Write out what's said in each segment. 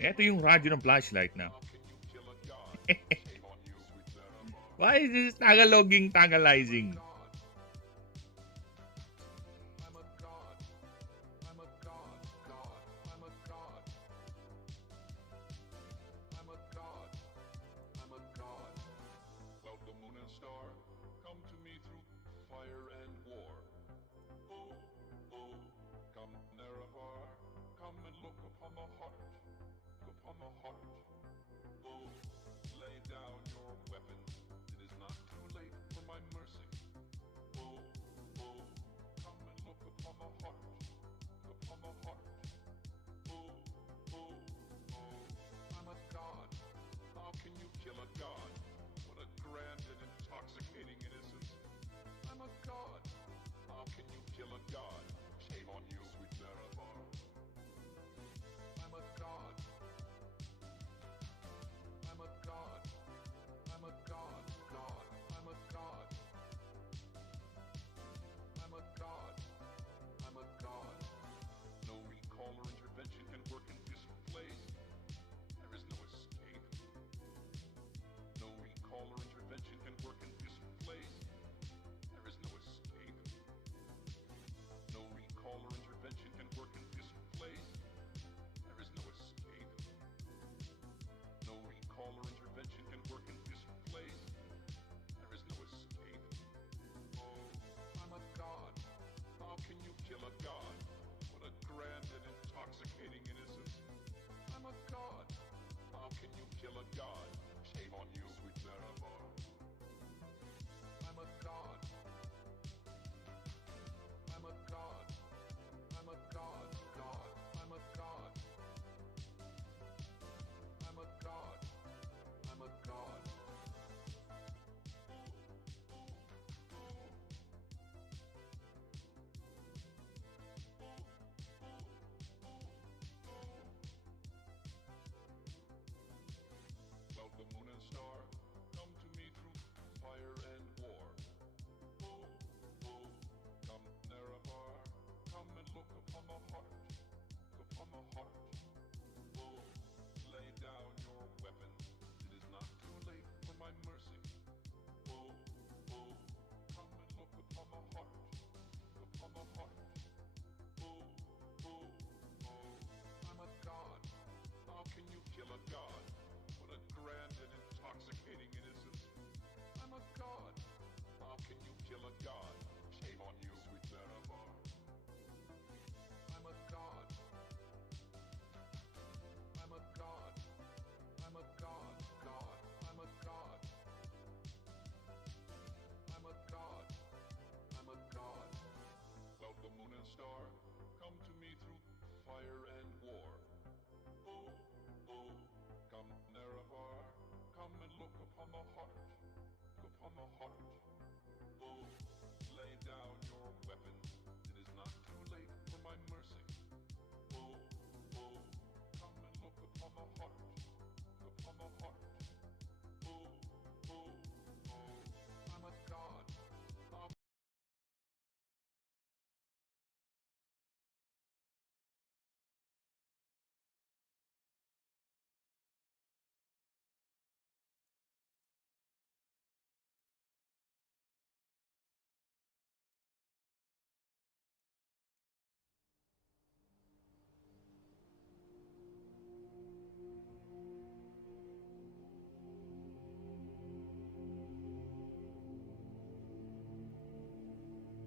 Ito yung radyo ng flashlight na. Why is this Tagaloging Tagalizing?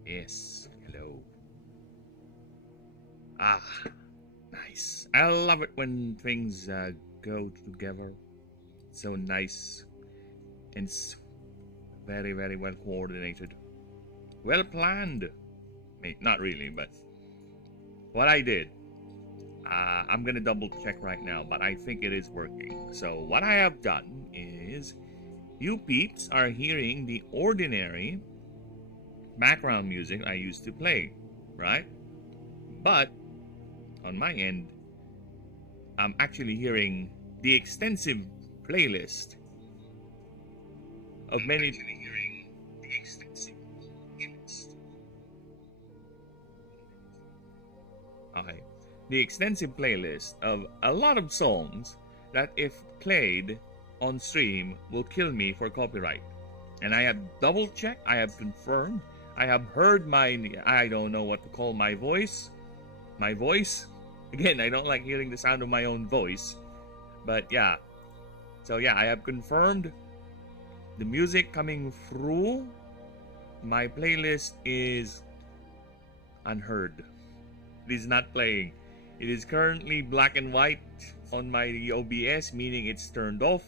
Yes. Hello. Ah, nice. I love it when things go together. So nice and very, very well coordinated. Well planned. Not really, but what I did, I'm gonna double check right now, but I think it is working. So what I have done is, you peeps are hearing the ordinary background music I used to play, right? But on my end, I'm actually hearing the extensive playlist of many. Okay. the extensive playlist of a lot of songs that, if played on stream, will kill me for copyright. And I have double checked, I have confirmed, I have heard I don't know what to call my voice. My voice? Again, I don't like hearing the sound of my own voice. But yeah. So yeah, I have confirmed the music coming through my playlist is unheard. It is not playing. It is currently black and white on my OBS, meaning it's turned off.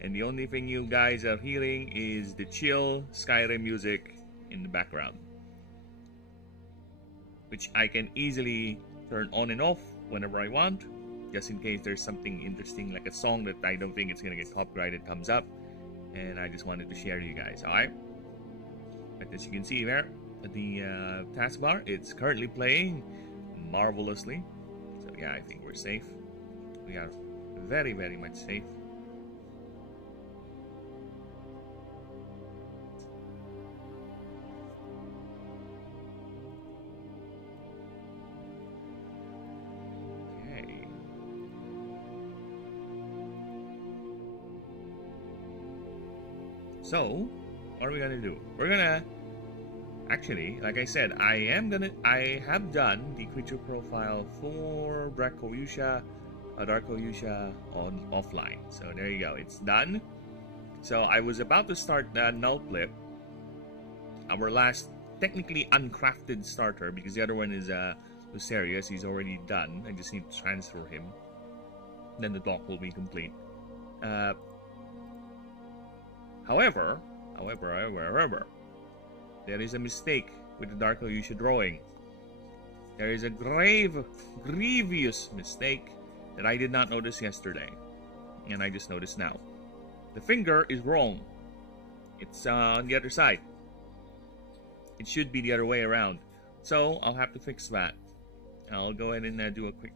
And the only thing you guys are hearing is the chill Skyrim music in the background, which I can easily turn on and off whenever I want, just in case there's something interesting like a song that I don't think it's gonna get copyrighted comes up, and I just wanted to share to you guys. Alright, but as you can see there at the taskbar, it's currently playing marvelously. So yeah, I think we're safe. We are very, very much safe. So, what are we gonna do? We're gonna actually, like I said, I have done the creature profile for Darkoyusha on offline. So there you go, it's done. So I was about to start the null flip, our last technically uncrafted starter, because the other one is Lucerius. He's already done. I just need to transfer him. Then the dock will be complete. However, there is a mistake with the Darkoyusha drawing. There is a grievous mistake that I did not notice yesterday, and I just noticed now. The finger is wrong. It's on the other side. It should be the other way around. So I'll have to fix that. I'll go ahead and do a quick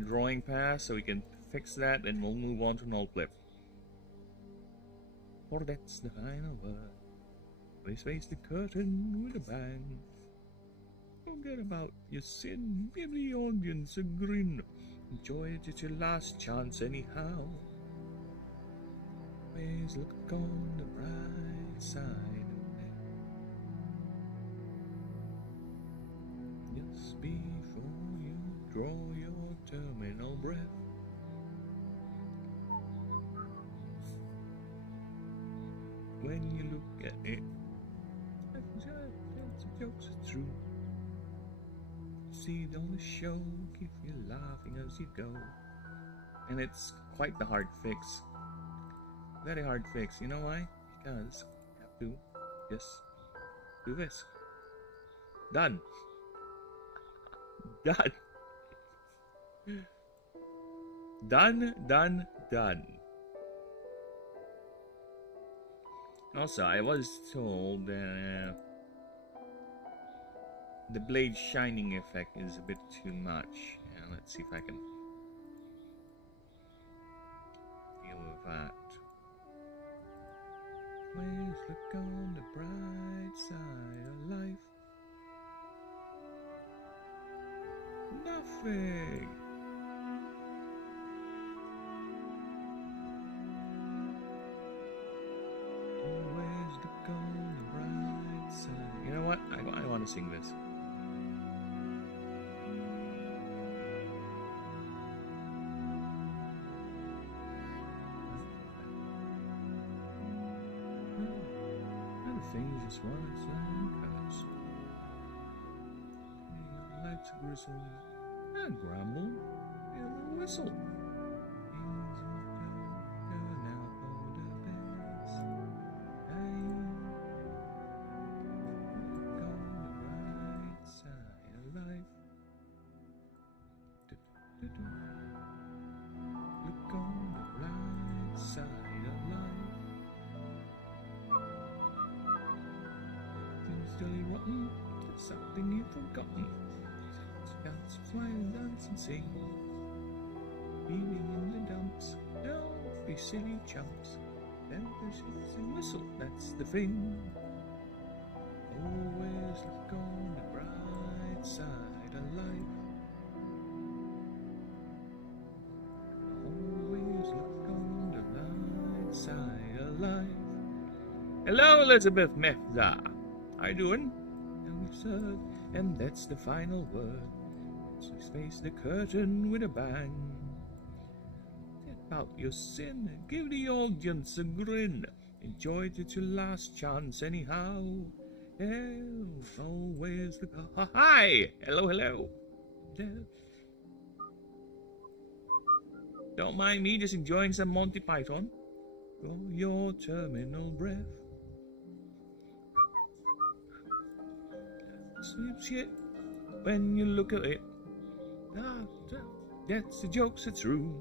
drawing pass so we can fix that, and we'll move on to null flip. For that's the final word. Please face the curtain with a bang. Forget about your sin, give the audience a grin. Enjoy it, it's your last chance anyhow. Always look on the bright side of it. Just before you draw your terminal breath. When you look at it, the jokes are true. See it on the show, keep you laughing as you go. And it's quite the hard fix. Very hard fix. You know why? Because you have to just do this. Done. Done. Done. Also, I was told that the blade shining effect is a bit too much. And let's see if I can deal with that. Always look on the bright side of life. Nothing. Always look on the bright side. You know what? I want to sing this. Things just want some cuts. Lights gristle and grumble and whistle. Things will turn out for the best. Look on the bright side of life. Look on the bright side of life. Jolly rotten, there's something you've forgotten. Dance, fly and dance and sing. Leaving in the dumps, don't be silly chumps. Then there's and whistle, that's the thing. Always look on the bright side of life. Hello, Elizabeth Mefza. How you doing? And we've said, and that's the final word. So face the curtain with a bang. Tip out your sin, give the audience a grin. Enjoy it, it's your last chance anyhow. Yeah, always the... Hi! Hello, hello. Don't mind me, just enjoying some Monty Python. Draw your terminal breath. Sweet shit when you look at it. That's the jokes, it's true.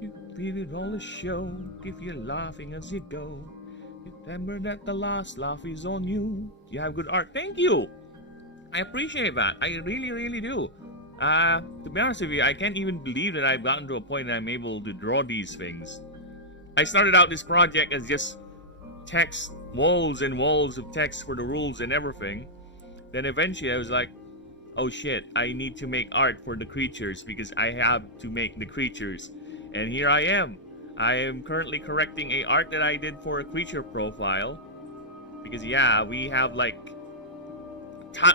You feel it all the show if you're laughing as you go. Remember that the last laugh is on you. You have good art. Thank you. I appreciate that. I really, really do. To be honest with you, I can't even believe that I've gotten to a point that I'm able to draw these things. I started out this project as just text, walls and walls of text for the rules and everything. Then eventually I was like, oh shit, I need to make art for the creatures because I have to make the creatures. And here I am. I am currently correcting a art that I did for a creature profile. Because yeah, we have like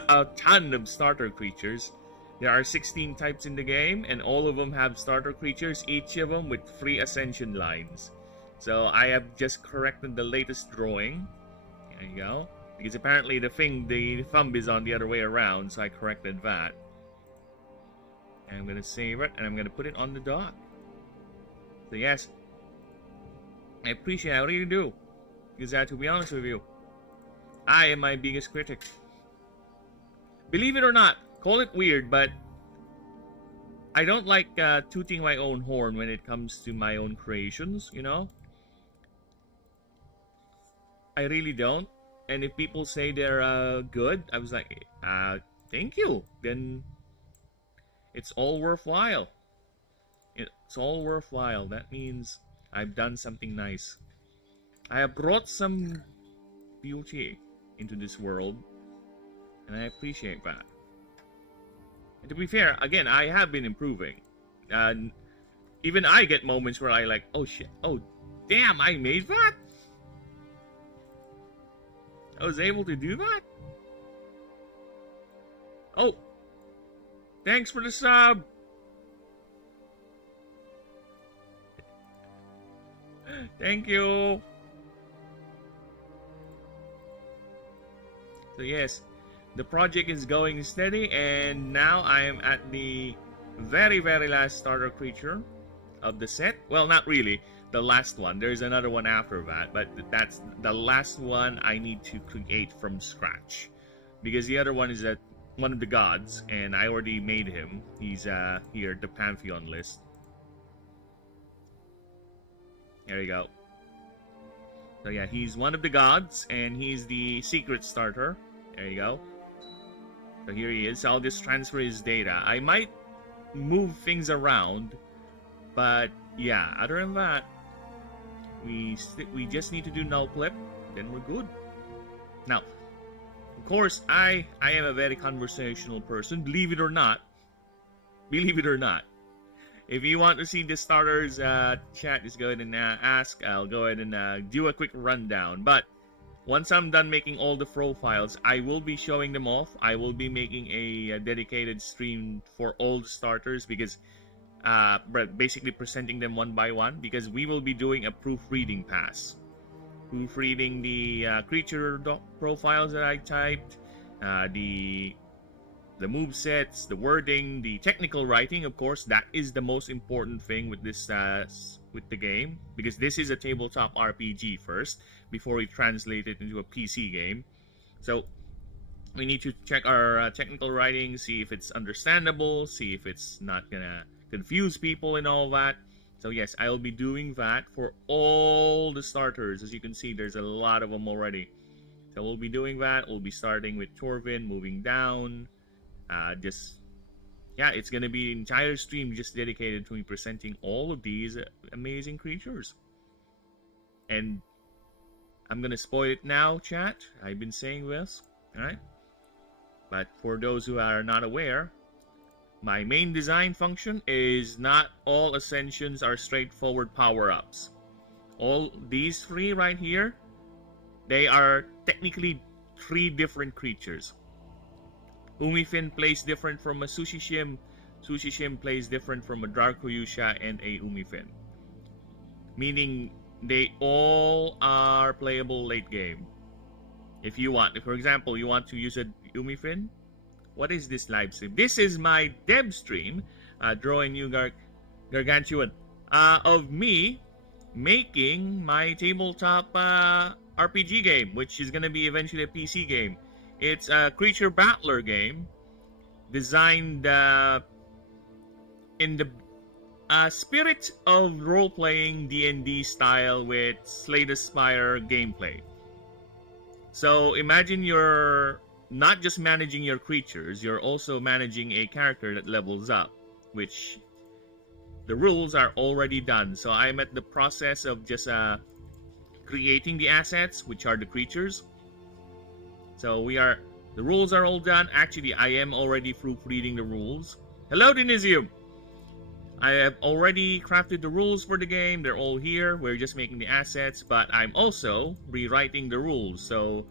a ton of starter creatures. There are 16 types in the game, and all of them have starter creatures, each of them with 3 ascension lines. So I have just corrected the latest drawing. There you go. Because apparently the thumb is on the other way around, so I corrected that. And I'm going to save it, and I'm going to put it on the dock. So yes, I appreciate it, I really do. Because to be honest with you, I am my biggest critic. Believe it or not, call it weird, but I don't like tooting my own horn when it comes to my own creations, you know? I really don't. And if people say they're good, I was like, thank you. Then it's all worthwhile. It's all worthwhile. That means I've done something nice. I have brought some beauty into this world, and I appreciate that. And to be fair, again, I have been improving. Even I get moments where I like, oh shit, oh damn, I made that? I was able to do that? Oh, thanks for the sub. Thank you. So yes, the project is going steady, and now I am at the very, very last starter creature of the set. Well, not really. The last one. There's another one after that, but that's the last one I need to create from scratch, because the other one is one of the gods, and I already made him. He's here, the Pantheon list. There you go. So yeah, he's one of the gods, and he's the secret starter. There you go. So here he is. So I'll just transfer his data. I might move things around, but yeah, other than that, we just need to do null flip, then we're good. Now, of course, I am a very conversational person, believe it or not. Believe it or not. If you want to see the starters chat, just go ahead and ask. I'll go ahead and do a quick rundown. But once I'm done making all the profiles, I will be showing them off. I will be making a dedicated stream for all the starters, because basically presenting them one by one, because we will be doing a proofreading pass. Proofreading the creature profiles that I typed, the movesets, the wording, the technical writing. Of course, that is the most important thing with this with the game, because this is a tabletop RPG first before we translate it into a PC game. So we need to check our technical writing, see if it's understandable, see if it's not gonna confuse people and all that. So yes, I'll be doing that for all the starters. As you can see, there's a lot of them already. So we'll be doing that. We'll be starting with Torvin, moving down. Yeah, it's gonna be an entire stream just dedicated to me presenting all of these amazing creatures. And I'm gonna spoil it now, chat. I've been saying this, alright? But for those who are not aware, my main design function is not all ascensions are straightforward power-ups. All these 3 right here, They are technically three different creatures. Umifin plays different from a Sushishim. Sushishim plays different from a Darkuyusha and a Umifin. Meaning they all are playable late game. If you want, for example, you want to use a Umifin. What is this live stream? This is my dev stream, drawing new gargantuan, of me making my tabletop RPG game, which is going to be eventually a PC game. It's a creature battler game designed in the spirit of role-playing D&D style with Slay the Spire gameplay. So imagine you're not just managing your creatures, you're also managing a character that levels up, which the rules are already done. So I'm at the process of just creating the assets, which are the creatures. So the rules are all done. Actually, I am already proofreading the rules. Hello, Denisium! I have already crafted the rules for the game. They're all here. We're just making the assets, but I'm also rewriting the rules. So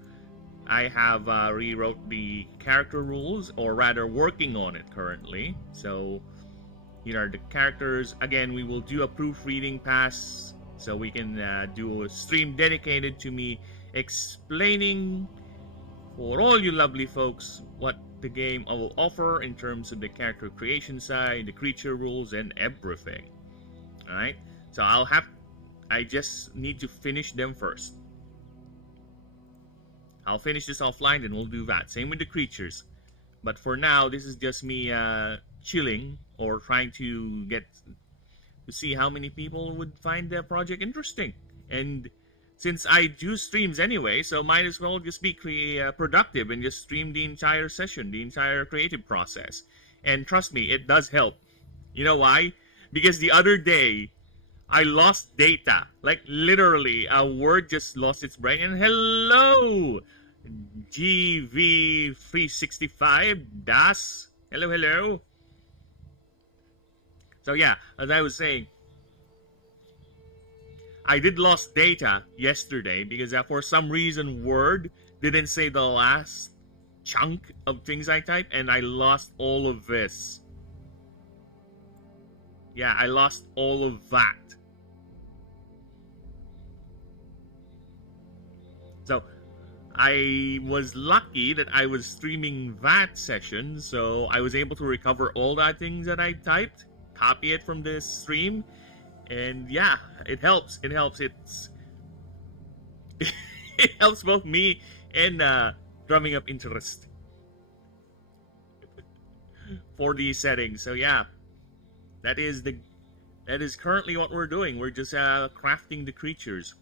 I have rewrote the character rules, or rather working on it currently. So here are the characters. Again, we will do a proofreading pass, so we can do a stream dedicated to me explaining for all you lovely folks what the game will offer in terms of the character creation side, the creature rules, and everything. Alright, so I just need to finish them first. I'll finish this offline, then we'll do that. Same with the creatures. But for now, this is just me chilling, or trying to get to see how many people would find the project interesting. And since I do streams anyway, so might as well just be productive and just stream the entire session, the entire creative process. And trust me, it does help. You know why? Because the other day, I lost data. Like literally, a word just lost its brain. And hello, GV365 Das. Hello, hello. So yeah, as I was saying, I did lost data yesterday because for some reason Word didn't say the last chunk of things I typed, and I lost all of this. Yeah, I lost all of that. So I was lucky that I was streaming that session, so I was able to recover all that things that I typed, copy it from this stream, and yeah, it helps. It helps. It's it helps both me and drumming up interest for these settings. So yeah, that is currently what we're doing. We're just crafting the creatures,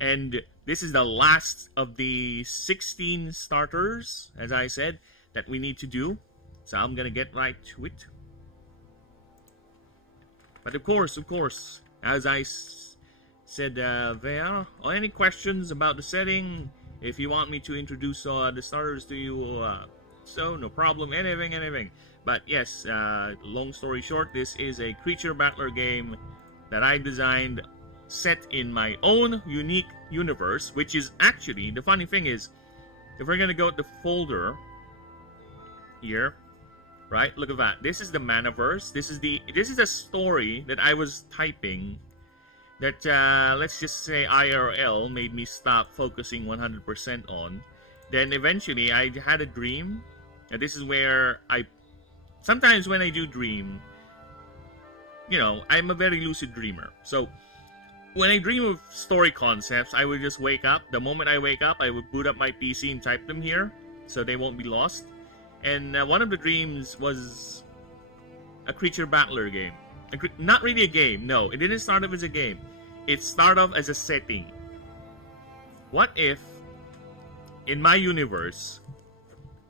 and this is the last of the 16 starters, as I said, that we need to do. So I'm gonna get right to it. But of course, as I said there, any questions about the setting, if you want me to introduce the starters to you, so no problem, anything. But yes, long story short, this is a creature battler game that I designed, set in my own unique universe, which is actually, the funny thing is, if we're gonna go to the folder here, right? Look at that. This is the Manaverse. This is a story that I was typing that let's just say IRL made me stop focusing 100% on. Then eventually I had a dream. And this is where sometimes when I do dream, you know, I'm a very lucid dreamer. So when I dream of story concepts, I would just wake up. The moment I wake up, I would boot up my PC and type them here so they won't be lost. And one of the dreams was a creature battler game. Not really a game, no. It didn't start off as a game. It started off as a setting. What if, in my universe,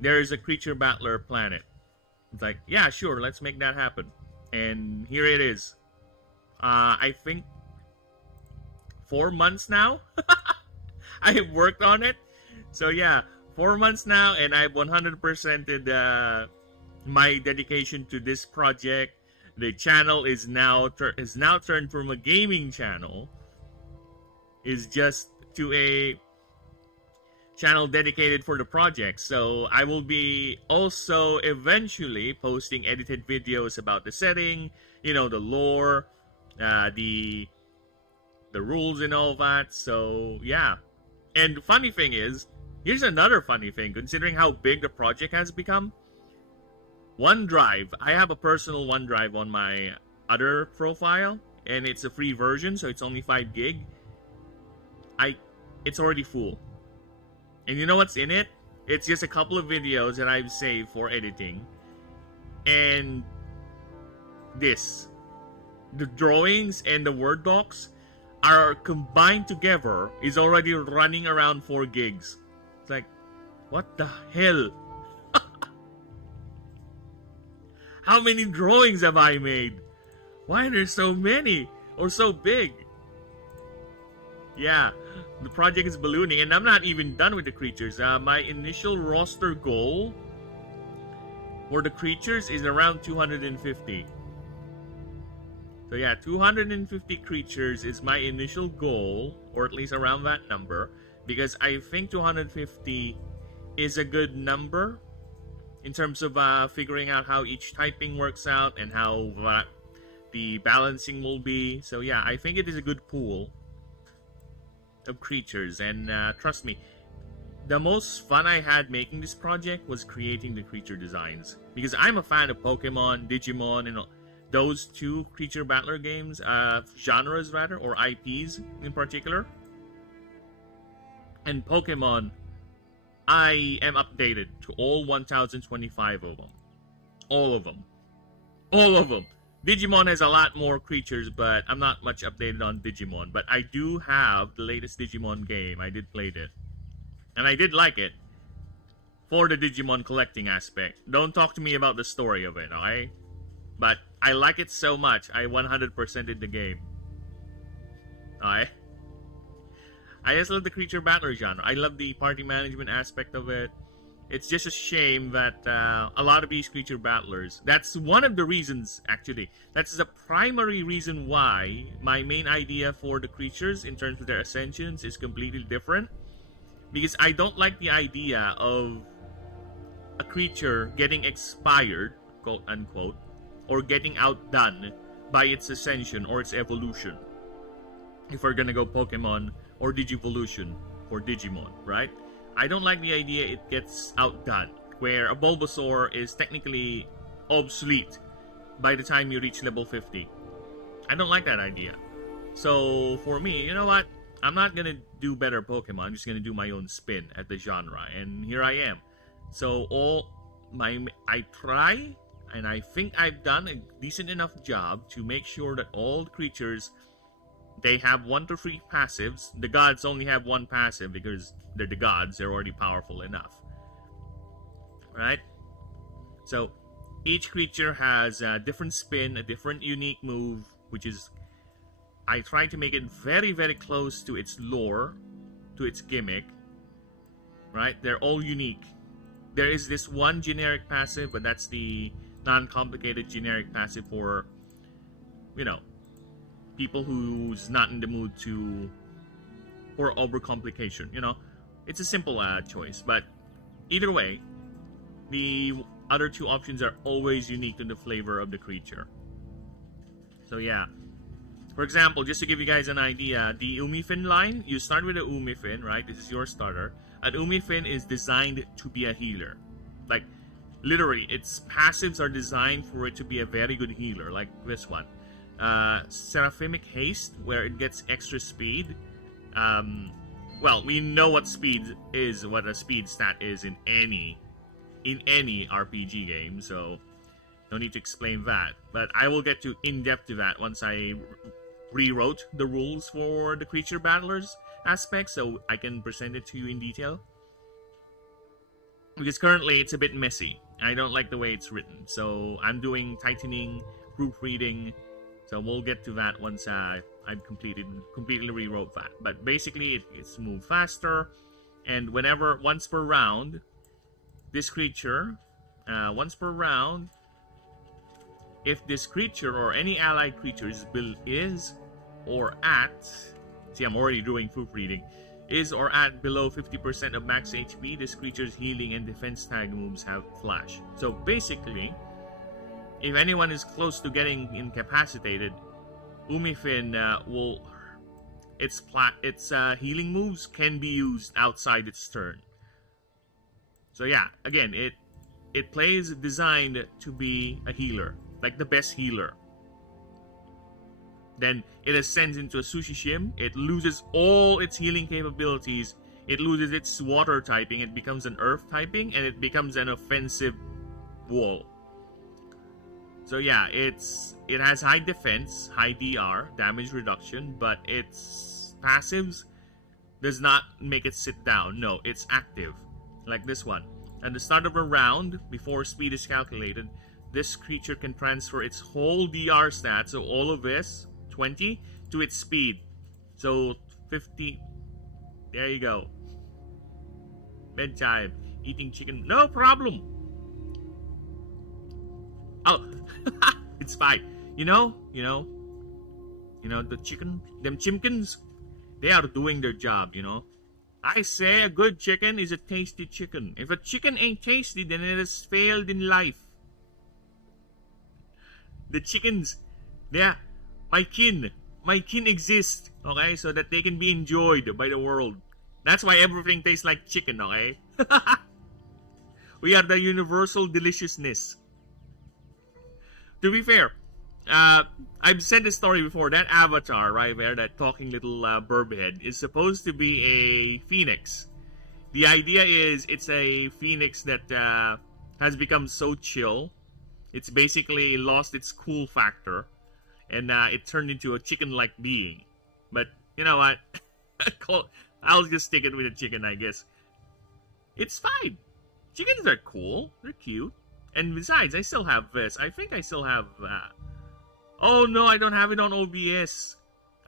there is a creature battler planet? It's like, yeah, sure, let's make that happen. And here it is. I think 4 months now. I have worked on it. So yeah, 4 months now, and I've 100%ed my dedication to this project. The channel is now turned from a gaming channel, is just to a channel dedicated for the project. So I will be also eventually posting edited videos about the setting, the lore, the rules and all that. So yeah. And the funny thing is, here's another funny thing, considering how big the project has become. OneDrive, I have a personal OneDrive on my other profile, and it's a free version, so it's only 5 gig. It's already full. And you know what's in it? It's just a couple of videos that I've saved for editing. And this. The drawings and the Word docs are combined together is already running around 4 gigs. It's like, what the hell? How many drawings have I made? Why are there so many? Or so big? Yeah, the project is ballooning, and I'm not even done with the creatures. My initial roster goal for the creatures is around 250. So yeah, 250 creatures is my initial goal, or at least around that number, because I think 250 is a good number in terms of figuring out how each typing works out and how the balancing will be. So yeah, I think it is a good pool of creatures, and trust me, the most fun I had making this project was creating the creature designs, because I'm a fan of Pokemon, Digimon, and those two creature battler games, genres rather, or IPs in particular. And Pokemon, I am updated to all 1025 of them. All of them. All of them. Digimon has a lot more creatures, but I'm not much updated on Digimon. But I do have the latest Digimon game. I did play it. And I did like it. For the Digimon collecting aspect. Don't talk to me about the story of it, alright? But I like it so much, I 100%ed the game. Alright? I just love the creature battler genre. I love the party management aspect of it. It's just a shame that a lot of these creature battlers, that's one of the reasons, actually. That's the primary reason why my main idea for the creatures in terms of their ascensions is completely different. Because I don't like the idea of a creature getting expired, quote unquote, or getting outdone by its ascension or its evolution. If we're gonna go Pokemon or Digivolution for Digimon, right? I don't like the idea it gets outdone, where a Bulbasaur is technically obsolete by the time you reach level 50. I don't like that idea. So for me, you know what? I'm not gonna do better Pokemon. I'm just gonna do my own spin at the genre, and here I am. So I try, and I think I've done a decent enough job to make sure that all creatures, they have 1 to 3 passives. The gods only have 1 passive because they're the gods. They're already powerful enough. Right? So, each creature has a different spin, a different unique move, which is, I try to make it very, very close to its lore, to its gimmick. Right? They're all unique. There is this one generic passive, but that's the non-complicated generic passive for, people who's not in the mood for overcomplication, It's a simple choice, but either way, the other 2 options are always unique to the flavor of the creature. So yeah. For example, just to give you guys an idea, the Umifin line, you start with the Umifin, right? This is your starter. An Umifin is designed to be a healer. Like, literally, its passives are designed for it to be a very good healer, like this one. Seraphimic Haste, where it gets extra speed. Well, we know what speed is, what a speed stat is in any RPG game, so no need to explain that. But I will get to in-depth to that once I rewrote the rules for the creature battlers aspect, so I can present it to you in detail. Because currently it's a bit messy. I don't like the way it's written, so I'm doing tightening, proofreading. So we'll get to that once I've completely rewrote that. But basically, it's moved faster, and once per round, this creature, if this creature or any allied creature's build is or at, see, I'm already doing proofreading. is or at below 50% of max HP, this creature's healing and defense tag moves have flash. So basically, if anyone is close to getting incapacitated, Umifin will... Its healing moves can be used outside its turn. So yeah, again, it plays designed to be a healer, like the best healer. Then it ascends into a Sushi Shim. It loses all its healing capabilities. It loses its water typing. It becomes an earth typing, and it becomes an offensive wall. So yeah, it has high defense, high DR, damage reduction, but its passives does not make it sit down. No, it's active, like this one. At the start of a round, before speed is calculated, this creature can transfer its whole DR stat, so all of this, 20, to its speed. So 50. There you go. Bedtime. Eating chicken. No problem. Oh, it's fine. You know, the chicken, them chimkins, they are doing their job, you know. I say a good chicken is a tasty chicken. If a chicken ain't tasty, then it has failed in life. The chickens, yeah, my kin exist, okay, so that they can be enjoyed by the world. That's why everything tastes like chicken, okay? We are the universal deliciousness. To be fair, I've said this story before. That avatar right there, that talking little Birb head, is supposed to be a phoenix. The idea is it's a phoenix that has become so chill. It's basically lost its cool factor, and it turned into a chicken-like being. But you know what? I'll just stick it with a chicken, I guess. It's fine. Chickens are cool. They're cute. And besides, I still have this. I think I still have... oh no, I don't have it on OBS.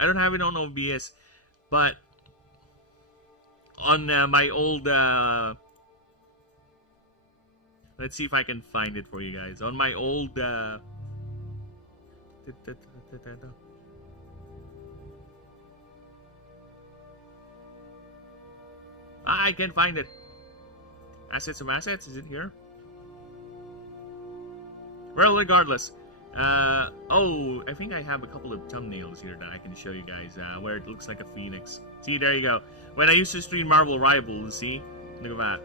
I don't have it on OBS. But on my old... let's see if I can find it for you guys. On my old... I can't find it. Assets of assets? Is it here? Well, regardless. Oh, I think I have a couple of thumbnails here that I can show you guys where it looks like a phoenix. See, there you go. When I used to stream Marvel Rivals, see? Look at that.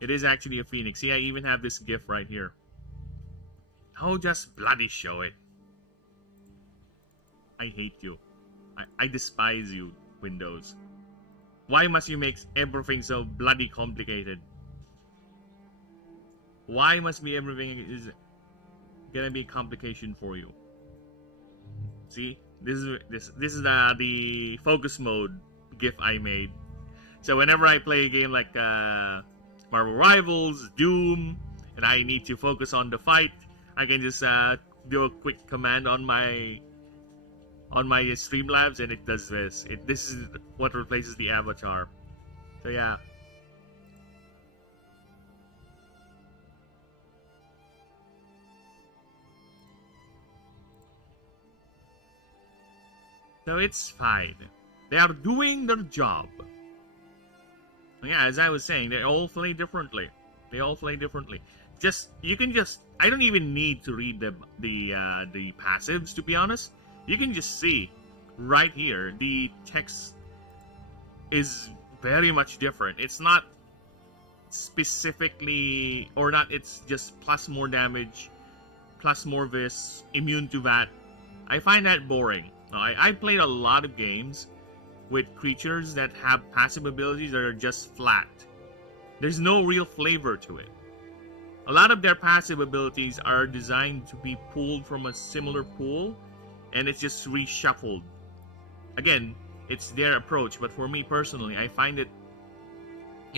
It is actually a phoenix. See, I even have this GIF right here. Oh, just bloody show it. I hate you. I despise you, Windows. Why must you make everything so bloody complicated? Why must be everything is gonna be a complication for you? See, this is the focus mode GIF I made. So whenever I play a game like Marvel Rivals, Doom, and I need to focus on the fight, I can just do a quick command on my Streamlabs, and it does this. This is what replaces the avatar. So yeah. So it's fine. They are doing their job. Yeah, as I was saying, they all play differently. They all play differently. You can just. I don't even need to read the passives, to be honest. You can just see right here the text is very much different. It's not specifically, or not. It's just plus more damage, plus more this, immune to that. I find that boring. I played a lot of games with creatures that have passive abilities that are just flat. There's no real flavor to it. A lot of their passive abilities are designed to be pulled from a similar pool, and it's just reshuffled. Again, it's their approach, but for me personally, I find it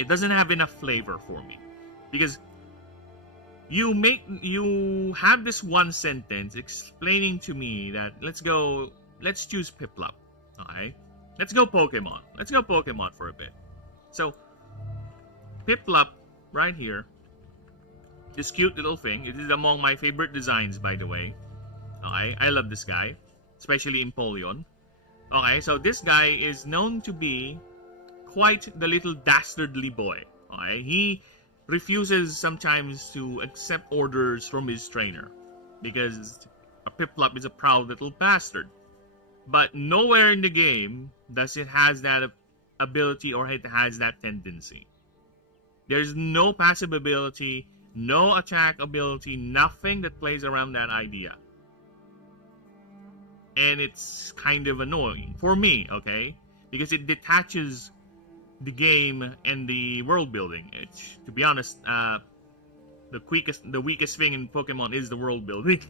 doesn't have enough flavor for me. Because you have this one sentence explaining to me that let's choose Piplup. Okay? Let's go Pokemon. Let's go Pokemon for a bit. So, Piplup, right here, this cute little thing. It is among my favorite designs, by the way. Okay? I love this guy, especially Empoleon. Okay, so this guy is known to be quite the little dastardly boy. Okay, he refuses sometimes to accept orders from his trainer because a Piplup is a proud little bastard. But nowhere in the game does it has that ability or it has that tendency. There's no passive ability, no attack ability, nothing that plays around that idea. And it's kind of annoying for me, okay? Because it detaches the game and the world building. It's, to be honest, the weakest thing in Pokemon is the world building.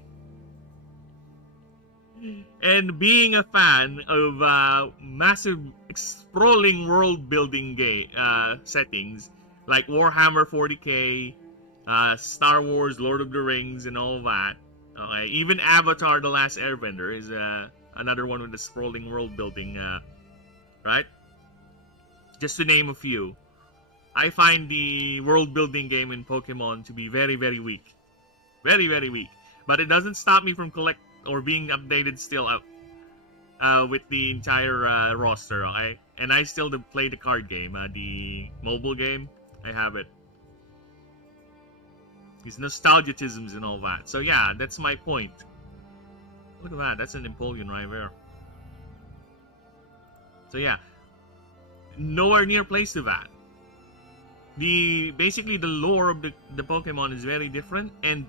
And being a fan of massive, sprawling world building settings like Warhammer 40k, Star Wars, Lord of the Rings, and all that. Okay, even Avatar: The Last Airbender is another one with the sprawling world building, right? Just to name a few. I find the world building game in Pokemon to be very, very weak. Very, very weak. But it doesn't stop me from collect or being updated still with the entire roster, okay? And I still play the card game, the mobile game. I have it. These nostalgicisms and all that. So yeah, that's my point. Look at that. That's an Empoleon right there. So yeah, nowhere near place to that. Basically the lore of the Pokemon is very different, and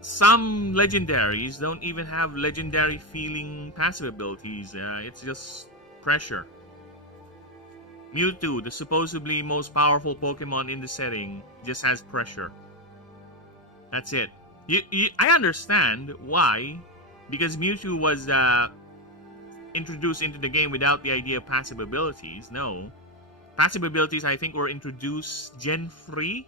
some legendaries don't even have legendary feeling passive abilities. It's just pressure. Mewtwo, the supposedly most powerful Pokemon in the setting, just has pressure. That's it. I understand why, because Mewtwo was introduced into the game without the idea of passive abilities. No. Passive abilities, I think, were introduced Gen 3.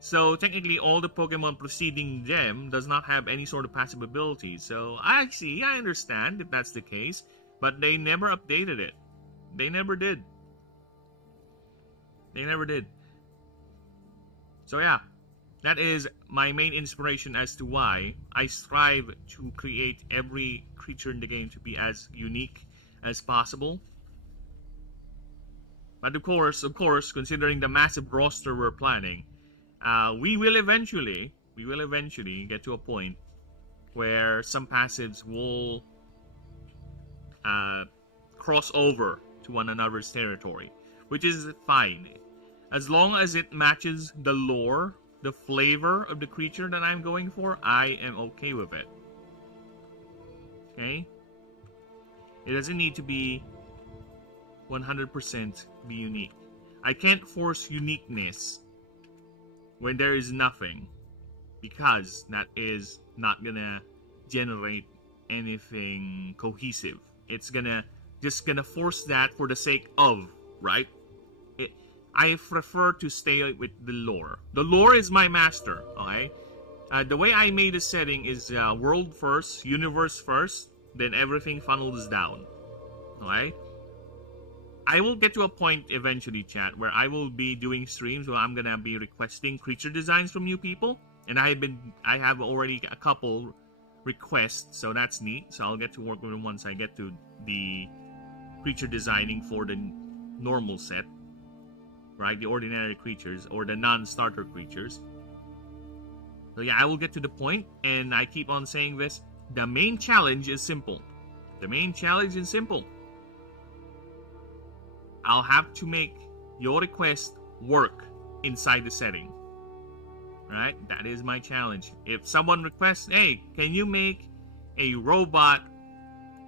So, technically, all the Pokemon preceding them does not have any sort of passive abilities. So, I understand if that's the case. But they never updated it. They never did. They never did. So, yeah. That is my main inspiration as to why I strive to create every creature in the game to be as unique as possible. But of course, considering the massive roster we're planning, we will eventually get to a point where some passives will cross over to one another's territory, which is fine. As long as it matches the lore, the flavor of the creature that I'm going for, I am okay with it. Okay? It doesn't need to be 100% be unique. I can't force uniqueness when there is nothing, because that is not gonna generate anything cohesive. It's just gonna force that for the sake of, right? I prefer to stay with the lore. The lore is my master, okay? The way I made the setting is world first, universe first, then everything funnels down. Okay? I will get to a point eventually, chat, where I will be doing streams where I'm gonna be requesting creature designs from you people. And I have already a couple requests, so that's neat. So I'll get to work with them once I get to the creature designing for the normal set. Right, the ordinary creatures or the non-starter creatures. So yeah, I will get to the point, and I keep on saying this. The main challenge is simple. The main challenge is simple. I'll have to make your request work inside the setting. Right? That is my challenge. If someone requests, hey, can you make a robot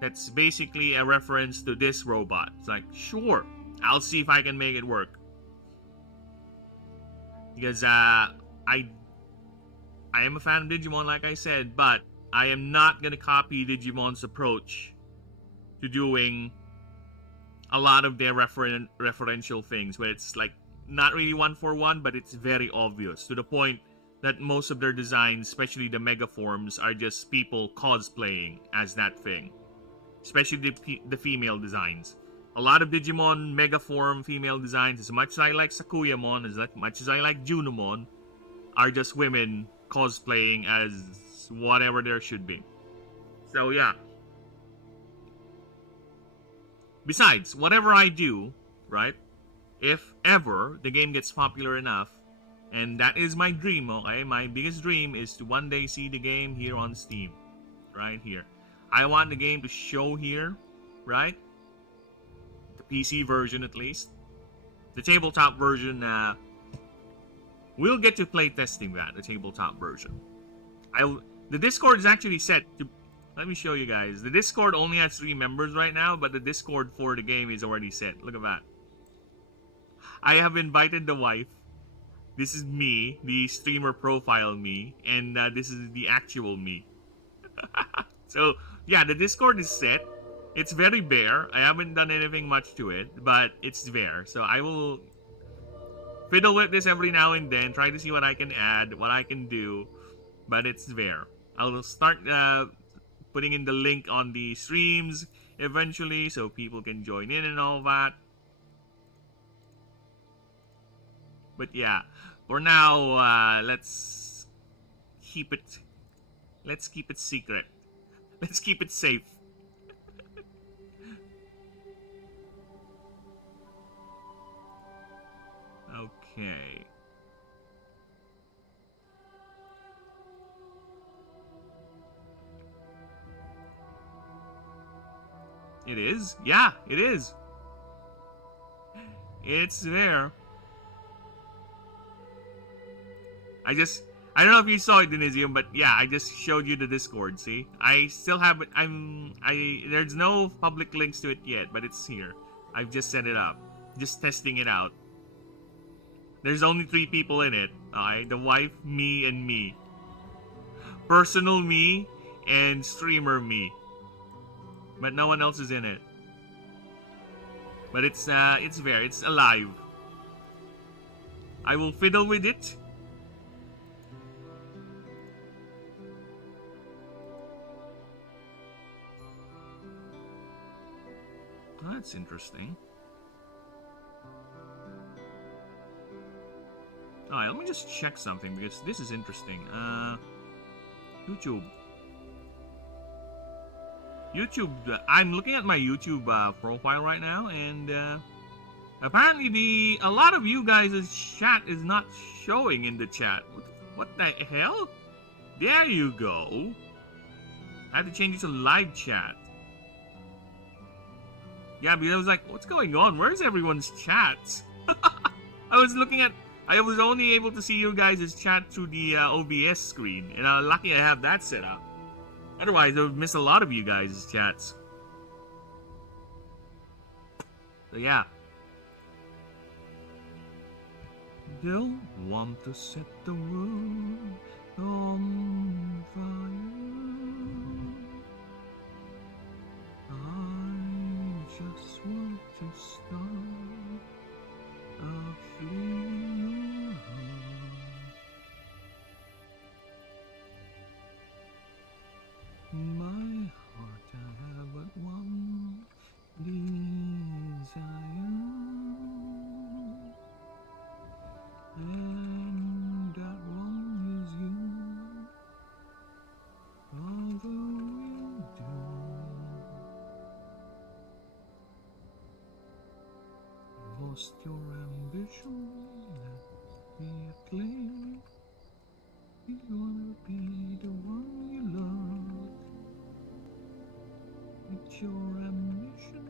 that's basically a reference to this robot? It's like, sure. I'll see if I can make it work. Because I am a fan of Digimon, like I said, but I am not going to copy Digimon's approach to doing a lot of their referential things, where it's like not really one for one, but it's very obvious, to the point that most of their designs, especially the mega forms, are just people cosplaying as that thing. Especially the female designs. A lot of Digimon Megaform female designs, as much as I like Sakuyamon, as much as I like Junimon, are just women cosplaying as whatever there should be. So yeah. Besides, whatever I do, right? If ever the game gets popular enough, and that is my dream, okay? My biggest dream is to one day see the game here on Steam, right here. I want the game to show here, right? The PC version at least. The tabletop version, we'll get to play testing that, the tabletop version. The Discord is actually set to... Let me show you guys. The Discord only has 3 members right now, but the Discord for the game is already set. Look at that. I have invited the wife. This is me, the streamer profile me, and this is the actual me. So, yeah, the Discord is set. It's very bare. I haven't done anything much to it, but it's there. So I will fiddle with this every now and then, try to see what I can add, what I can do, but it's there. I'll start putting in the link on the streams eventually so people can join in and all that. But yeah, for now, let's keep it secret. Let's keep it safe. Okay. It is? Yeah, it is. It's there. I don't know if you saw it, Denisium, but yeah, I just showed you the Discord, see? I still have it, there's no public links to it yet, but it's here. I've just set it up. Just testing it out. There's only 3 people in it, alright? The wife, me, and me. Personal me, and streamer me. But no one else is in it. But it's there, it's alive. I will fiddle with it. That's interesting. Alright, let me just check something because this is interesting. YouTube. I'm looking at my YouTube profile right now, and apparently a lot of you guys' chat is not showing in the chat. What the hell? There you go. I have to change it to live chat. Yeah, because I was like, what's going on? Where's everyone's chats? I was only able to see you guys' chat through the OBS screen, and I'm lucky I have that set up. Otherwise, I would miss a lot of you guys' chats. So yeah. Don't want to set the world on fire. I just want to start a flame. My heart, I have but one desire, and that one is you. Although we do lost your ambition, let me claim you wanna be the one you love. It's your ambition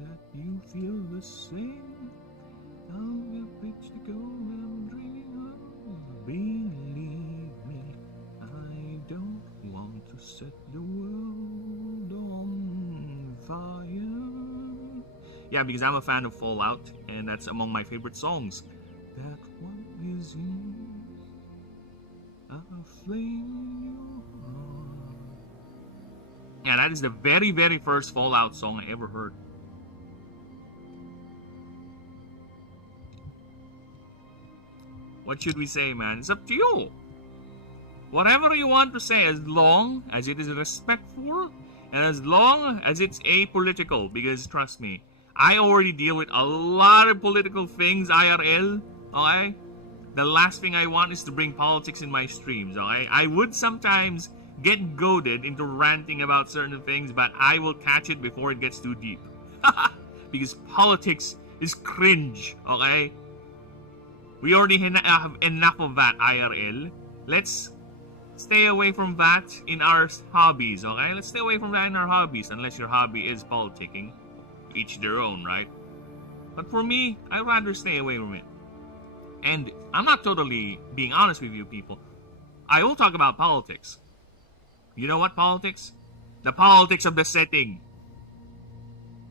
that you feel the same. I'll get rich to go and dream of. Believe me, I don't want to set the world on fire. Yeah, because I'm a fan of Fallout, and that's among my favorite songs. That one is you, a flame. Yeah, that is the very, very first Fallout song I ever heard. What should we say, man? It's up to you. Whatever you want to say, as long as it is respectful and as long as it's apolitical. Because trust me, I already deal with a lot of political things IRL, okay? The last thing I want is to bring politics in my streams, okay? I would sometimes get goaded into ranting about certain things, but I will catch it before it gets too deep. because politics is cringe, okay? We already have enough of that IRL. Let's stay away from that in our hobbies, okay? Let's stay away from that in our hobbies, unless your hobby is politicking. Each their own, right? But for me, I'd rather stay away from it. And I'm not totally being honest with you people. I will talk about politics. You know what politics? The politics of the setting.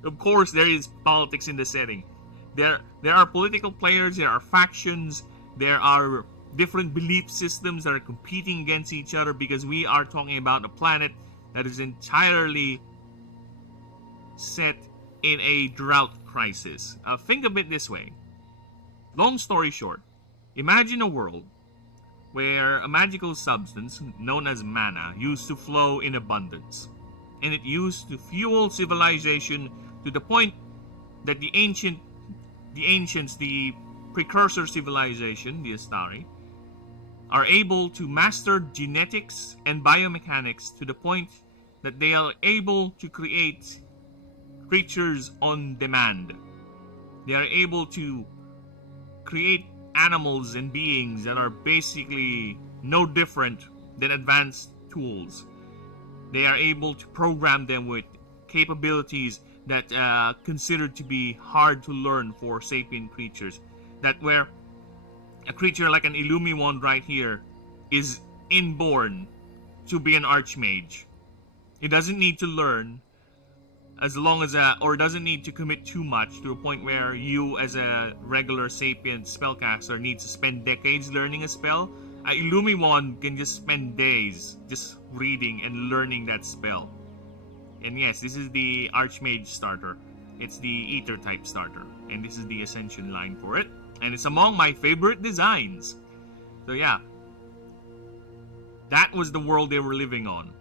Of course, there is politics in the setting. There are political players, there are factions, there are different belief systems that are competing against each other because we are talking about a planet that is entirely set in a drought crisis. Think of it this way. Long story short, imagine a world where a magical substance known as mana used to flow in abundance, and it used to fuel civilization to the point that the ancients, the precursor civilization, the Astari, are able to master genetics and biomechanics to the point that they are able to create creatures on demand. They are able to create animals and beings that are basically no different than advanced tools. They are able to program them with capabilities that considered to be hard to learn for sapient creatures. That where a creature like an Illumimon right here is inborn to be an archmage. It doesn't need to learn as long as or doesn't need to commit too much to a point where you as a regular sapient spellcaster needs to spend decades learning a spell. A Illumimon can just spend days just reading and learning that spell. And yes, this is the Archmage starter. It's the Ether type starter. And this is the Ascension line for it. And it's among my favorite designs. So yeah. That was the world they were living on.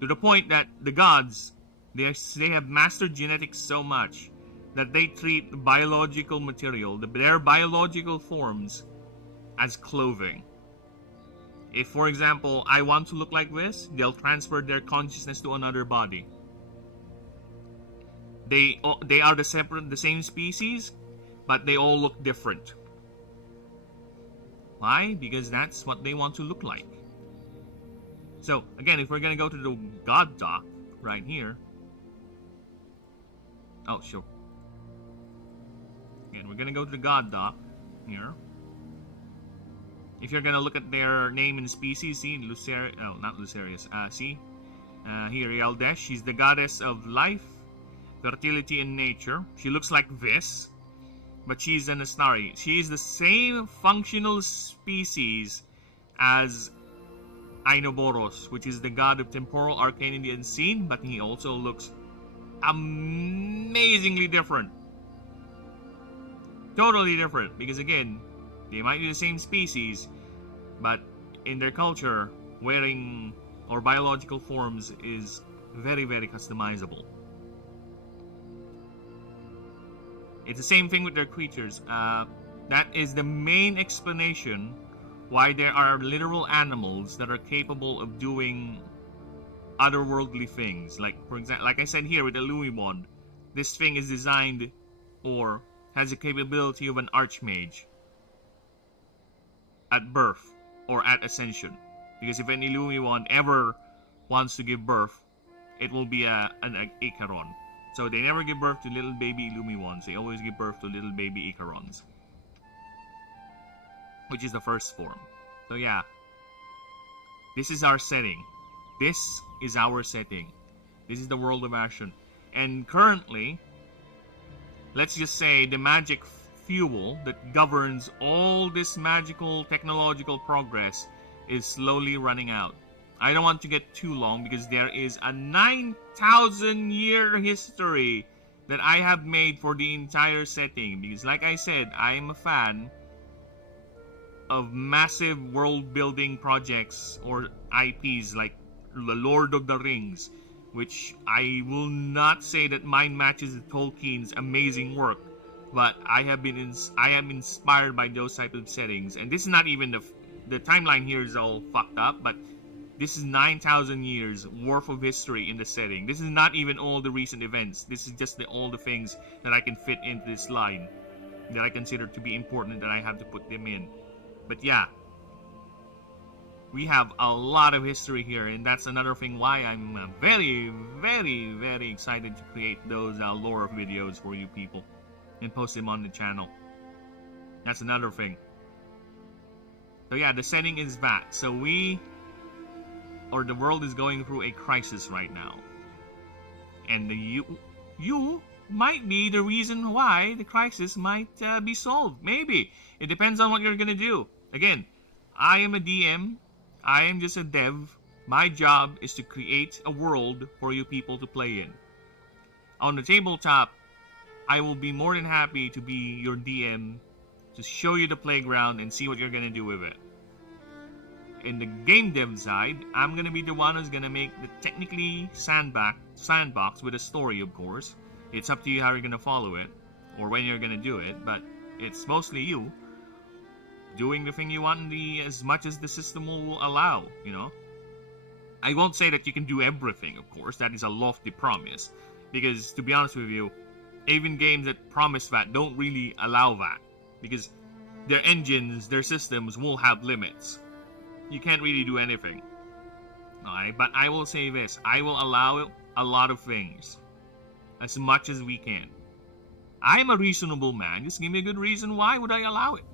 To the point that the gods, they have mastered genetics so much that they treat biological material, their biological forms, as clothing. If, for example, I want to look like this, they'll transfer their consciousness to another body. They are the same species, but they all look different. Why? Because that's what they want to look like. So, again, if we're going to go to the God doc right here. Oh, sure. Again, we're going to go to the God doc here. If you're going to look at their name and species, see, not Lucerius, see, here, Yaldesh, she's the goddess of life, fertility, and nature. She looks like this, but she's an Astari. She is the same functional species as Ainoboros, which is the god of temporal, arcane, and the unseen, but he also looks amazingly different. Totally different, because again, they might be the same species, but in their culture, wearing or biological forms is very, very customizable. It's the same thing with their creatures. That is the main explanation why there are literal animals that are capable of doing otherworldly things. Like, for example, like I said here with the Lumimon, this thing is designed or has the capability of an archmage at birth or at ascension. Because if an Illumimon ever wants to give birth, it will be an Icaron. So they never give birth to little baby Illumimons. They always give birth to little baby Icarons, which is the first form. So yeah, this is our setting. This is our setting. This is the world of Ashen. And currently, let's just say the magic fuel that governs all this magical technological progress is slowly running out. I don't want to get too long because there is a 9,000 year history that I have made for the entire setting. Because like I said, I am a fan of massive world building projects or IPs like The Lord of the Rings, which I will not say that mine matches Tolkien's amazing work, but I am inspired by those type of settings. And this is not even the timeline here is all fucked up, but This is 9,000 years worth of history in the setting. This is not even all the recent events. This is just all the things that I can fit into this line that I consider to be important that I have to put them in. But yeah, we have a lot of history here, and that's another thing why I'm very, very, very excited to create those lore videos for you people and post them on the channel. That's another thing. So yeah, the setting is that. So the world is going through a crisis right now. And you might be the reason why the crisis might be solved. Maybe. It depends on what you're going to do. Again, I am a DM. I am just a dev. My job is to create a world for you people to play in. On the tabletop, I will be more than happy to be your DM, to show you the playground and see what you're going to do with it. In the game dev side, I'm going to be the one who's going to make the technically sandbox with a story, of course. It's up to you how you're going to follow it or when you're going to do it, but it's mostly you doing the thing you want as much as the system will allow, you know. I won't say that you can do everything, of course. That is a lofty promise. Because, to be honest with you, even games that promise that don't really allow that. Because their engines, their systems will have limits. You can't really do anything. Alright, but I will say this. I will allow a lot of things. As much as we can. I am a reasonable man. Just give me a good reason why would I allow it.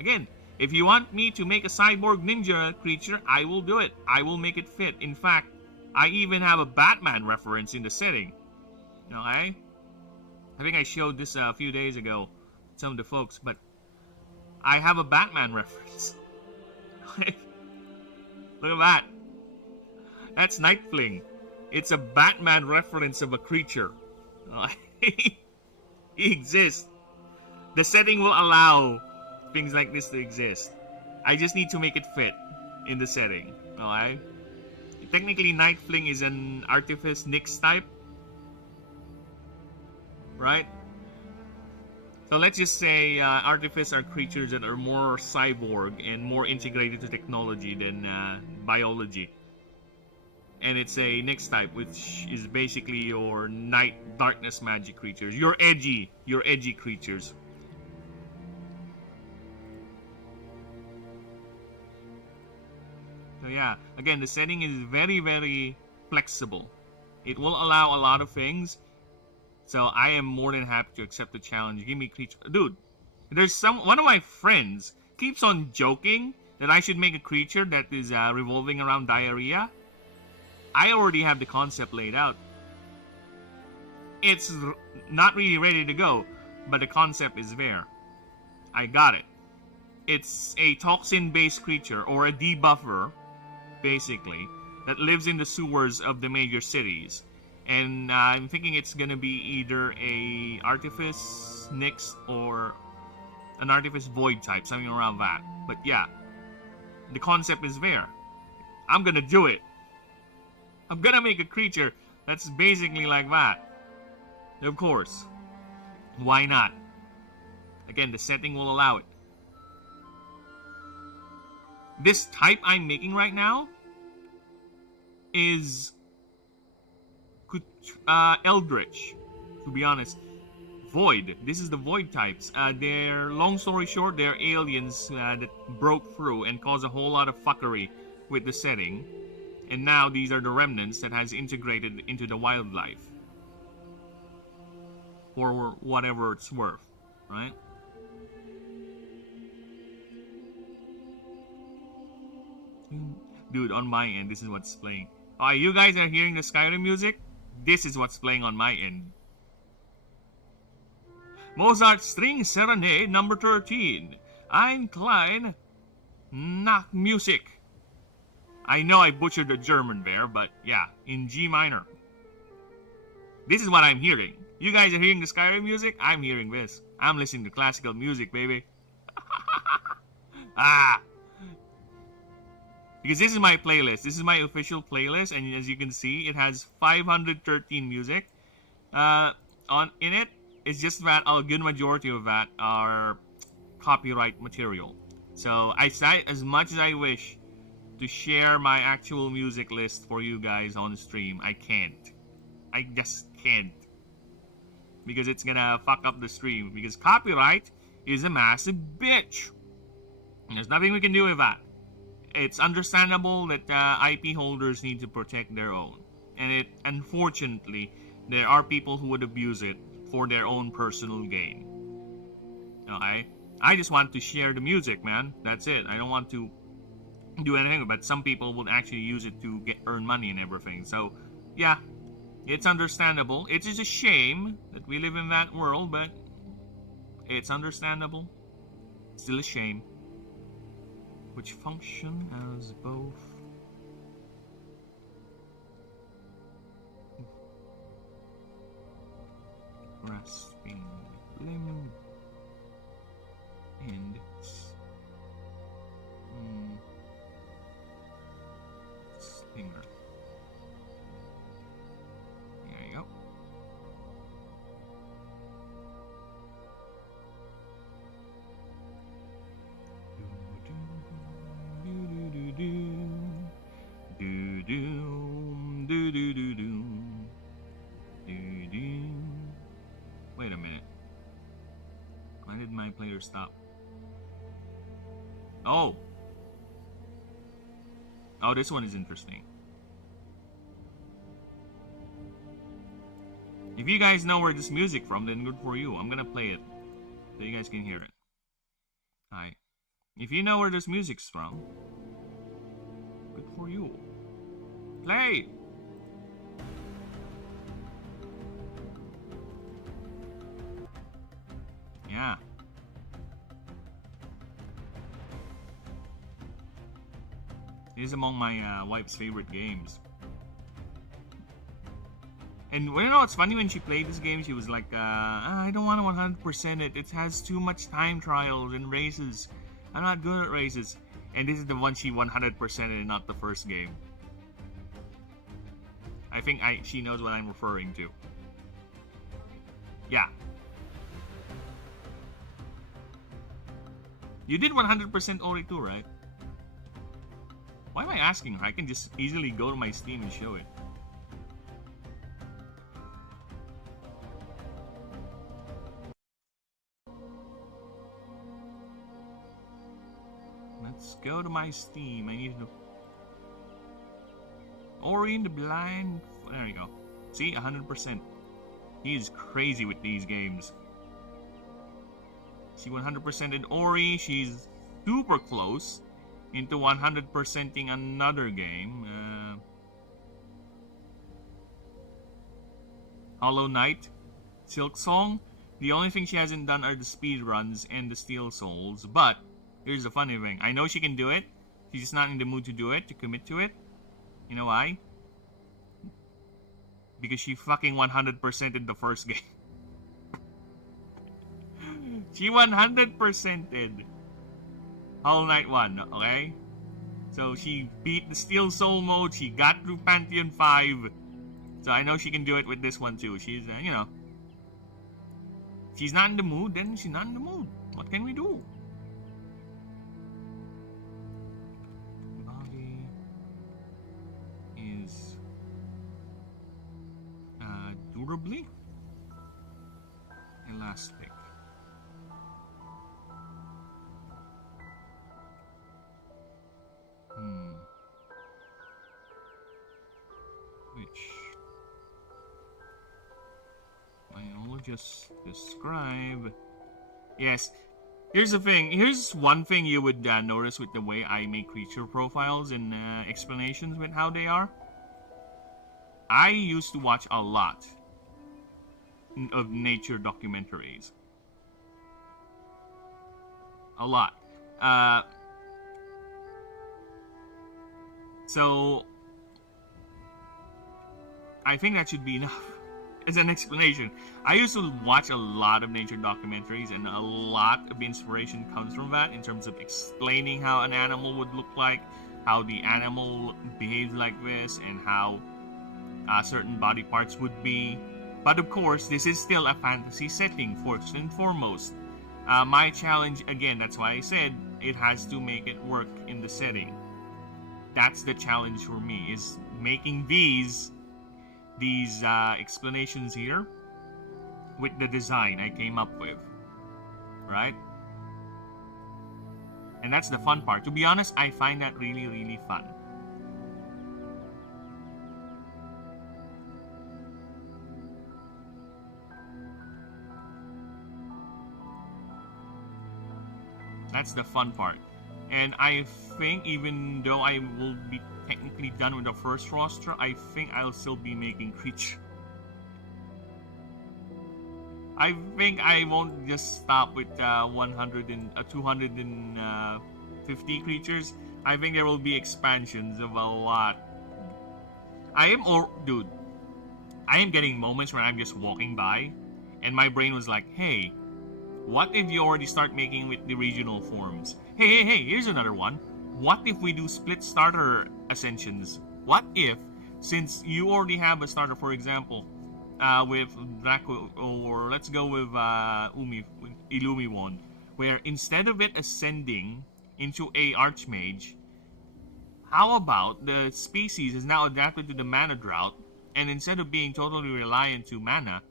Again, if you want me to make a cyborg ninja creature, I will do it. I will make it fit. In fact, I even have a Batman reference in the setting. Okay? I think I showed this a few days ago to some of the folks, but I have a Batman reference. Look at that. That's Nightfling. It's a Batman reference of a creature. He exists. The setting will allow things like this to exist. I just need to make it fit in the setting. Alright? Technically, Nightfling is an Artifice Nyx type. Right? So let's just say Artifice are creatures that are more cyborg and more integrated to technology than biology. And it's a Nyx type, which is basically your night darkness magic creatures. Your edgy creatures. So yeah, again, the setting is very, very flexible. It will allow a lot of things. So I am more than happy to accept the challenge. Give me creature. Dude, there's one of my friends keeps on joking that I should make a creature that is revolving around diarrhea. I already have the concept laid out. It's not really ready to go, but the concept is there. I got it. It's a toxin-based creature, or a debuffer, basically, that lives in the sewers of the major cities. And I'm thinking it's gonna be either a Artifice Nyx or an Artifice Void type, something around that. But yeah, the concept is there. I'm gonna do it. I'm gonna make a creature that's basically like that. Of course. Why not? Again, the setting will allow it. This type I'm making right now is Eldritch, to be honest. Void. This is the Void types. They're, long story short, they're aliens that broke through and caused a whole lot of fuckery with the setting. And now these are the remnants that has integrated into the wildlife. For whatever it's worth, right? Dude, on my end, this is what's playing. Oh, you guys are hearing the Skyrim music? This is what's playing on my end. Mozart String Serenade number 13. Ein klein nach Musik. I know I butchered the German there, but yeah, in G minor. This is what I'm hearing. You guys are hearing the Skyrim music? I'm hearing this. I'm listening to classical music, baby. Because this is my playlist. This is my official playlist, and as you can see, it has 513 music. In it, it's just that a good majority of that are copyright material. So as much as I wish to share my actual music list for you guys on stream. I can't. I just can't. Because it's gonna fuck up the stream. Because copyright is a massive bitch. And there's nothing we can do with that. It's understandable that IP holders need to protect their own. And unfortunately, there are people who would abuse it for their own personal gain. Okay? I just want to share the music, man. That's it. I don't want to do anything, but some people would actually use it to earn money and everything. So, yeah, it's understandable. It is a shame that we live in that world, but it's understandable. Still a shame. Which function as both grasping limb and stinger. There you go. Wait a minute. Why did my player stop? Oh! Oh, this one is interesting. If you guys know where this music from, then good for you. I'm gonna play it so you guys can hear it. Alright. If you know where this music's from, good for you. Play! Yeah. It is among my wife's favorite games. And you know what's funny, when she played this game, she was like, I don't want to 100% it. It has too much time trials and races. I'm not good at races. And this is the one she 100%ed and not the first game. I think she knows what I'm referring to. Yeah. You did 100% Ori too, right? Why am I asking her? I can just easily go to my Steam and show it. Let's go to my Steam. I need to... Ori and the Blind... There you go. See? 100%. He is crazy with these games. She 100%ed Ori. She's super close into 100%ing another game. Hollow Knight. Silk Song. The only thing she hasn't done are the speed runs and the Steel Souls. But here's the funny thing. I know she can do it. She's just not in the mood to do it, to commit to it. You know why? Because she fucking 100%ed the first game. She 100%ed Hollow Knight 1, okay? So she beat the Steel Soul mode, she got through Pantheon 5. So I know she can do it with this one too. She's, you know. She's not in the mood, then she's not in the mood. What can we do? Body is durably elastic. Which I will just describe. Yes, here's the thing. Here's one thing you would notice with the way I make creature profiles and explanations with how they are. I used to watch a lot of nature documentaries. A lot. So I think that should be enough as an explanation. I used to watch a lot of nature documentaries, and a lot of inspiration comes from that in terms of explaining how an animal would look like, how the animal behaves like this, and how certain body parts would be. But of course, this is still a fantasy setting, first and foremost. My challenge, again, that's why I said it has to make it work in the setting. that's the challenge for me, is making these explanations here with the design I came up with, right? And that's the fun part. To be honest, I find that really, really fun. That's the fun part. And I think even though I will be technically done with the first roster, I think I'll still be making creature. I think I won't just stop with 250 creatures. I think there will be expansions of a lot. Dude, I am getting moments where I'm just walking by and my brain was like, hey, what if you already start making with the regional forms? Hey, here's another one. What if we do split starter ascensions? What if, since you already have a starter, for example, with Draco, or let's go with Illumi Wand, where instead of it ascending into a Archmage, how about the species is now adapted to the mana drought, and instead of being totally reliant to mana,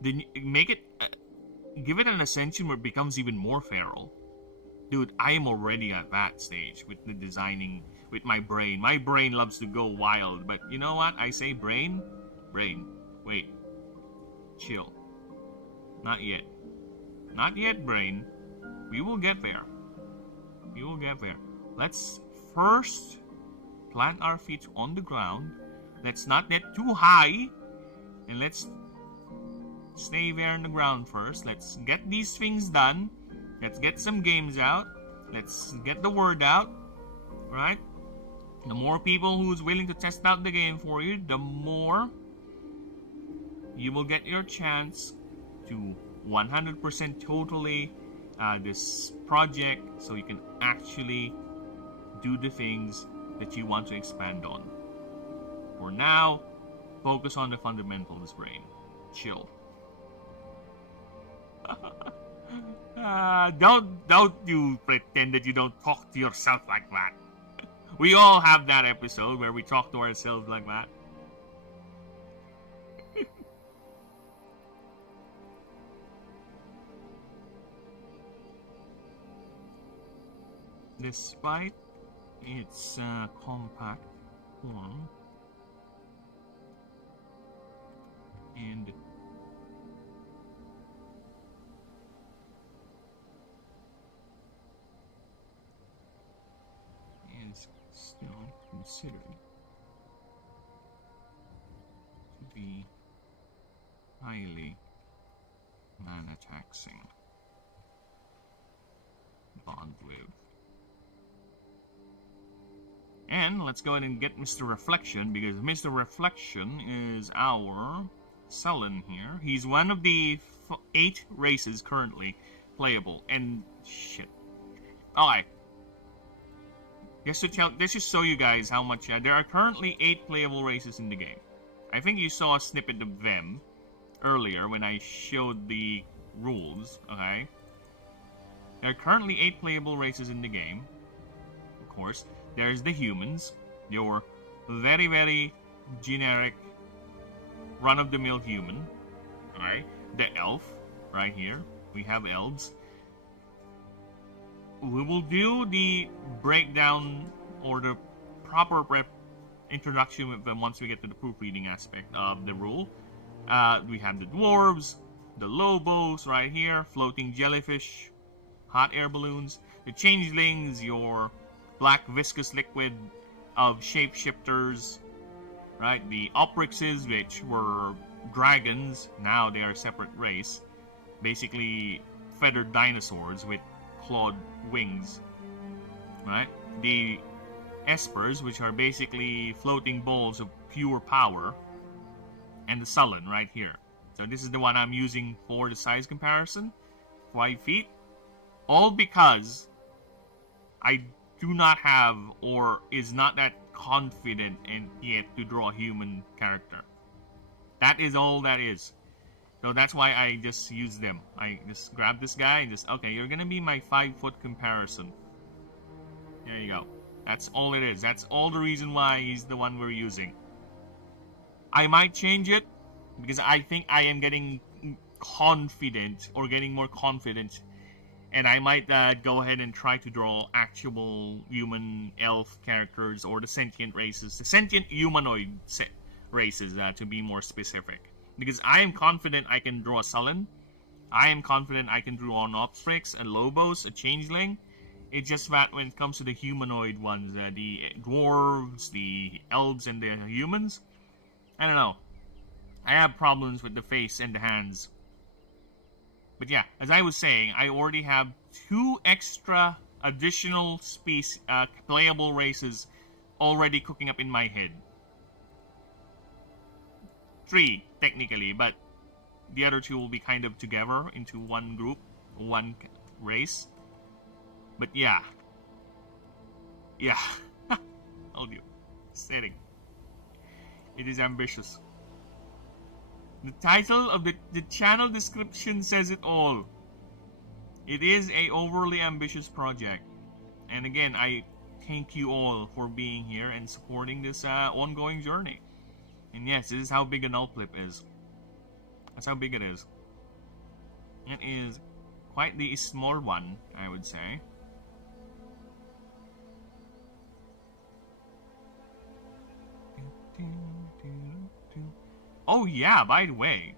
then make it, give it an ascension where it becomes even more feral. Dude, I am already at that stage with the designing, with my brain. My brain loves to go wild, but you know what? I say brain, wait, chill. Not yet. Not yet, brain. We will get there. We will get there. Let's first plant our feet on the ground. Let's not get too high. And let's stay there on the ground first. Let's get these things done. Let's get some games out. Let's get the word out. Right? The more people who's willing to test out the game for you, the more you will get your chance to 100% totally this project, so you can actually do the things that you want to expand on. For now, focus on the fundamentals, brain. Chill. Don't you pretend that you don't talk to yourself like that. We all have that episode where we talk to ourselves like that. Despite its compact form and is still considered to be highly mana taxing. Bond with. And let's go ahead and get Mr. Reflection, because Mr. Reflection is our Sullen here. He's one of the 8 races currently playable. And shit. Alright. Just to show you guys how much there are currently 8 playable races in the game. I think you saw a snippet of them earlier when I showed the rules, okay? There are currently 8 playable races in the game. Of course, there's the humans, your very, very generic run-of-the-mill human, alright? The elf, right here. We have elves. We will do the breakdown or the proper introduction with them once we get to the proofreading aspect of the rule. We have the dwarves, the lobos right here, floating jellyfish, hot air balloons, the changelings, your black viscous liquid of shapeshifters, right? The oprixes, which were dragons, now they are a separate race, basically feathered dinosaurs with clawed wings, right? The espers, which are basically floating balls of pure power, and the sullen right here. So this is the one I'm using for the size comparison, 5 feet, all because I do not have, or is not that confident in yet to draw a human character. That is all that is. So that's why I just use them. I just grab this guy and just, okay, you're gonna be my 5 foot comparison. There you go. That's all it is. That's all the reason why he's the one we're using. I might change it because I think I am getting confident or getting more confident, and I might go ahead and try to draw actual human elf characters or the sentient races, the sentient humanoid races to be more specific. Because I am confident I can draw a Sullen. I am confident I can draw an Opstrix, a Lobos, a Changeling. It's just that when it comes to the humanoid ones, the dwarves, the elves, and the humans, I don't know. I have problems with the face and the hands. But yeah, as I was saying, I already have 2 extra additional playable races already cooking up in my head. 3, technically, but the other 2 will be kind of together into one group, one race. But yeah. Yeah. Told you. Setting. It is ambitious. The title of the channel description says it all. It is a overly ambitious project. And again, I thank you all for being here and supporting this ongoing journey. And yes, this is how big a null clip is. That's how big it is. It is quite the small one, I would say. Oh yeah, by the way,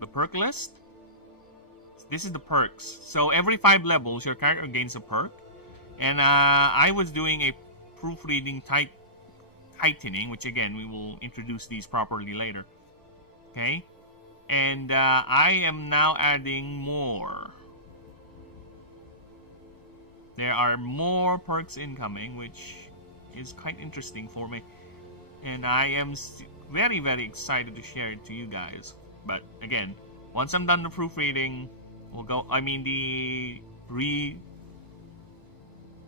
the perk list. This is the perks. So every 5 levels, your character gains a perk. And I was doing a proofreading tightening, which again, we will introduce these properly later. Okay? And I am now adding more. There are more perks incoming, which is quite interesting for me. And I am very, very excited to share it to you guys. But again, once I'm done the proofreading, the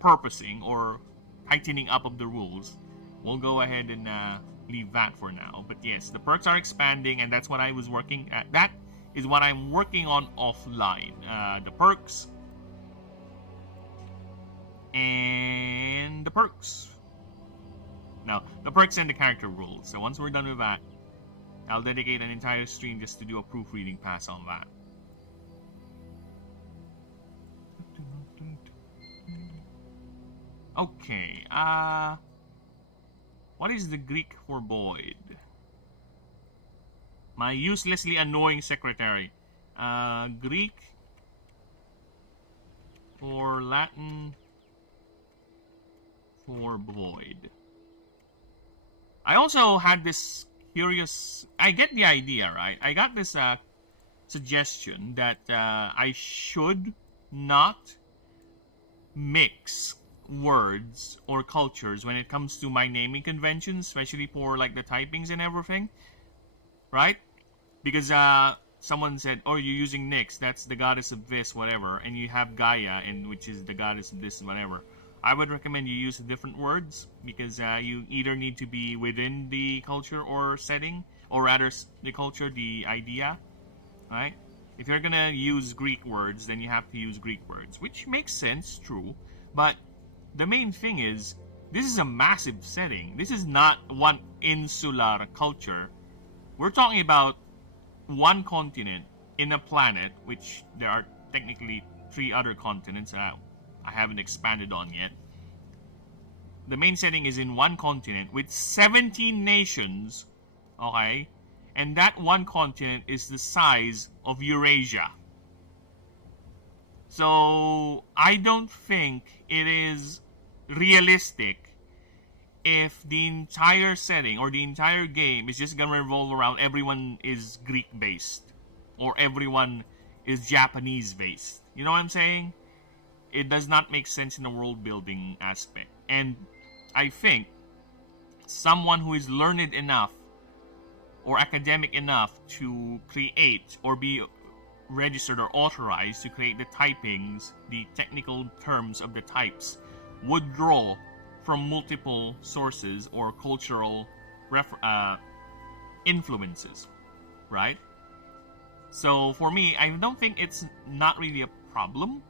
repurposing or tightening up of the rules, we'll go ahead and leave that for now. But yes, the perks are expanding, and that's what I was working at. That is what I'm working on offline. The perks and the perks. Now, the perks and the character rules. So once we're done with that, I'll dedicate an entire stream just to do a proofreading pass on that. Okay, what is the Greek for void? My uselessly annoying secretary. Greek for Latin for void. I also had this curious... I get the idea, right? I got this suggestion that I should not mix words or cultures when it comes to my naming conventions, especially for like the typings and everything, right? Because someone said, oh, you're using Nyx, that's the goddess of this, whatever, and you have Gaia, which is the goddess of this, whatever. I would recommend you use different words, because you either need to be within the culture or setting, or rather the culture, the idea, right? If you're gonna use Greek words, then you have to use Greek words, which makes sense, true, but the main thing is, this is a massive setting. This is not one insular culture. We're talking about one continent in a planet, which there are technically 3 other continents I haven't expanded on yet. The main setting is in one continent with 17 nations, okay? And that one continent is the size of Eurasia. So, I don't think it is realistic if the entire setting or the entire game is just gonna revolve around everyone is Greek-based or everyone is Japanese-based. You know what I'm saying? It does not make sense in the world-building aspect. And I think someone who is learned enough or academic enough to create or be registered or authorized to create the typings, the technical terms of the types, would draw from multiple sources or cultural influences, right? So for me, I don't think it's not really a problem,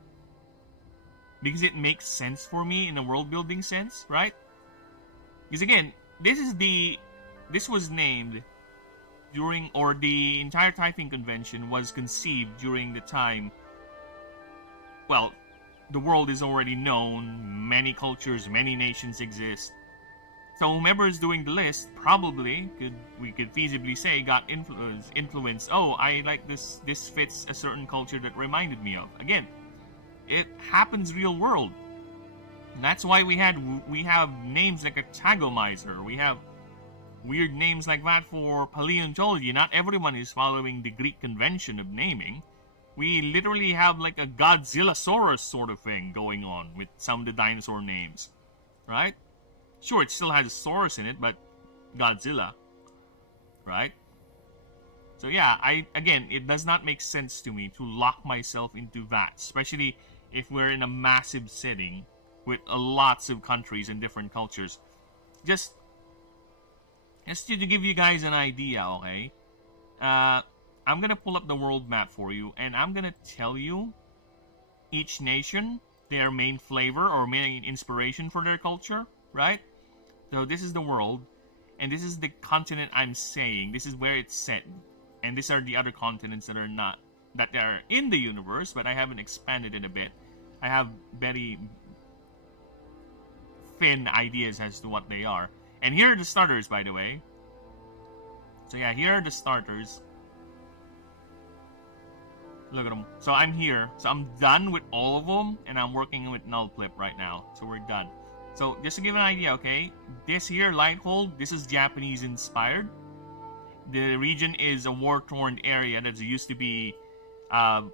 because it makes sense for me in a world building sense, right? Because again, this was named during, or the entire typing convention was conceived during the time, well, the world is already known, many cultures, many nations exist. So whomever is doing the list probably we could feasibly say got influenced. Oh, I like this fits a certain culture that reminded me of. Again, it happens real world. And that's why we have names like a tagomizer. We have weird names like that for paleontology. Not everyone is following the Greek convention of naming. We literally have like a Godzillasaurus sort of thing going on with some of the dinosaur names, right? Sure, it still has a Saurus in it, but Godzilla, right? So yeah, again, it does not make sense to me to lock myself into that, especially if we're in a massive setting with lots of countries and different cultures. Just to give you guys an idea, okay? I'm gonna pull up the world map for you, and I'm gonna tell you each nation, their main flavor or main inspiration for their culture, right? So this is the world, and this is the continent I'm saying. This is where it's set, and these are the other continents that are in the universe, but I haven't expanded it a bit. I have very thin ideas as to what they are. And here are the starters, by the way. So yeah, here are the starters. Look at them. So I'm here. So I'm done with all of them, and I'm working with nullflip right now. So we're done. So just to give an idea, okay? This here, Lighthold, this is Japanese inspired. The region is a war-torn area that used to be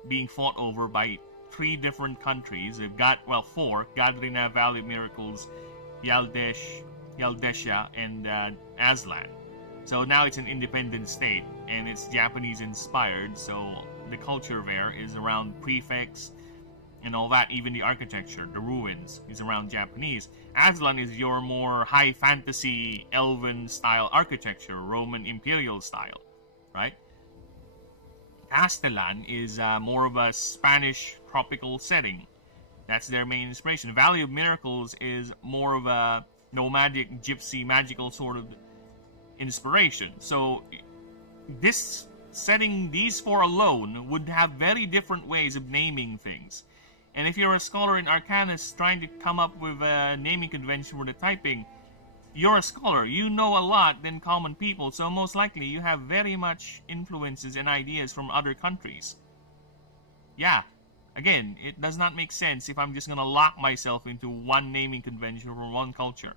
being fought over by 3 different countries. They've got, well, 4. Gadrina, Valley of Miracles, Yaldesha, and Aslan. So now it's an independent state, and it's Japanese inspired, so the culture there is around prefects and all that. Even the architecture, the ruins, is around Japanese. Aslan is your more high fantasy, elven style architecture, Roman imperial style, right? Castellan is more of a Spanish tropical setting. That's their main inspiration. Valley of Miracles is more of a nomadic, gypsy, magical sort of inspiration. So this setting, these 4 alone, would have very different ways of naming things. And if you're a scholar in Arcanus trying to come up with a naming convention for the typing, you're a scholar. You know a lot than common people, so most likely you have very much influences and ideas from other countries. Yeah, again, it does not make sense if I'm just gonna lock myself into one naming convention for one culture.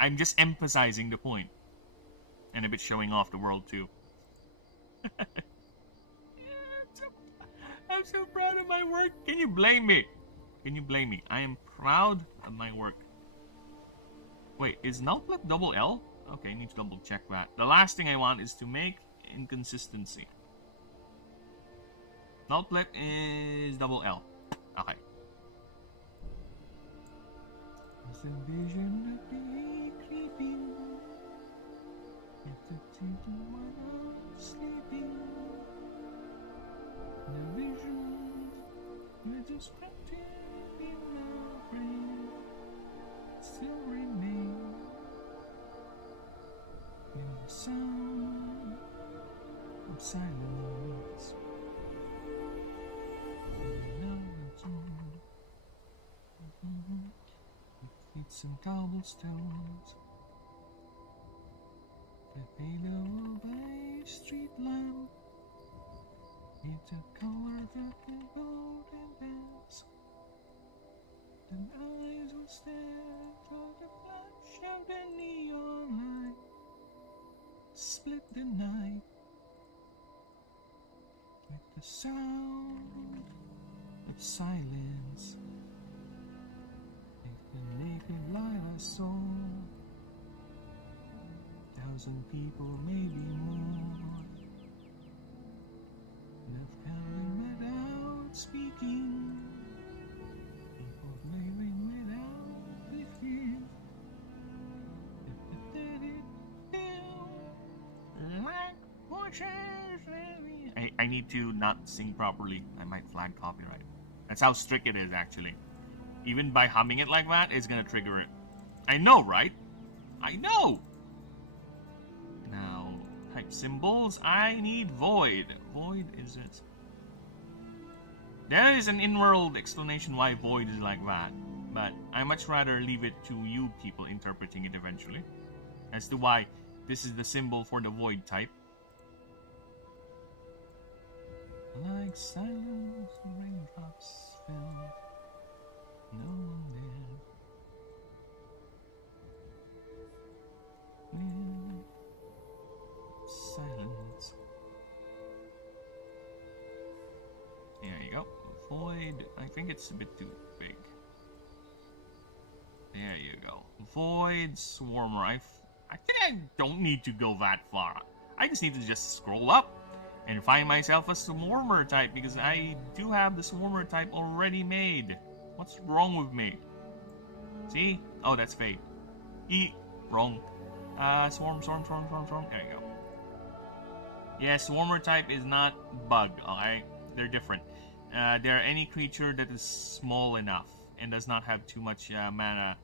I'm just emphasizing the point. And a bit showing off the world too. I'm so proud of my work. Can you blame me? Can you blame me? I am proud of my work. Wait, is nullflip double L? Okay, I need to double check that. The last thing I want is to make inconsistency. Nullflip is double L. Okay. It's a vision that be creeping. It's a taking while I'm sleeping. The vision that is printed in our brain still remain in the sound of silence. With feet and cobblestones, the halo of a street lamp. It's a color that can boat and dance. Then eyes will stare till the flash of the neon light split the night with the sound of silence. If the naked light I saw, 1,000 people, maybe more, left howling without speaking, people blaming without the fear. Like bushes. I need to not sing properly. I might flag copyright. That's how strict it is, actually. Even by humming it like that, it's gonna trigger it. I know, right? I know! Now, type symbols. I need void. Void is it? There is an in-world explanation why void is like that, but I much rather leave it to you people interpreting it eventually, as to why this is the symbol for the void type. Like silence, raindrops fell, no one there. Silence. There you go. Void. I think it's a bit too big. There you go. Void Swarmer. I think I don't need to go that far. I just need to just scroll up and find myself a Swarmer type, because I do have the Swarmer type already made. What's wrong with me? See? Oh, that's fade. Wrong. Swarm. There you go. Yeah, Swarmer type is not bug, okay? They're different. They're any creature that is small enough and does not have too much mana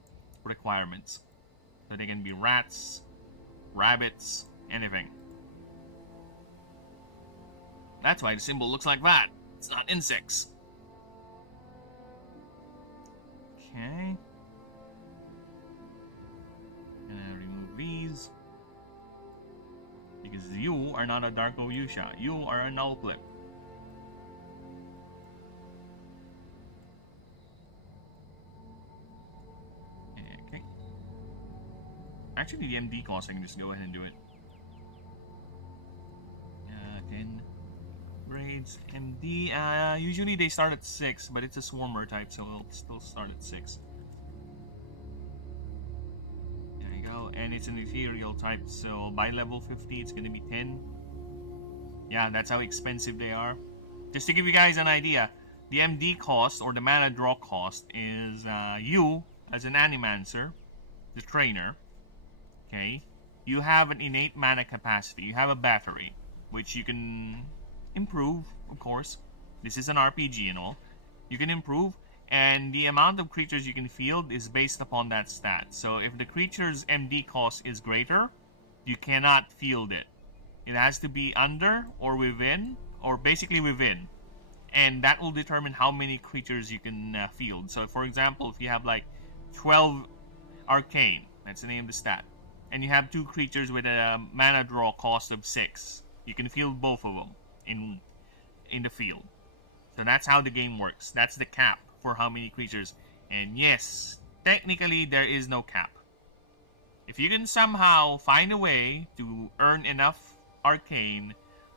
requirements. So they can be rats, rabbits, anything. That's why the symbol looks like that. It's not insects. Okay. Gonna remove these. Because you are not a Darko Yusha. You are a null flip. Okay. Actually, the MD cost, I can just go ahead and do it. 10 grades. MD. Usually they start at 6, but it's a Swarmer type, so it'll still start at 6. And it's an ethereal type, so by level 50 it's going to be 10. Yeah, that's how expensive they are. Just to give you guys an idea, the MD cost, or the mana draw cost, is you as an Animancer, the trainer. Okay, you have an innate mana capacity. You have a battery, which you can improve, of course. This is an RPG and all. You can improve. And the amount of creatures you can field is based upon that stat. So if the creature's MD cost is greater, you cannot field it. It has to be under or within, or basically within. And that will determine how many creatures you can field. So for example, if you have like 12 Arcane, that's the name of the stat, and you have 2 creatures with a mana draw cost of 6, you can field both of them in the field. So that's how the game works. That's the cap for how many creatures. And yes, technically there is no cap. If you can somehow find a way to earn enough Arcane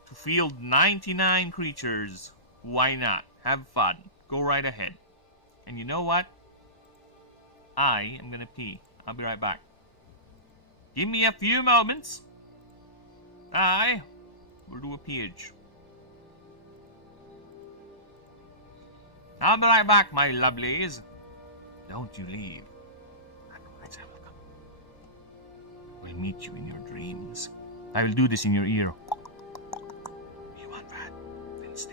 to field 99 creatures, why not? Have fun. Go right ahead. And you know what? I am gonna pee. I'll be right back. Give me a few moments. I will do a pH. I'll be right back, my lovelies. Don't you leave. We'll meet you in your dreams. I will do this in your ear. You want that? Then stay.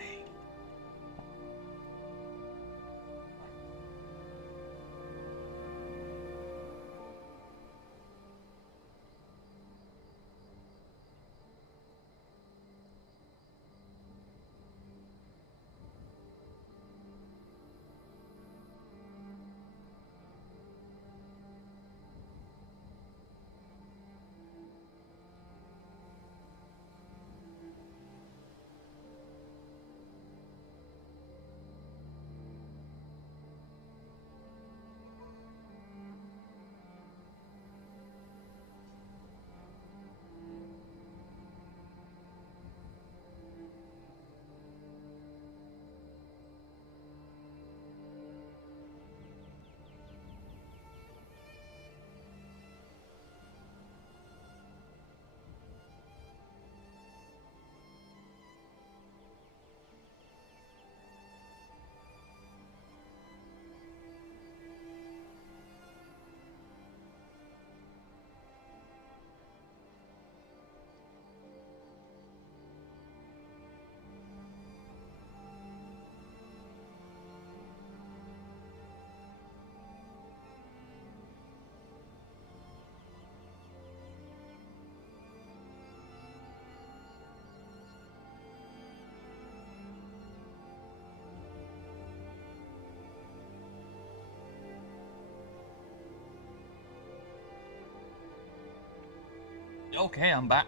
Okay, I'm back.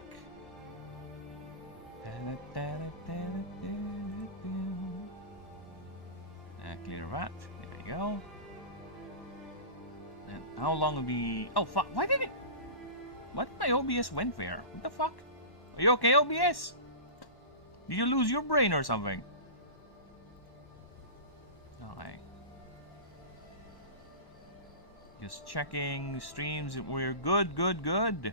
Clear that. There we go. And how long will be... Oh, fuck. Why did my OBS went there? What the fuck? Are you okay, OBS? Did you lose your brain or something? Alright. Just checking streams. We're good, good, good.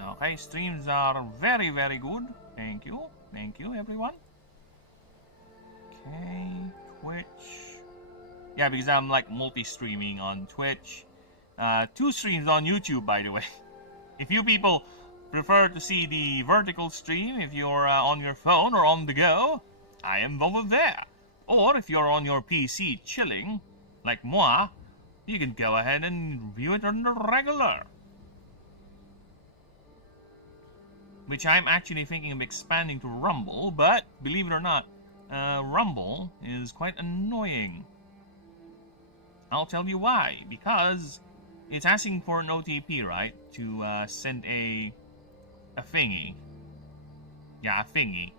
Okay, streams are very, very good. Thank you. Thank you, everyone. Okay, Twitch. Yeah, because I'm like multi-streaming on Twitch. 2 streams on YouTube, by the way. If you people prefer to see the vertical stream, if you're on your phone or on the go, I am over there. Or if you're on your PC chilling, like moi, you can go ahead and view it on the regular. Which I'm actually thinking of expanding to Rumble, but believe it or not, Rumble is quite annoying. I'll tell you why. Because it's asking for an OTP, right? To send a thingy. Yeah, a thingy.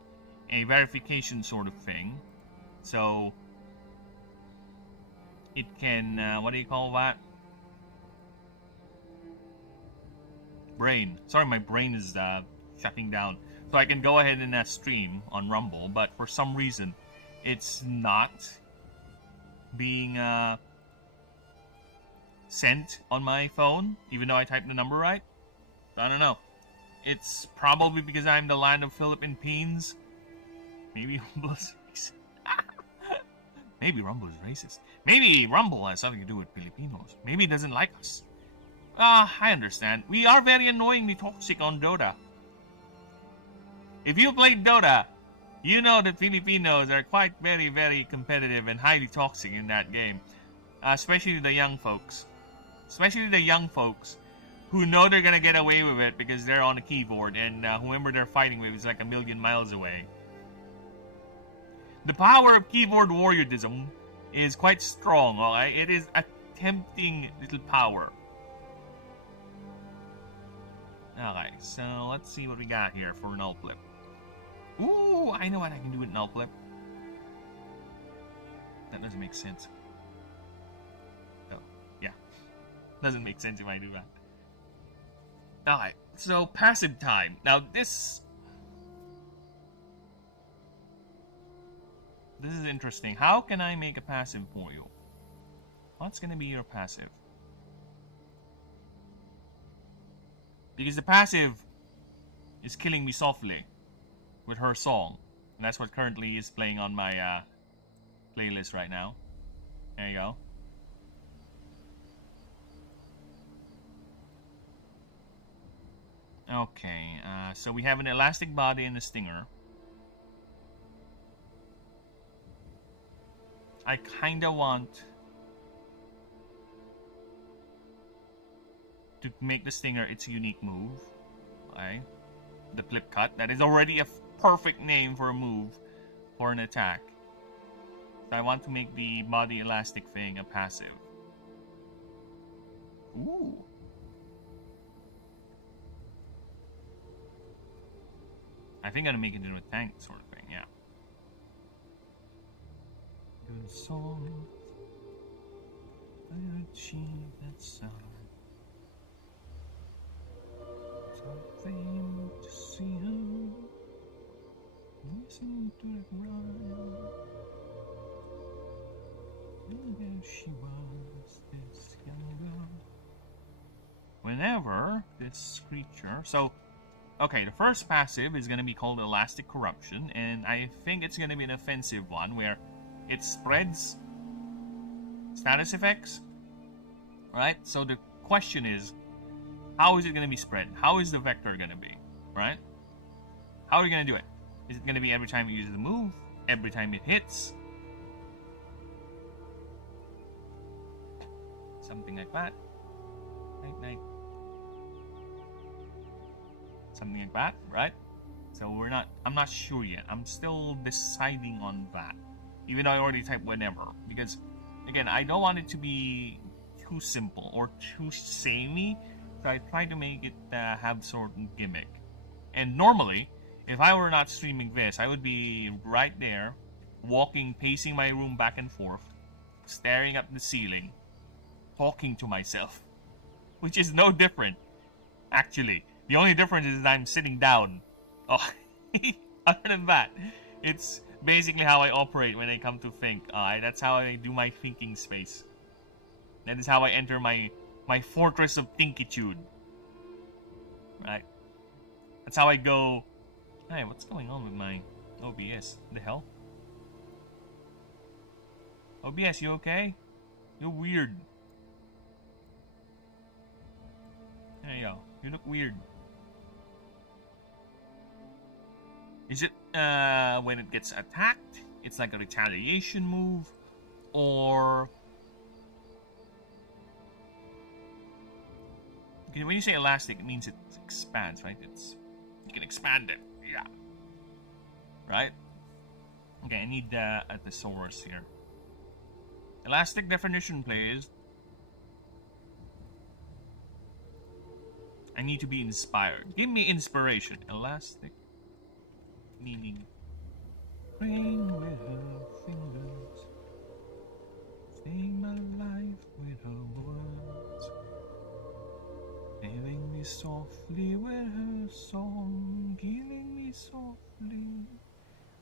A verification sort of thing. So it can, what do you call that? Brain. Sorry, my brain is shutting down. So I can go ahead and stream on Rumble, but for some reason, it's not being sent on my phone, even though I typed the number right. So I don't know. It's probably because I'm the land of Philippines. Maybe Rumble is racist. Maybe Rumble is racist. Maybe Rumble has something to do with Filipinos. Maybe it doesn't like us. I understand. We are very annoyingly toxic on Dota. If you played Dota, you know that Filipinos are quite very, very competitive and highly toxic in that game. Especially the young folks. Especially the young folks who know they're gonna get away with it because they're on a keyboard and whoever they're fighting with is like a million miles away. The power of keyboard warriorism is quite strong, alright? It is a tempting little power. Okay, so let's see what we got here for null flip. Ooh, I know what I can do with null flip. That doesn't make sense. Oh, yeah. Doesn't make sense if I do that. Alright, so passive time. Now this is interesting. How can I make a passive for you? What's gonna be your passive? Because the passive is killing me softly with her song. And that's what currently is playing on my playlist right now. There you go. Okay, so we have an elastic body and a stinger. I kinda want to make the stinger its unique move. Okay. The flip cut. That is already a perfect name for a move for an attack. So I want to make the body elastic thing a passive. Ooh. I think I'm gonna make it into a tank sort of thing, yeah. Good soul, I achieve that sound. Something to see her. Listen to the ground. There she was, this young girl. Whenever this creature, so okay, the first passive is going to be called Elastic Corruption, and I think it's going to be an offensive one where it spreads status effects, right? So the question is, how is it going to be spread? How is the vector going to be, right? How are you going to do it? Is it going to be every time you use the move? Every time it hits? Something like that. Night, night. Something like that, right? So I'm not sure yet. I'm still deciding on that. Even though I already typed whenever. Because, again, I don't want it to be too simple or too samey So I try to make it have certain gimmick. And normally, if I were not streaming this, I would be right there, walking, pacing my room back and forth, staring at the ceiling, talking to myself, which is no different, actually. The only difference is that I'm sitting down. Oh, other than that, it's basically how I operate when I come to think. That's how I do my thinking space. That is how I enter my fortress of thinkitude. Right? That's how I go. Hey, what's going on with my OBS? The hell? OBS, you okay? You're weird. There you go. You look weird. Is it when it gets attacked, it's like a retaliation move, or okay, when you say elastic, it means it expands, right? You can expand it, yeah. Right? Okay, I need a thesaurus here. Elastic definition, please. I need to be inspired. Give me inspiration. Elastic. Meaning, playing with her fingers, staying my life with her words, killing me softly with her song, killing me softly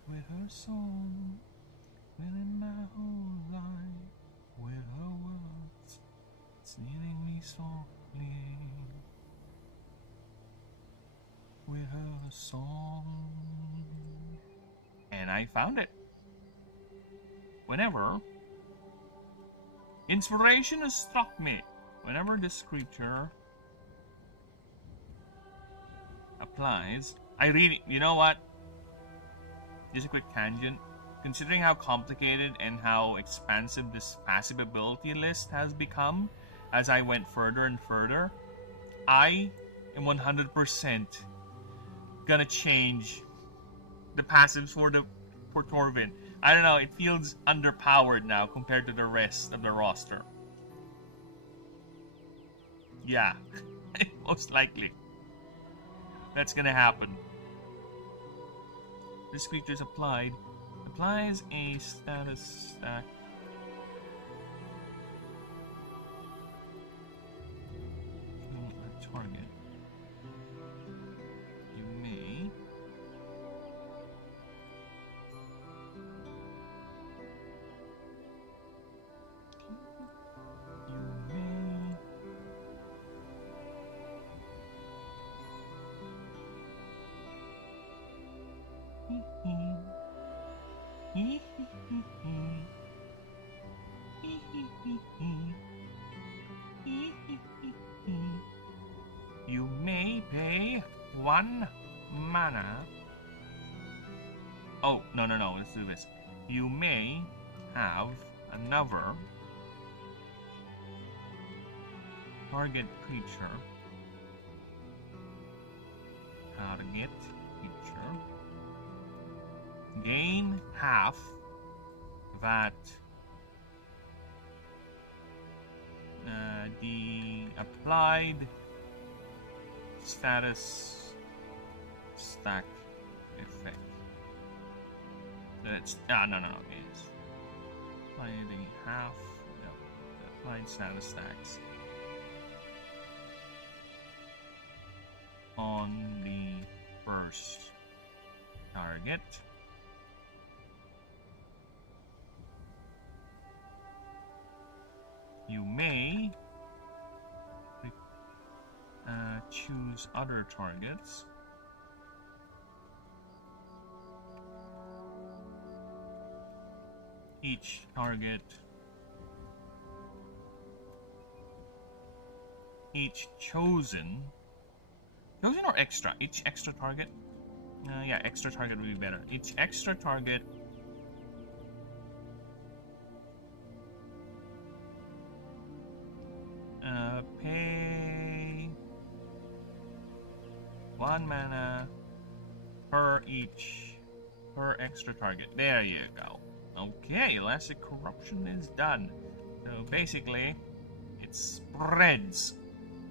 with her song, filling my whole life with her words, stealing me softly with her song. And I found it. Whenever inspiration has struck me, whenever this creature applies, I really, you know what? Just a quick tangent. Considering how complicated and how expansive this passive ability list has become as I went further and further, I am 100% gonna change the passives for Torvin. I don't know, it feels underpowered now compared to the rest of the roster. Yeah, most likely. That's gonna happen. This creature's applies a status stack. A target. You may you may pay 1 mana. Oh, no, let's do this. You may have another target creature. Target creature. Gain half that the applied status stack effect. That's no. It's applying half the applied status stacks on the first target. You may choose other targets. Each chosen or extra? Each extra target? Yeah, extra target would be better. Each extra target pay 1 mana per extra target. There you go. Okay, Elastic Corruption is done. So basically, it spreads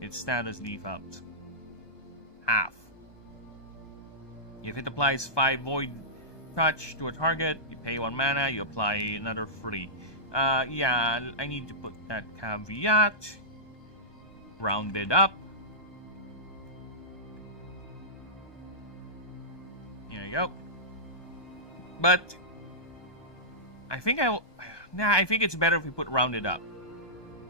its status default. Half. If it applies 5 void touch to a target, you pay 1 mana, you apply another 3. Yeah, I need to put that caveat. Round it up. There you go. But I think I think it's better if we put rounded up.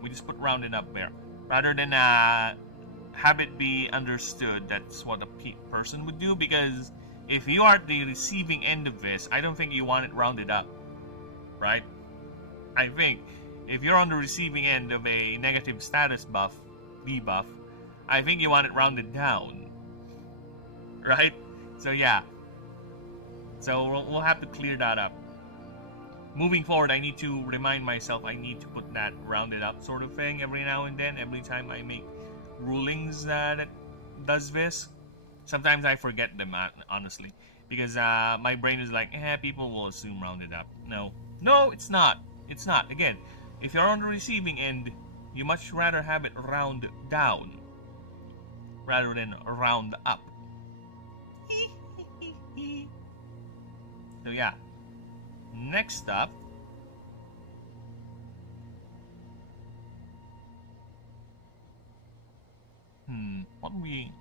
We just put rounded up there, rather than have it be understood that's what a person would do. Because if you are the receiving end of this, I don't think you want it rounded up, right? I think if you're on the receiving end of a negative status buff, debuff, I think you want it rounded down, right? So yeah. So we'll have to clear that up. Moving forward, I need to remind myself I need to put that rounded up sort of thing every now and then, every time I make rulings that does this. Sometimes I forget them, honestly, because my brain is like, people will assume rounded up. No, it's not. It's not. Again, if you're on the receiving end, you much rather have it round down rather than round up. So yeah. Next up,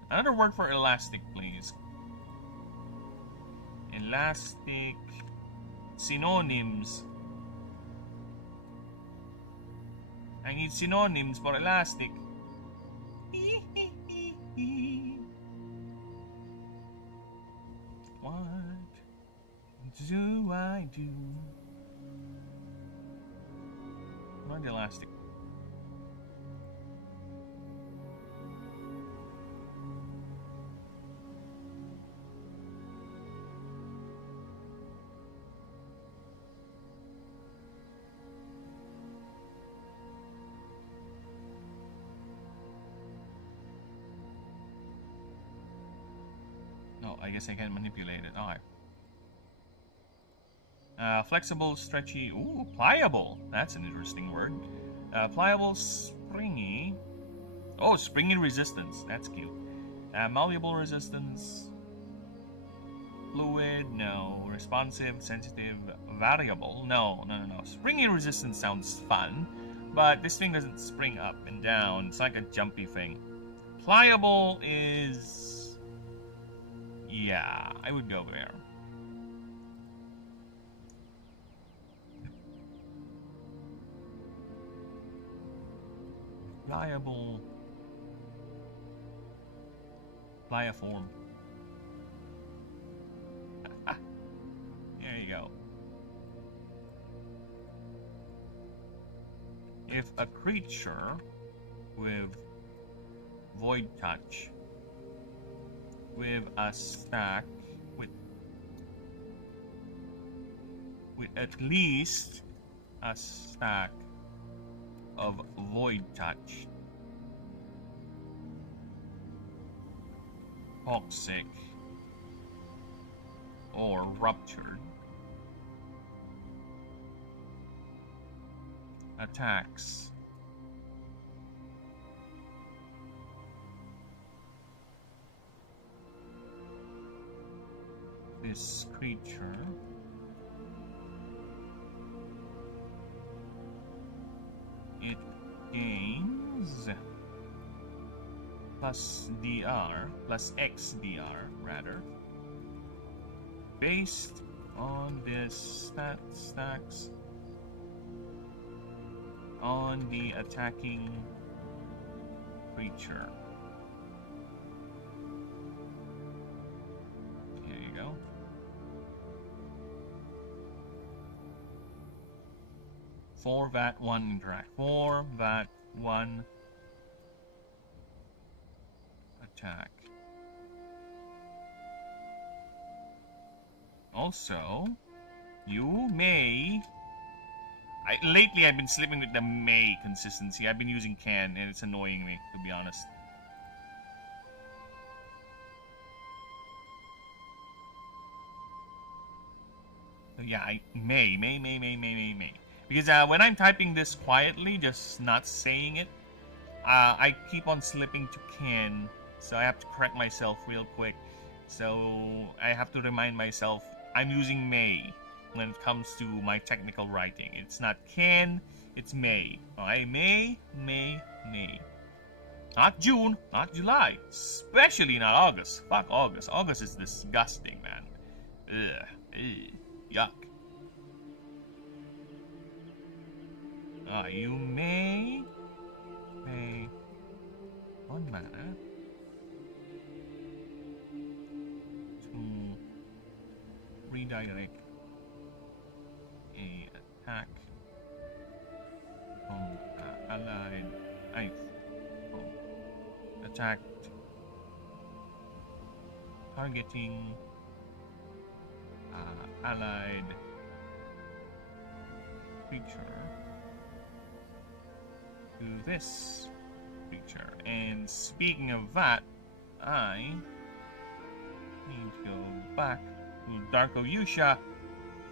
another word for elastic, please. Elastic synonyms. I need synonyms for elastic. What do I do? Not elastic. No, I guess I can manipulate it. Alright. Flexible, stretchy, ooh, pliable. That's an interesting word. Pliable, springy. Oh, springy resistance. That's cute. Malleable resistance. Fluid, no. Responsive, sensitive, variable. No. Springy resistance sounds fun, but this thing doesn't spring up and down. It's like a jumpy thing. Pliable is... yeah, I would go there. Pliable. Pliaform. There you go. If a creature with void touch with a stack with at least a stack of void touch, toxic, or ruptured, attacks this creature it gains plus DR, plus XDR rather, based on this stacks on the attacking creature. There you go. For that one interact. For that one attack. Also, you may... lately I've been slipping with the may consistency. I've been using can, and it's annoying me, to be honest. So yeah, may. Because when I'm typing this quietly, just not saying it, I keep on slipping to can, so I have to correct myself real quick. So I have to remind myself I'm using may when it comes to my technical writing. It's not can, it's may. Okay, may. Not June, not July, especially not August. Fuck August. August is disgusting, man. Ugh, yuck. You may 1 mana to redirect a attack from allied attacked targeting allied creature to this creature. And speaking of that, I need to go back to Darko Yusha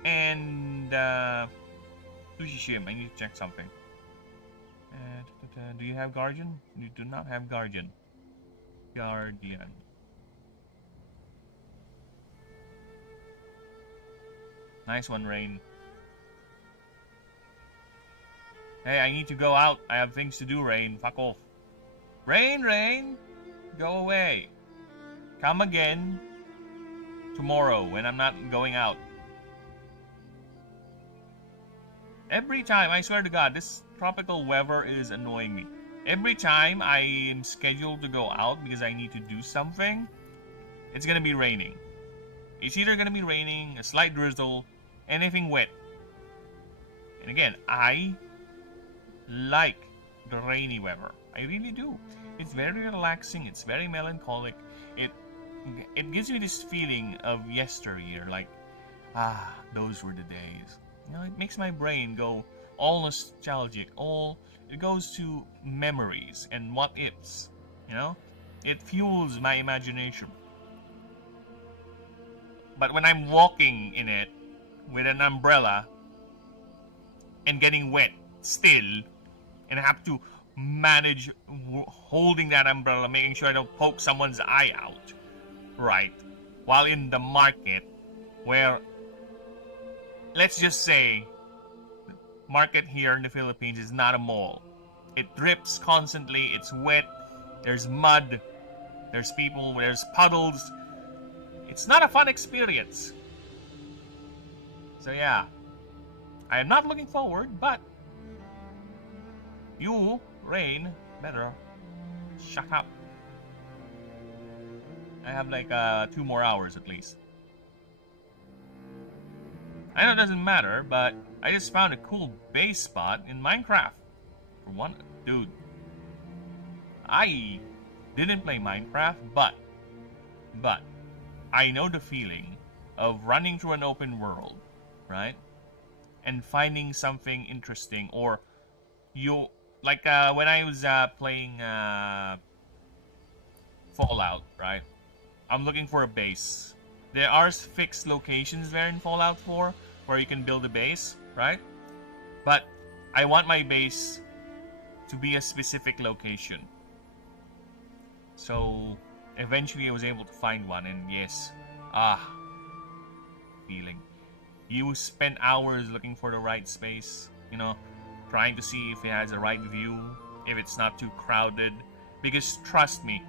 and Sushishim. I need to check something. Do you have Guardian? You do not have Guardian. Guardian. Nice one, Rain. Hey, I need to go out. I have things to do, Rain. Fuck off. Rain! Go away. Come again tomorrow when I'm not going out. Every time, I swear to God, this tropical weather is annoying me. Every time I am scheduled to go out because I need to do something, it's gonna be raining. It's either gonna be raining, a slight drizzle, anything wet. And again, I like the rainy weather. I really do. It's very relaxing. It's very melancholic. It gives me this feeling of yesteryear, like, those were the days. You know, it makes my brain go all nostalgic. It goes to memories and what ifs. You know, it fuels my imagination. But when I'm walking in it with an umbrella and getting wet still, and I have to manage holding that umbrella, making sure I don't poke someone's eye out, right? While in the market, where, let's just say, market here in the Philippines is not a mall. It drips constantly, it's wet, there's mud, there's people, there's puddles. It's not a fun experience. So yeah, I am not looking forward, but you, Rain, better shut up. I have like 2 more hours at least. I know it doesn't matter, but I just found a cool base spot in Minecraft. For one, dude, I didn't play Minecraft, but I know the feeling of running through an open world, right? And finding something interesting, or you, like when I was playing Fallout, right? I'm looking for a base. There are fixed locations there in Fallout 4 where you can build a base, right? But I want my base to be a specific location. So eventually I was able to find one, and yes, feeling. You spend hours looking for the right space, you know, trying to see if it has the right view, if it's not too crowded. Because trust me,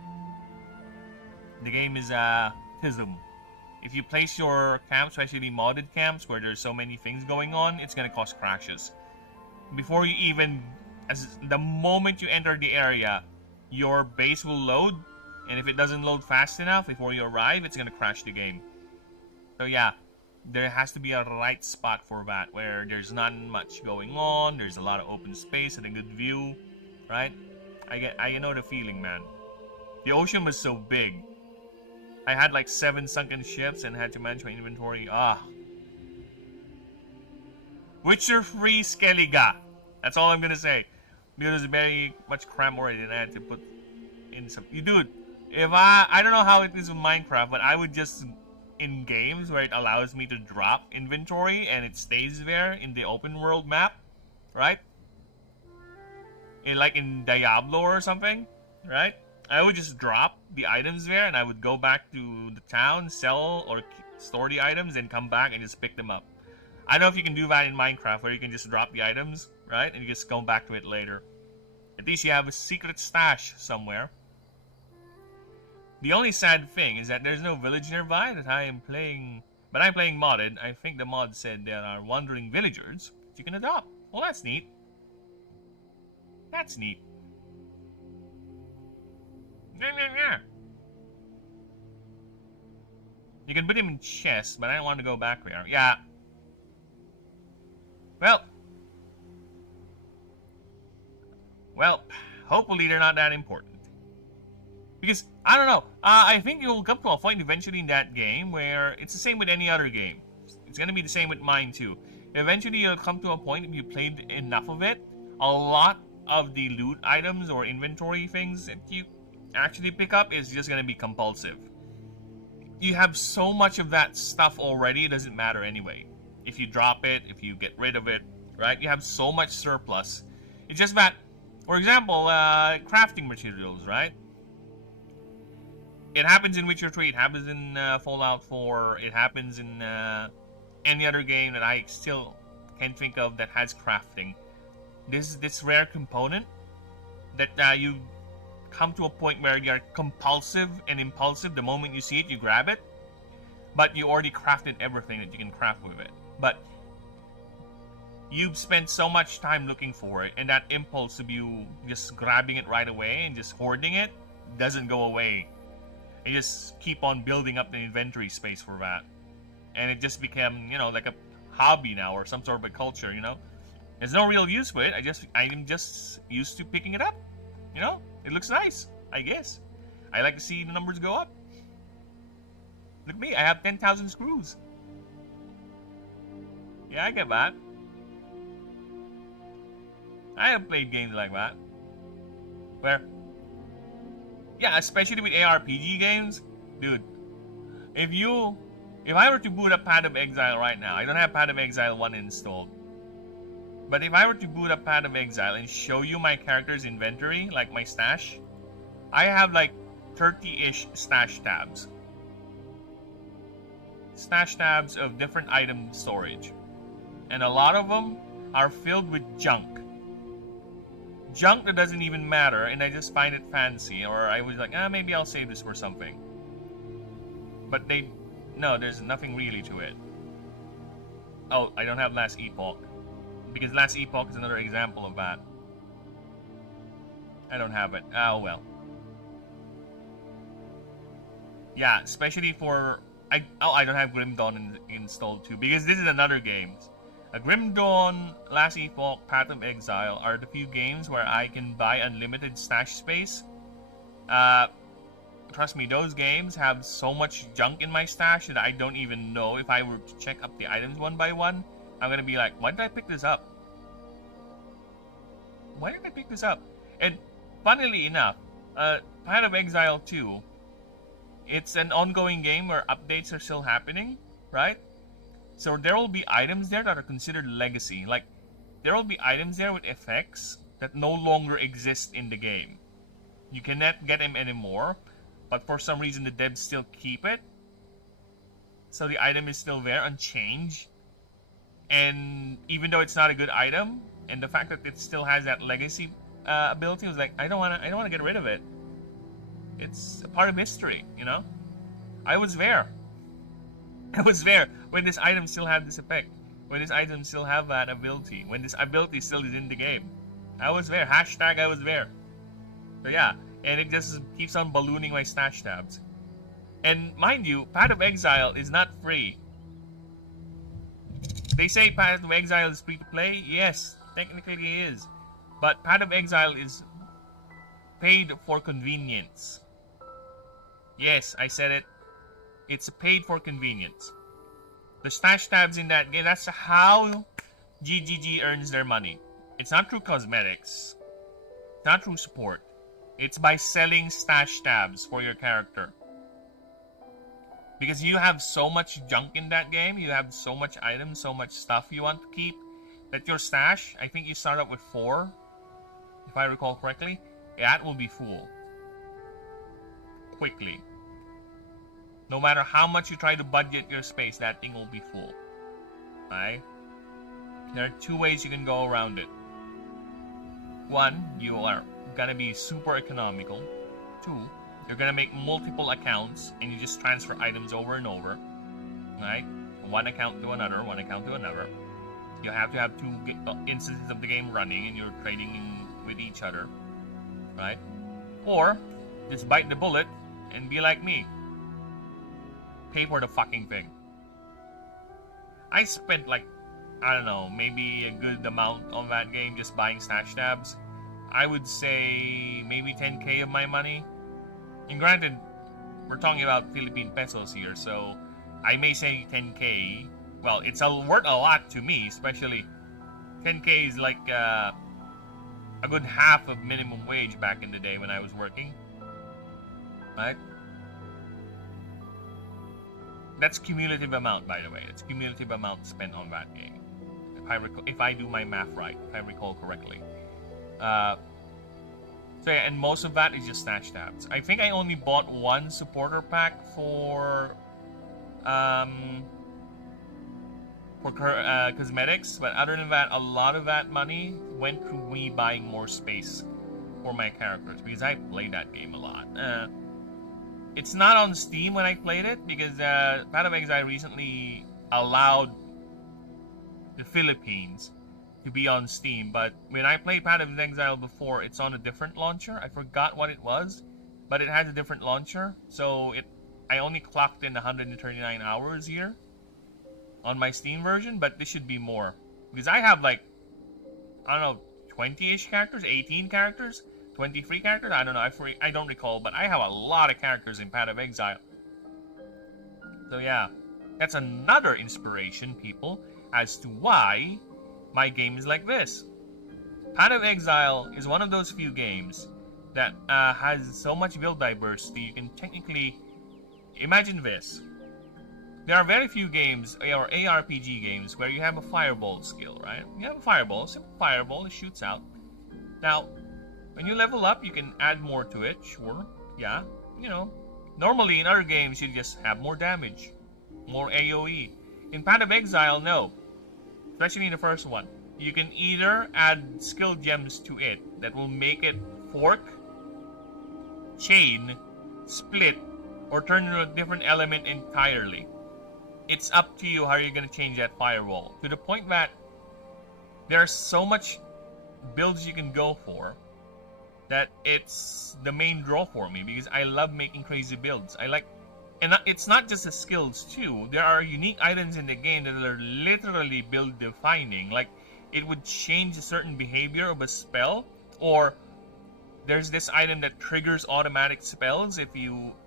the game is TISM. If you place your camps, especially modded camps where there's so many things going on, it's gonna cause crashes. Before you even, the moment you enter the area, your base will load, and if it doesn't load fast enough before you arrive, it's gonna crash the game. So yeah, there has to be a right spot for that, where there's not much going on, there's a lot of open space and a good view, right? I know the feeling, man. The ocean was so big. I had like 7 sunken ships and had to manage my inventory. Witcher 3 Skelliga. That's all I'm gonna say. Because there's very much cram already, and I had to put in some. Dude, if I don't know how it is with Minecraft, but I would just, in games where it allows me to drop inventory and it stays there in the open world map, right? like in Diablo or something, right? I would just drop the items there, and I would go back to the town, sell or store the items, and come back and just pick them up. I don't know if you can do that in Minecraft, where you can just drop the items, right, and you just go back to it later. At least you have a secret stash somewhere. The only sad thing is that there's no village nearby that I am playing, but I'm playing modded. I think the mod said there are wandering villagers that you can adopt. Well, that's neat. That's neat. You can put him in chests, but I don't want to go back there. Yeah. Well, hopefully they're not that important. Because, I don't know, I think you'll come to a point eventually in that game where it's the same with any other game. It's gonna be the same with mine too. Eventually you'll come to a point, if you played enough of it, a lot of the loot items or inventory things that you actually pick up is just gonna be compulsive. You have so much of that stuff already, it doesn't matter anyway. If you drop it, if you get rid of it, right? You have so much surplus. It's just that, for example, crafting materials, right? It happens in Witcher 3, it happens in Fallout 4, it happens in any other game that I still can't think of that has crafting. This rare component that you come to a point where you're compulsive and impulsive. The moment you see it, you grab it, but you already crafted everything that you can craft with it. But you've spent so much time looking for it, and that impulse of you just grabbing it right away and just hoarding it doesn't go away. You just keep on building up the inventory space for that, and it just became, you know, like a hobby now or some sort of a culture. You know, there's no real use for it. I'm just used to picking it up. You know, it looks nice, I guess. I like to see the numbers go up. Look at me, I have 10,000 screws. Yeah, I get that. I have played games like that. Where, yeah, especially with ARPG games, dude. If I were to boot up Path of Exile right now, I don't have Path of Exile 1 installed. But if I were to boot up Path of Exile and show you my character's inventory, like my stash, I have like 30-ish stash tabs. Stash tabs of different item storage. And a lot of them are filled with junk. Junk that doesn't even matter, and I just find it fancy, or I was like, maybe I'll save this for something. But no, there's nothing really to it. Oh, I don't have Last Epoch. Because Last Epoch is another example of that. I don't have it. Oh well. Yeah, especially for... I don't have Grim Dawn installed too, because this is another game. Grim Dawn, Last Epoch, Path of Exile are the few games where I can buy unlimited stash space. Trust me, those games have so much junk in my stash that I don't even know. If I were to check up the items one by one, I'm gonna be like, why did I pick this up? Why did I pick this up? And funnily enough, Path of Exile 2, it's an ongoing game where updates are still happening, right? So there will be items there that are considered legacy. Like, there will be items there with effects that no longer exist in the game. You cannot get them anymore, but for some reason the devs still keep it. So the item is still there, unchanged. And even though it's not a good item, and the fact that it still has that legacy ability was like, I don't wanna get rid of it. It's a part of history, you know? I was there. I was there when this item still had this effect. When this item still have that ability. When this ability still is in the game. I was there. Hashtag I was there. So yeah, and it just keeps on ballooning my stash tabs. And mind you, Path of Exile is not free. They say Path of Exile is free to play. Yes, technically it is. But Path of Exile is paid for convenience. Yes, I said it. It's paid for convenience. The stash tabs in that game, that's how GGG earns their money. It's not through cosmetics. It's not through support. It's by selling stash tabs for your character. Because you have so much junk in that game, you have so much items, so much stuff you want to keep, that your stash, I think you start up with 4. if I recall correctly, that will be full. Quickly. No matter how much you try to budget your space, that thing will be full. Right? There are two ways you can go around it. One, you are gonna be super economical. Two, you're gonna make multiple accounts and you just transfer items over and over. Right? One account to another, one account to another. You have to have two instances of the game running and you're trading with each other. Right? Or, just bite the bullet and be like me. Pay for the fucking thing. I spent like, I don't know, maybe a good amount on that game just buying stash tabs. I would say maybe 10k of my money. And granted, we're talking about Philippine pesos here, so I may say 10k. Well, it's worth a lot to me, especially 10k is like a good half of minimum wage back in the day when I was working. Right? That's cumulative amount, by the way. It's cumulative amount spent on that game. If I do my math right, if I recall correctly. So yeah, and most of that is just stash tabs. I think I only bought one supporter pack for cosmetics, but other than that, a lot of that money went to me buying more space for my characters because I played that game a lot. It's not on Steam when I played it because Path of Exile recently allowed the Philippines to be on Steam, but when I played Path of Exile before, it's on a different launcher. I forgot what it was, but it has a different launcher, so I only clocked in 139 hours here on my Steam version, but this should be more because I have like, I don't know, 20-ish characters, 18 characters, 23 characters? I don't know, I don't recall, but I have a lot of characters in Path of Exile. So yeah, that's another inspiration, people, as to why my game is like this. Path of Exile is one of those few games that has so much build diversity. You can technically imagine this. There are very few games, or ARPG games, where you have a fireball skill, right? You have a fireball, simple fireball, it shoots out. Now, when you level up, you can add more to it, sure, yeah. You know, normally in other games, you just have more damage, more AoE. In Path of Exile, no. Especially in the first one. You can either add skill gems to it that will make it fork, chain, split, or turn into a different element entirely. It's up to you how you're going to change that firewall. To the point that there's so much builds you can go for that it's the main draw for me because I love making crazy builds. And it's not just the skills too. There are unique items in the game that are literally build defining. Like it would change a certain behavior of a spell, or there's this item that triggers automatic spells if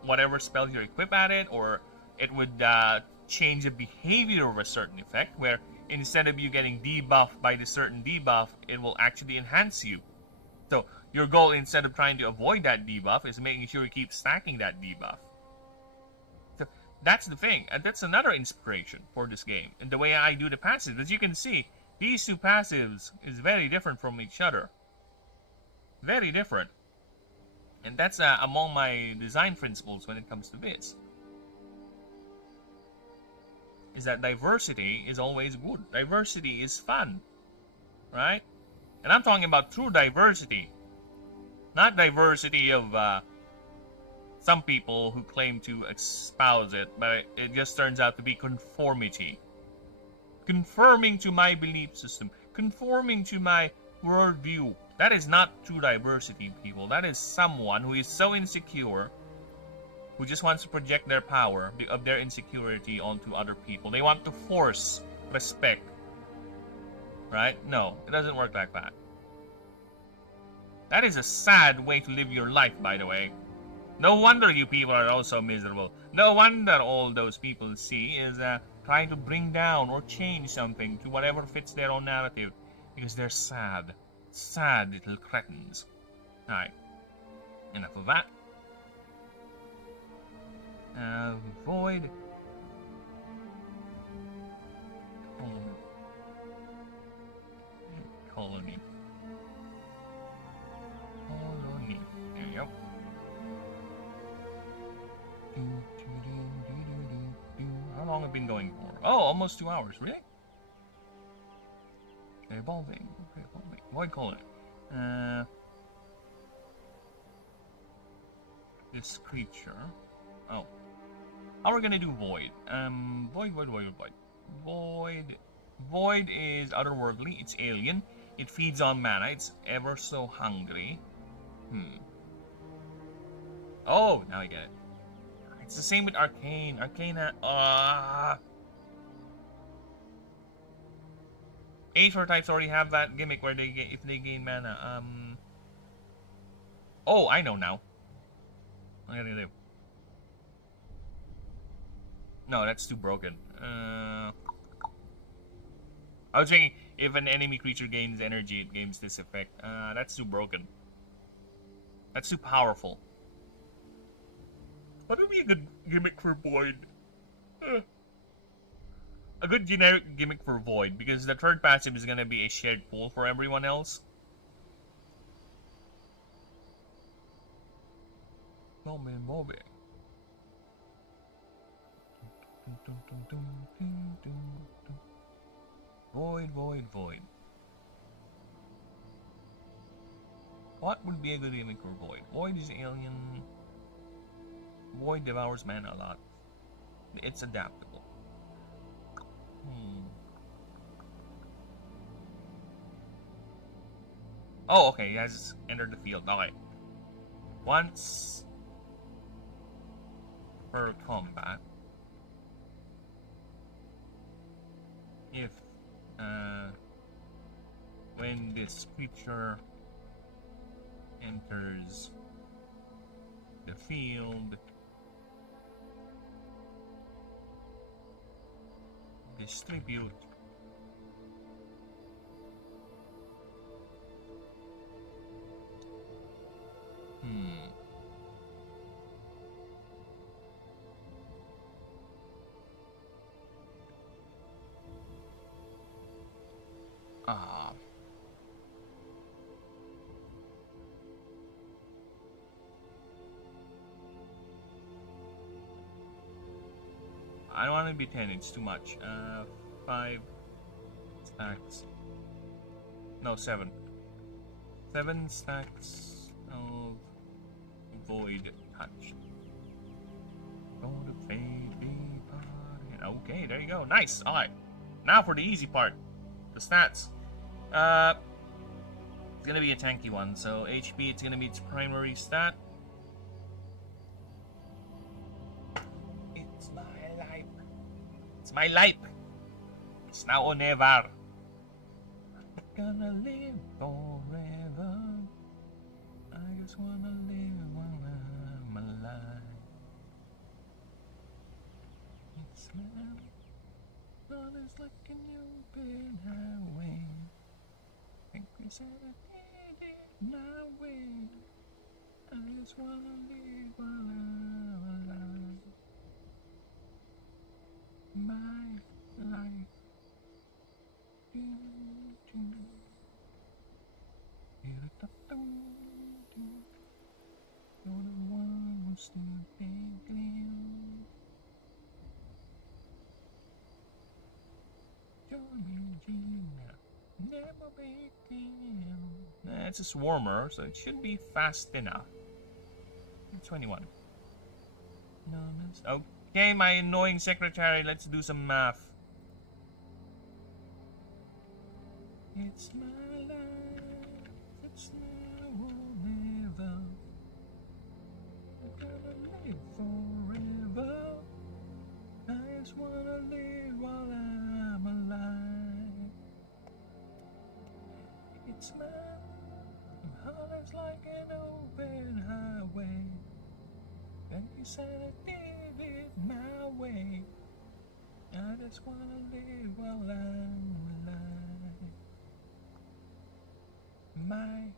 whatever spells you equip at it, or it would change the behavior of a certain effect where instead of you getting debuffed by the certain debuff, it will actually enhance you. So your goal, instead of trying to avoid that debuff, is making sure you keep stacking that debuff. So that's the thing, and that's another inspiration for this game. And the way I do the passives, as you can see, these two passives is very different from each other. Very different. And that's among my design principles when it comes to this. Is that diversity is always good. Diversity is fun. Right? And I'm talking about true diversity. Not diversity of some people who claim to espouse it, but it just turns out to be conformity. Conforming to my belief system. Conforming to my worldview. That is not true diversity, people. That is someone who is so insecure, who just wants to project their power of their insecurity onto other people. They want to force respect. Right? No, it doesn't work like that. That is a sad way to live your life, by the way. No wonder you people are all so miserable. No wonder all those people see is trying to bring down or change something to whatever fits their own narrative. Because they're sad. Sad little cretins. Alright. Enough of that. Void. Colony. been going for? Oh, almost 2 hours. Really? Evolving. Okay, evolving. Void color. This creature. Oh. How are we gonna do void? Void is otherworldly. It's alien. It feeds on mana. It's ever so hungry. Oh, now I get it. It's the same with Arcane. Arcana. Aether types already have that gimmick where they get if they gain mana. Oh, I know now. What am I gonna do? No, that's too broken. I was thinking if an enemy creature gains energy, it gains this effect. That's too broken. That's too powerful. What would be a good gimmick for Void? A good generic gimmick for Void, because the third passive is gonna be a shared pool for everyone else. Void, void, void. What would be a good gimmick for Void? Void is alien. Void devours mana a lot. It's adaptable. Oh, okay, he has entered the field. Alright. Once per combat, if when this creature enters the field, distribute I don't want to be 10, it's too much. 5 stacks. No, 7. 7 stacks of Void Touch. Okay, there you go. Nice. Alright. Now for the easy part. The stats. It's gonna be a tanky one. So HP, it's gonna be its primary stat. It's my life. It's my life. It's now or never. I'm gonna live forever. I just wanna live while I'm alive. It's now, not as like an open highway. Think we said I did it my way. I just wanna live while I'm alive. My life. You're the one who's still thinking. Never begin. It's a swarmer, so it should be fast enough. 21. No, okay, my annoying secretary, let's do some math. It's my life, it's now or never. I'm gonna live forever. I just wanna live while I'm alive. It's my heart is like an open highway. And you said I did it my way. I just wanna live while I'm alive. My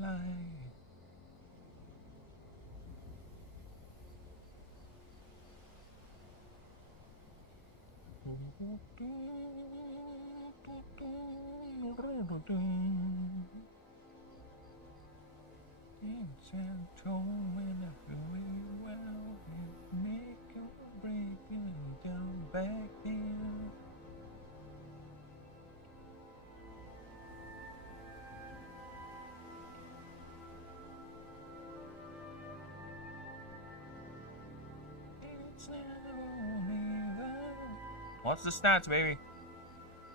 life. It's a tone when I feel really well. It make or break you down back there. What's the stats, baby?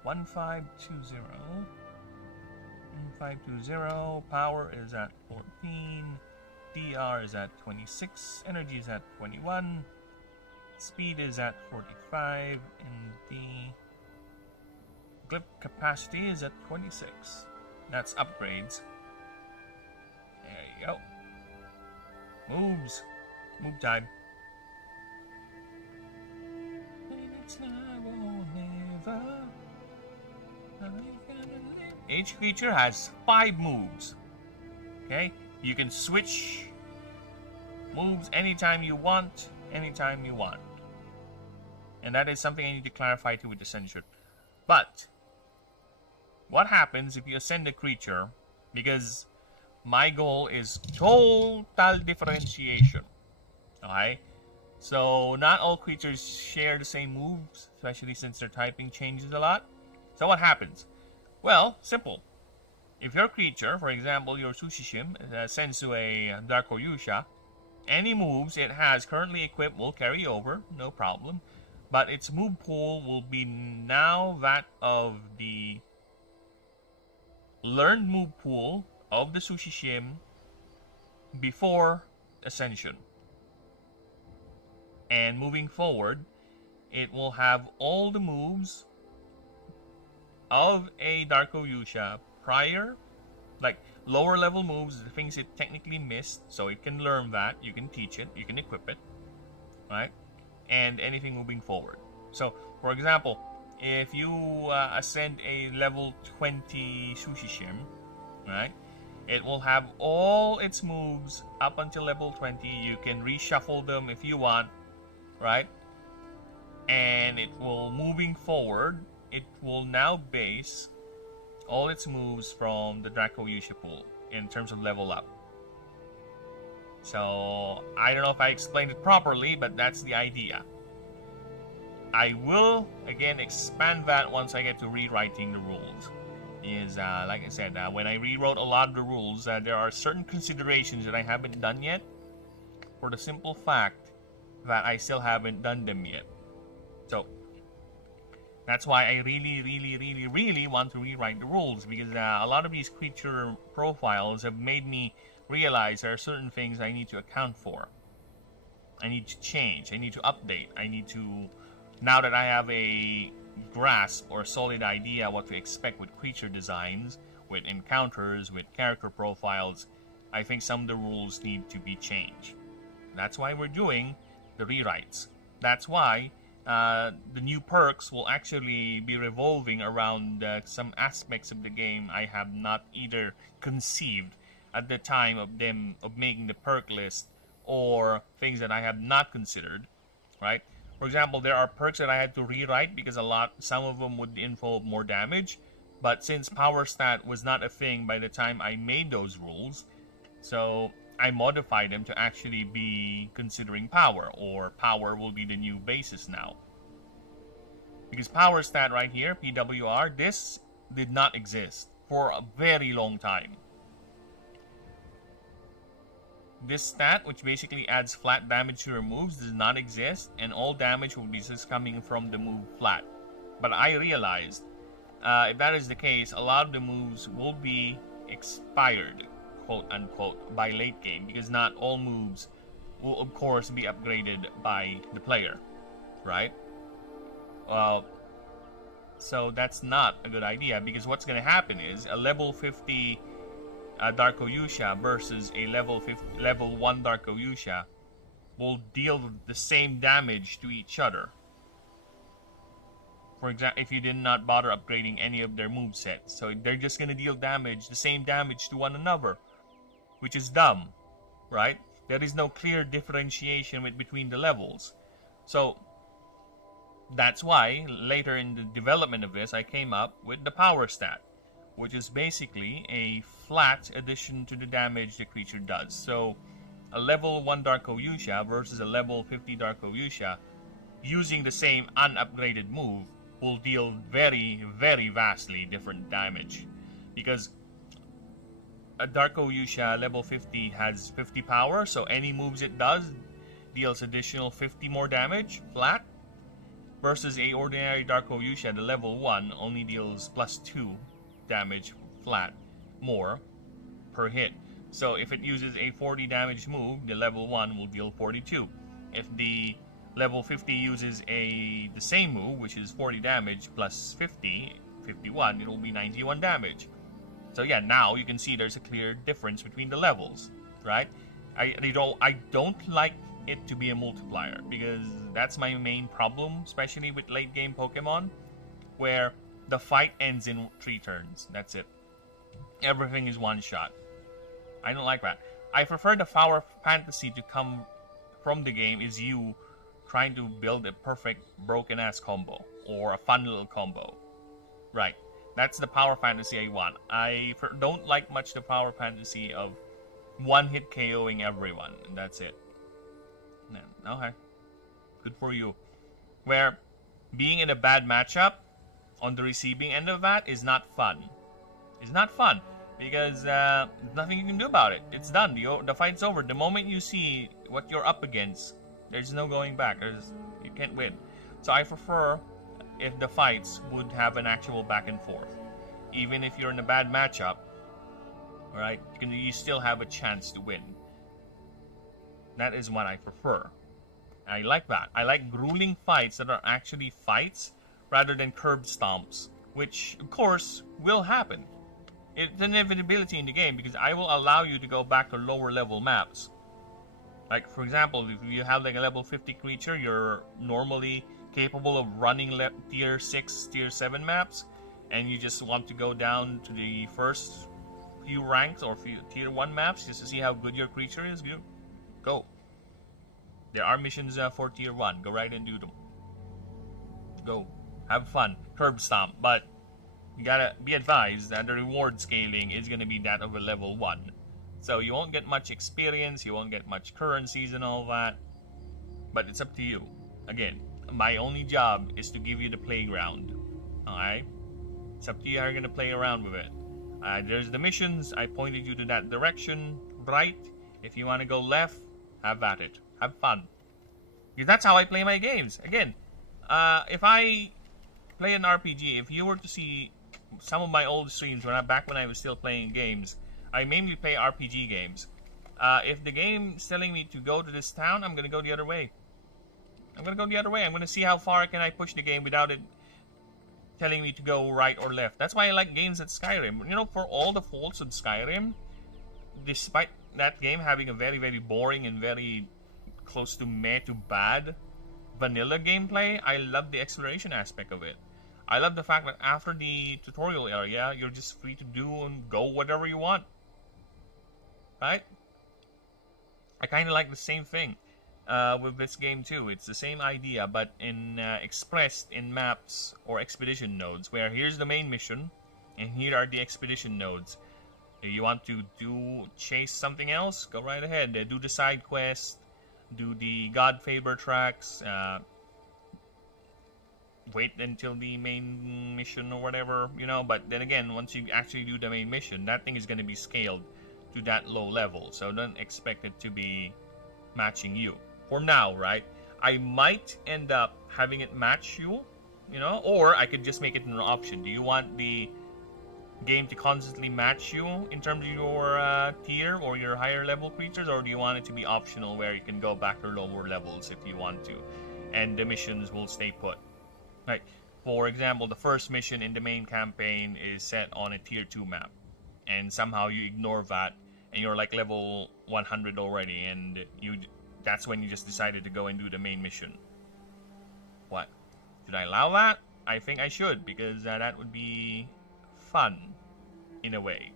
1520. 1520. Power is at 14. DR is at 26. Energy is at 21. Speed is at 45. And the clip capacity is at 26. That's upgrades. There you go. Moves. Move time. Each creature has 5 moves. Okay? You can switch moves anytime you want, anytime you want. And that is something I need to clarify too with Ascension. But what happens if you ascend a creature? Because my goal is total differentiation. Okay? So not all creatures share the same moves, especially since their typing changes a lot. So what happens? Well, simple. If your creature, for example your Sushishim, sends to a Darkoyusha, any moves it has currently equipped will carry over, no problem. But its move pool will be now that of the learned move pool of the Sushishim before Ascension. And moving forward, it will have all the moves of a Darkoyusha prior, like lower level moves, the things it technically missed, so it can learn that, you can teach it, you can equip it, right? And anything moving forward. So, for example, if you ascend a level 20 Sushishim, right? It will have all its moves up until level 20. You can reshuffle them if you want, right? And it will, moving forward, it will now base all its moves from the Darkoyusha pool in terms of level up. So, I don't know if I explained it properly, but that's the idea. I will, again, expand that once I get to rewriting the rules. Like I said, when I rewrote a lot of the rules, there are certain considerations that I haven't done yet, for the simple fact that I still haven't done them yet. So, that's why I really want to rewrite the rules, because a lot of these creature profiles have made me realize there are certain things I need to account for. I need to change, I need to update, I need to, now that I have a grasp or solid idea what to expect with creature designs, with encounters, with character profiles, I think some of the rules need to be changed. That's why we're doing the rewrites. That's why the new perks will actually be revolving around some aspects of the game I have not either conceived at the time of making the perk list, or things that I have not considered, right? For example, there are perks that I had to rewrite because some of them would involve more damage, but since power stat was not a thing by the time I made those rules, so I modified them to actually be considering power, or power will be the new basis now. Because power stat right here, PWR, this did not exist for a very long time. This stat, which basically adds flat damage to your moves, does not exist, and all damage will be just coming from the move flat. But I realized, if that is the case, a lot of the moves will be expired, quote unquote, by late game, because not all moves will of course be upgraded by the player, right? So that's not a good idea, because what's going to happen is a level 50 Darkoyusha versus a level 1 Darkoyusha will deal the same damage to each other. For example, if you did not bother upgrading any of their movesets, so they're just going to deal the same damage to one another, which is dumb, right? There is no clear differentiation between the levels. So that's why later in the development of this, I came up with the power stat, which is basically a flat addition to the damage the creature does. So a level 1 Darkoyusha versus a level 50 Darkoyusha using the same unupgraded move will deal very, very vastly different damage. Because a Darko Yusha level 50 has 50 power, so any moves it does deals additional 50 more damage flat, versus a ordinary Darko Yusha, the level 1 only deals plus 2 damage flat more per hit. So if it uses a 40 damage move, the level 1 will deal 42. If the level 50 uses the same move, which is 40 damage plus 50, 51, it will be 91 damage. So yeah, now you can see there's a clear difference between the levels, right? I don't like it to be a multiplier, because that's my main problem, especially with late game Pokemon, where the fight ends in 3 turns. That's it. Everything is one shot. I don't like that. I prefer the power fantasy to come from the game is you trying to build a perfect broken ass combo or a fun little combo. Right. That's the power fantasy I want. I don't like much the power fantasy of one hit KOing everyone, and that's it. Okay. Good for you. Where being in a bad matchup on the receiving end of that is not fun. It's not fun because there's nothing you can do about it. It's done. The fight's over. The moment you see what you're up against, there's no going back. You can't win. So I prefer if the fights would have an actual back and forth. Even if you're in a bad matchup, alright, you still have a chance to win. That is what I prefer. I like that. I like grueling fights that are actually fights rather than curb stomps, which, of course, will happen. It's an inevitability in the game because I will allow you to go back to lower level maps. Like, for example, if you have like a level 50 creature, you're normally capable of running tier 6, tier 7 maps, and you just want to go down to the first few ranks or few tier 1 maps just to see how good your creature is, go. There are missions for tier 1. Go right and do them. Go. Have fun. Curb stomp. But you gotta be advised that the reward scaling is gonna be that of a level 1. So you won't get much experience, you won't get much currencies and all that. But it's up to you. Again, my only job is to give you the playground. Alright? It's up to you how you're gonna play around with it. There's the missions. I pointed you to that direction. Right? If you want to go left, have at it. Have fun. Because that's how I play my games. Again, if I play an RPG, if you were to see some of my old streams back when I was still playing games, I mainly play RPG games. If the game is telling me to go to this town, I'm going to go the other way. I'm going to see how far can I push the game without it telling me to go right or left. That's why I like games at Skyrim. You know, for all the faults of Skyrim, despite that game having a very, very boring and very close to meh to bad vanilla gameplay, I love the exploration aspect of it. I love the fact that after the tutorial area, you're just free to do and go whatever you want. Right? I kind of like the same thing with this game too. It's the same idea, but expressed in maps or expedition nodes, where here's the main mission, and here are the expedition nodes. If you want to chase something else, go right ahead. Do the side quest, do the God Favor tracks, wait until the main mission or whatever, you know. But then again, once you actually do the main mission, that thing is going to be scaled to that low level, so don't expect it to be matching you for now, right? I might end up having it match you, you know, or I could just make it an option. Do you want the game to constantly match you in terms of your tier or your higher level creatures, or do you want it to be optional where you can go back to lower levels if you want to, and the missions will stay put? Right. For example, the first mission in the main campaign is set on a tier 2 map, and somehow you ignore that, and you're like level 100 already, and that's when you just decided to go and do the main mission. What? Should I allow that? I think I should, because that would be fun, in a way.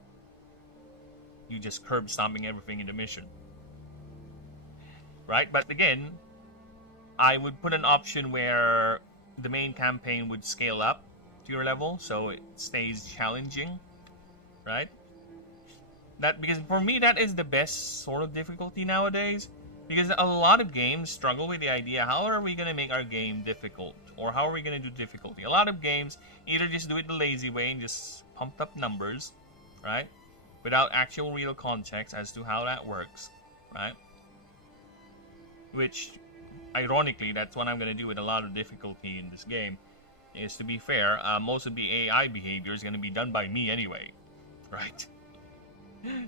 You just curb stomping everything in the mission. Right? But again, I would put an option where the main campaign would scale up to your level, so it stays challenging. Right? Because for me, that is the best sort of difficulty nowadays. Because a lot of games struggle with the idea, how are we going to make our game difficult? Or how are we going to do difficulty? A lot of games either just do it the lazy way and just pumped up numbers, right? Without actual real context as to how that works, right? Which, ironically, that's what I'm going to do with a lot of difficulty in this game. Is, to be fair, most of the AI behavior is going to be done by me anyway, right?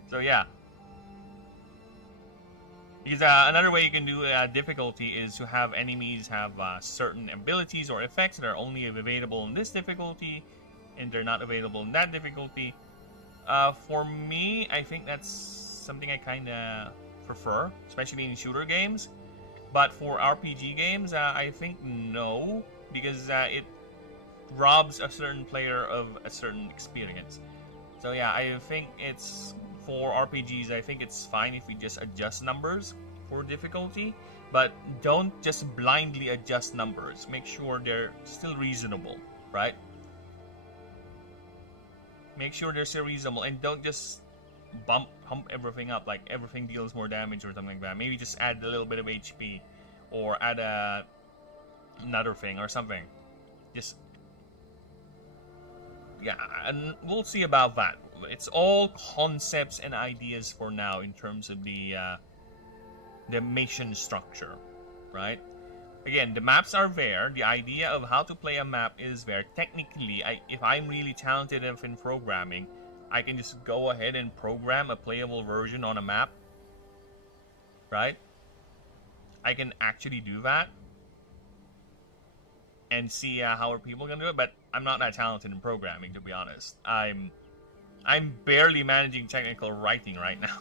So yeah. Because another way you can do difficulty is to have enemies have certain abilities or effects that are only available in this difficulty, and they're not available in that difficulty. For me, I think that's something I kind of prefer, especially in shooter games. But for RPG games, I think no, because it robs a certain player of a certain experience. So yeah, I think it's, for RPGs, I think it's fine if we just adjust numbers for difficulty, but don't just blindly adjust numbers. Make sure they're still reasonable, right? Make sure they're still reasonable, and don't just hump everything up, like everything deals more damage or something like that. Maybe just add a little bit of HP, or add another thing or something. Just, yeah, and we'll see about that. It's all concepts and ideas for now in terms of the mission structure, right? Again, the maps are there. The idea of how to play a map is there. Technically, if I'm really talented enough in programming, I can just go ahead and program a playable version on a map, right? I can actually do that and see how are people gonna do it, but I'm not that talented in programming, to be honest. I'm barely managing technical writing right now.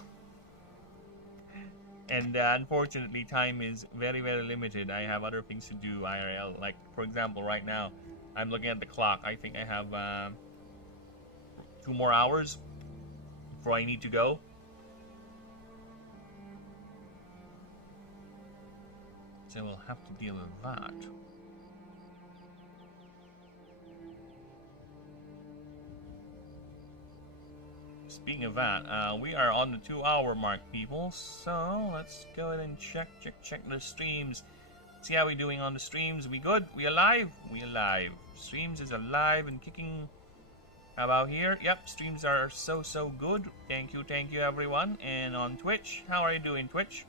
And unfortunately, time is very, very limited. I have other things to do IRL. Like, for example, right now, I'm looking at the clock. I think I have 2 more hours before I need to go. So we'll have to deal with that. Speaking of that, we are on the 2-hour mark, people. So let's go ahead and check the streams. See how we're doing on the streams. We good? We alive? We alive. Streams is alive and kicking. How about here? Yep, streams are so good. Thank you everyone. And on Twitch, how are you doing, Twitch?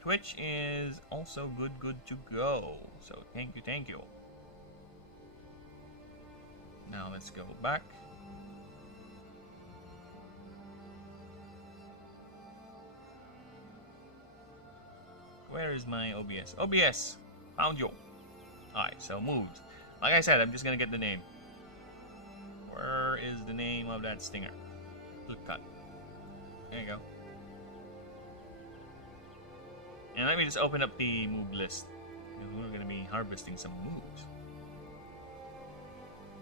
Twitch is also good to go. So thank you. Now let's go back. Where is my OBS? OBS! Found you! Alright, so moved. Like I said, I'm just gonna get the name. Where is the name of that stinger? Flip cut. There you go. And let me just open up the move list, because we're gonna be harvesting some moves.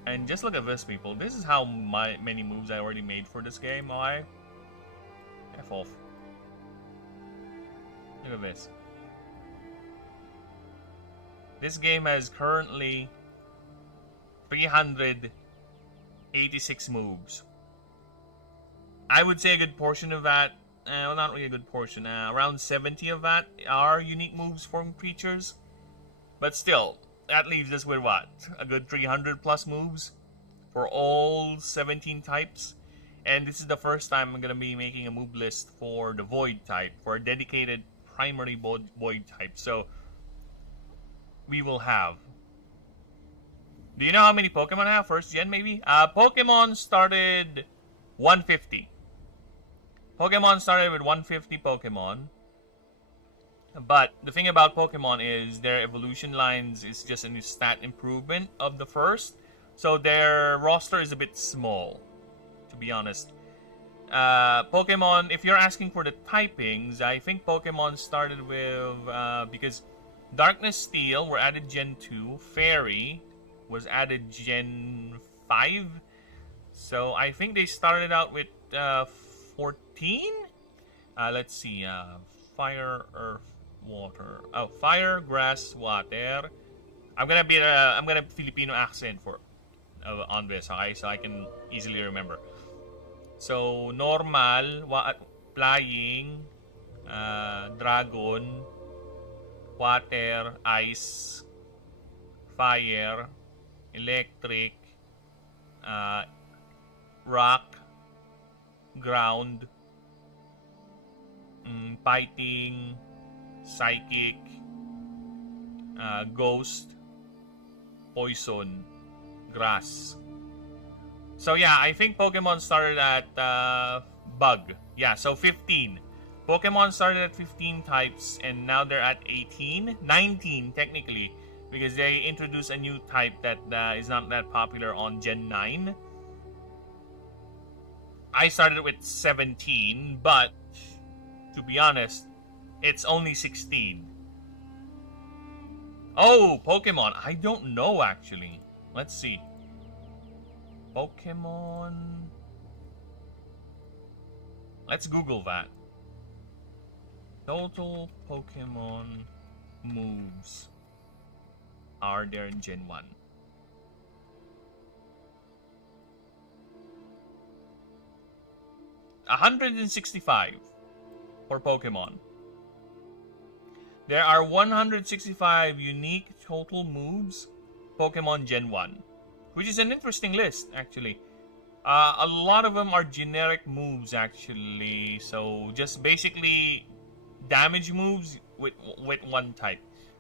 And just look at this, people. This is how many moves I already made for this game. F off. Look at this. This game has currently 386 moves. I would say a good portion of that, well, not really a good portion, around 70 of that are unique moves from creatures. But still, that leaves us with what? A good 300 plus moves for all 17 types. And this is the first time I'm going to be making a move list for the Void type, for a dedicated primary Void type. So we will have. Do you know how many Pokemon I have? First gen, maybe? Pokemon started 150. Pokemon started with 150 Pokemon. But the thing about Pokemon is their evolution lines is just a new stat improvement of the first. So their roster is a bit small, to be honest. Pokemon, if you're asking for the typings, I think Pokemon started with, because Darkness Steel were added Gen 2. Fairy was added Gen 5. So I think they started out with 14? Let's see. Fire, Earth, Water. Oh, Fire, Grass, Water. I'm gonna Filipino accent for on this, okay? So I can easily remember. So normal, flying, dragon, water, ice, fire, electric, rock, ground, fighting, psychic, ghost, poison, grass. So yeah, I think Pokemon started at bug. Yeah, so 15. Pokemon started at 15 types and now they're at 18, 19 technically, because they introduced a new type that is not that popular on Gen 9. I started with 17, but to be honest, it's only 16. Oh, Pokemon. I don't know actually. Let's see. Pokemon. Let's Google that. Total Pokemon moves are there in Gen 1? $165 for Pokemon. There are 165 unique total moves Pokemon Gen 1, which is an interesting list actually. A lot of them are generic moves actually, so just basically damage moves with one type.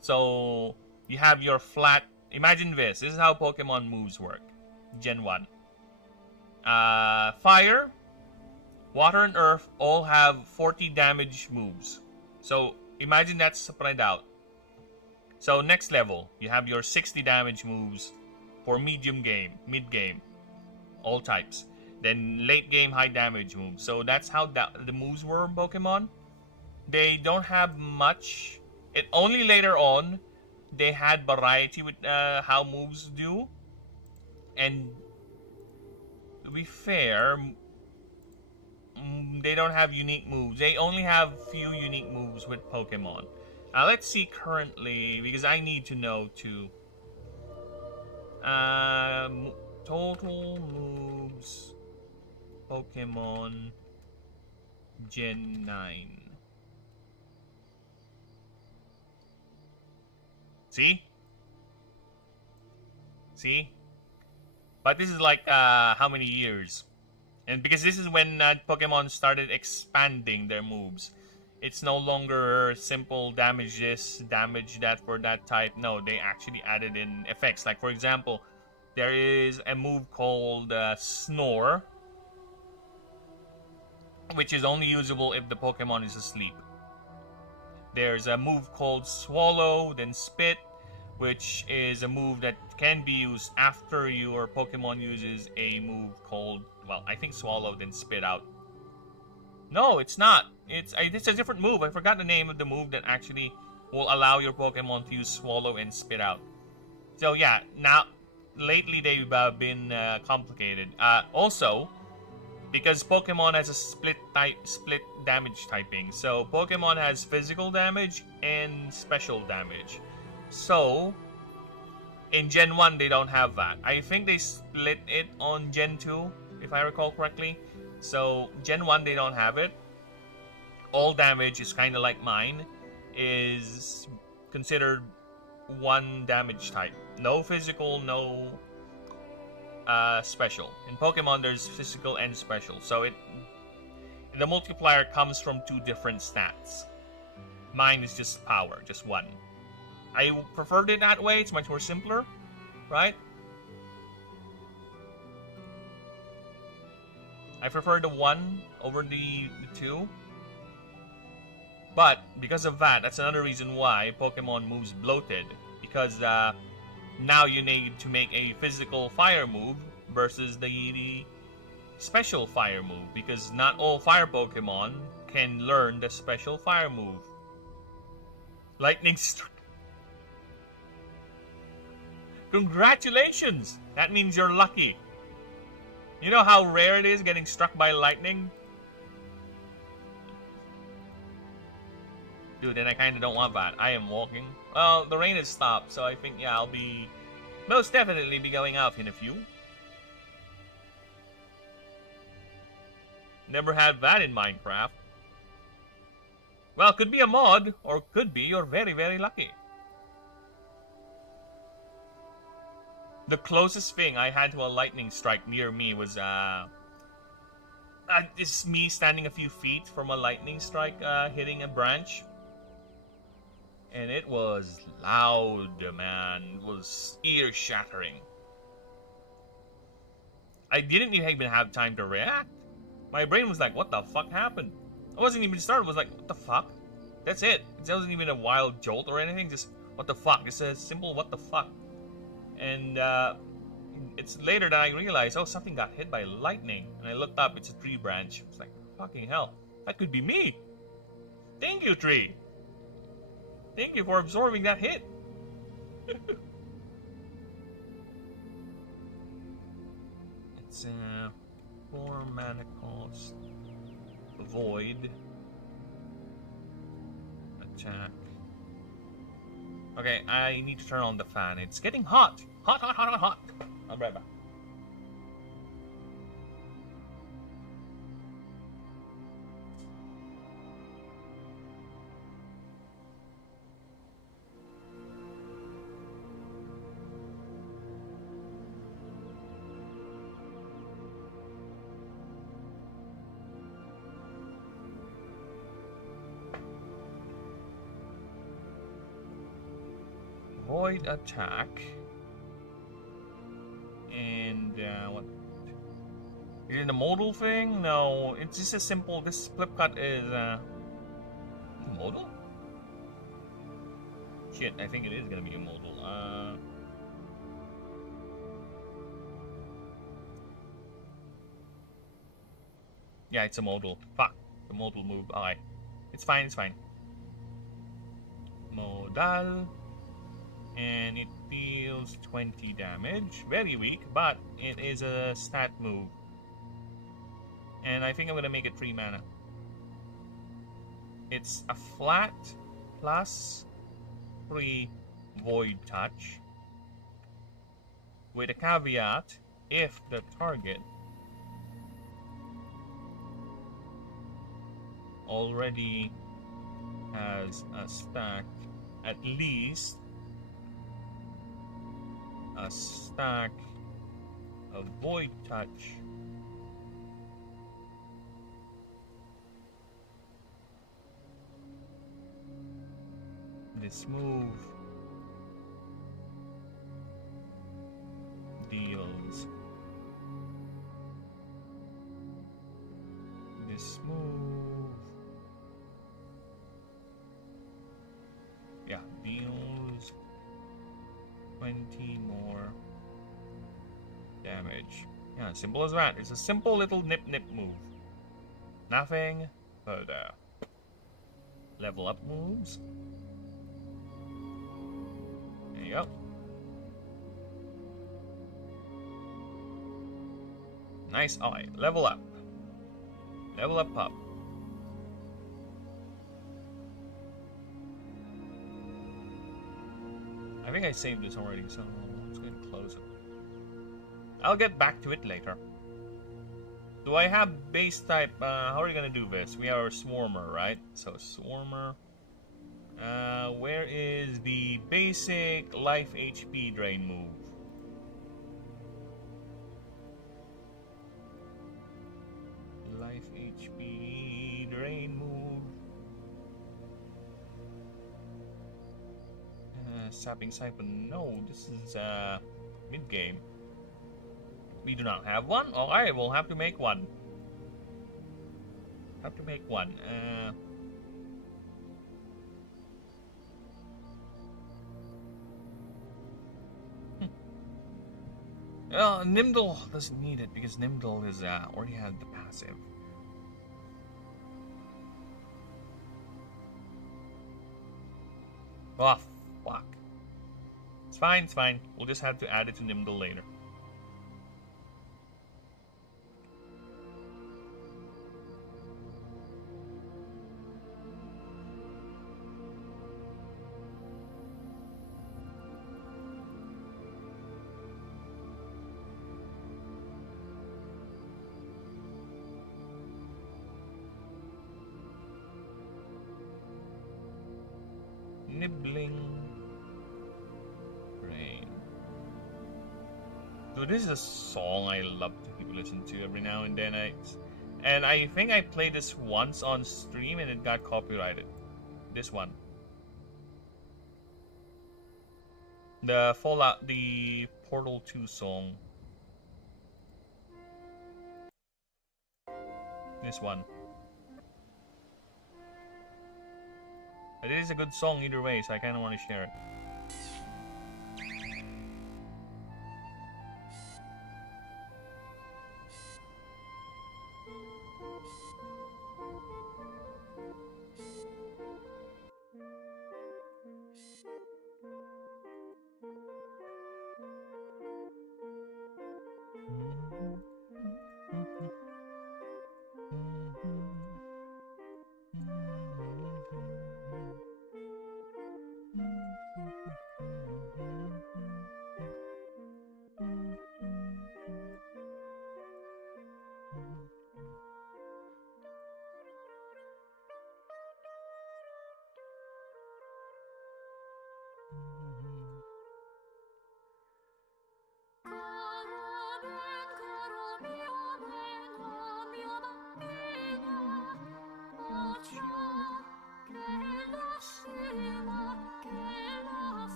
So you have your flat. Imagine this. This is how Pokemon moves work. Gen 1. Fire, water, and earth all have 40 damage moves. So imagine that's spread out. So next level, you have your 60 damage moves for medium game, mid game, all types. Then late game, high damage moves. So that's how the moves were in Pokemon. They don't have much. It only later on they had variety with how moves do. And to be fair, they don't have unique moves. They only have few unique moves with Pokemon. Now let's see currently, because I need to know too. Total moves Pokemon Gen 9. See? See? But this is like how many years? And because this is when Pokemon started expanding their moves. It's no longer simple damage this, damage that for that type. No, they actually added in effects. Like for example, there is a move called Snore, which is only usable if the Pokemon is asleep. There's a move called Swallow, then Spit, which is a move that can be used after your Pokemon uses a move called, well, I think Swallow, then Spit out. No, it's not. It's a different move. I forgot the name of the move that actually will allow your Pokemon to use Swallow and Spit out. So yeah, now, lately they've been complicated. Also, because Pokemon has a split damage typing. So Pokemon has physical damage and special damage. So in Gen 1 they don't have that. I think they split it on Gen 2 if I recall correctly. So Gen 1 they don't have it. All damage is kind of like mine, is considered one damage type. No physical, no special. In Pokemon there's physical and special. So the multiplier comes from two different stats. Mine is just power, just one. I preferred it that way. It's much more simpler, right? I prefer the 1 over the 2. But because of that, that's another reason why Pokemon moves bloated. Because now you need to make a physical fire move versus the special fire move. Because not all fire Pokemon can learn the special fire move. Lightning Strike. Congratulations! That means you're lucky. You know how rare it is getting struck by lightning? Dude, then I kind of don't want that. I am walking. Well, the rain has stopped, so I think, yeah, I'll be... most definitely be going out in a few. Never had that in Minecraft. Well, could be a mod, or could be you're very, very lucky. The closest thing I had to a lightning strike near me was it's me standing a few feet from a lightning strike hitting a branch. And it was loud, man. It was ear-shattering. I didn't even have time to react. My brain was like, what the fuck happened? I wasn't even started. I was like, what the fuck? That's it. It wasn't even a wild jolt or anything. Just, what the fuck? It's a simple what the fuck. And it's later that I realized, oh, something got hit by lightning. And I looked up, it's a tree branch. It's like, fucking hell. That could be me. Thank you, tree. Thank you for absorbing that hit. It's 4 mana cost. Void. Attack. Okay, I need to turn on the fan. It's getting hot. Hot, hot, hot, hot, hot. I'll be right back. Void attack. And what? Is it a modal thing? No, it's just a simple. This flip cut is modal. Shit, I think it is gonna be a modal. Yeah, it's a modal. Fuck, the modal move. Alright, it's fine. It's fine. Modal. And it deals 20 damage. Very weak, but it is a stat move. And I think I'm going to make it 3 mana. It's a flat plus 3 void touch. With a caveat, if the target already has a stack, at least a stack of void touch this move deals this move deals 20 more damage. Yeah, simple as that. It's a simple little nip move. Nothing further. Level up moves. There you go. Nice. Alright, level up. Level up pup. I think I saved this already, so let's go ahead and close it. I'll get back to it later. Do I have base type? How are we gonna do this? We are a swarmer, right? So swarmer. Where is the basic life HP drain move? Life HP drain move. Sapping Siphon. No, this is mid game. We do not have one. Alright, we'll have to make one. Well, Nimdal doesn't need it because Nimdal is already had the passive. Oh, fuck. It's fine, it's fine. We'll just have to add it to Nimdal later. nibbling brain. So this is a song I love to keep listening to every now and then. I think I played this once on stream and it got copyrighted. This one. The Fallout, the Portal 2 song. This one. But it is a good song either way, so I kind of want to share it.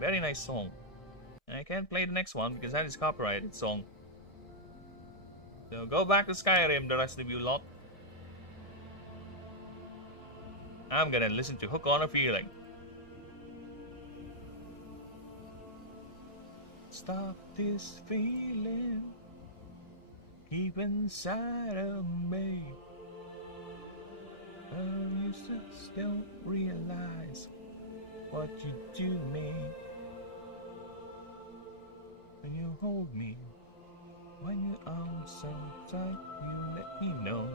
Very nice song. And I can't play the next one because that is copyrighted song. So go back to Skyrim, the rest of you lot. I'm gonna listen to Hook on a Feeling. Stop this feeling deep inside of me. You just don't realize what you do to me. When you hold me, when your arms so tight, you let me know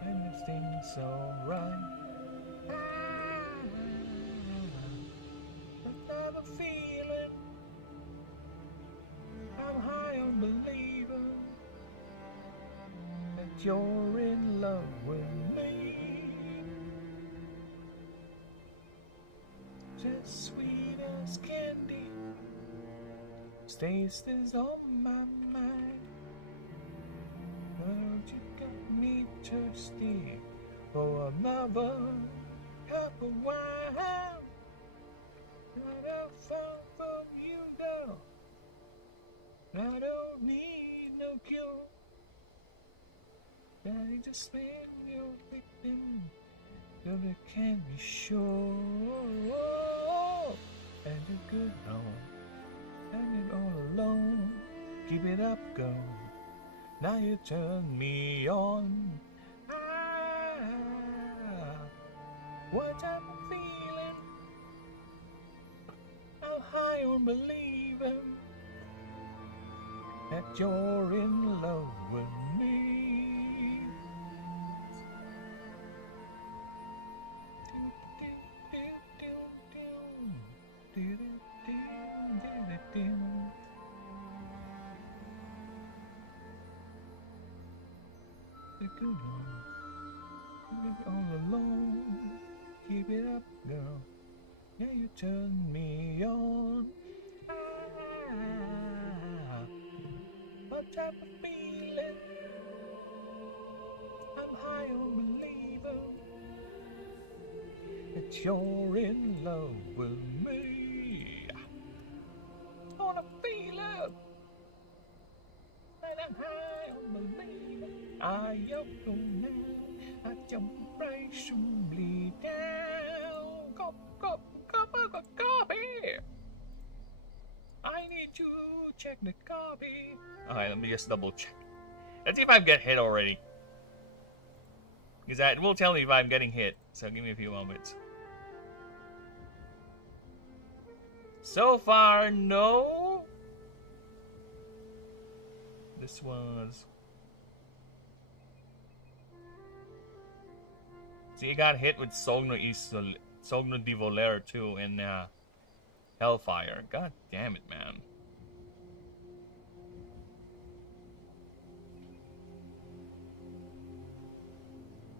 everything's alright. Another feeling, I'm high on believing that you're in love with me. Just sweet as candy, taste is on my mind. Girl, you got me thirsty for another cup of wine. Not a fun from you, girl. I don't need no cure. I just spend your victim, so they can be sure. And you're good home, and you're all alone. Keep it up, girl. Now you turn me on. What I'm feeling, I'm high on believing that you're in love with me. turn me on. What type of feeling? I'm high on believing that you're in love with me. I wanna feel it. And I'm high on believing I up now. I jump right simply down. Copy. I need to check the copy. Alright, let me just double check. Let's see if I get hit already. Because that will tell me if I'm getting hit. So give me a few moments. So far, no. This was... See, you got hit with Sogno di Voler too in Hellfire. God damn it, man.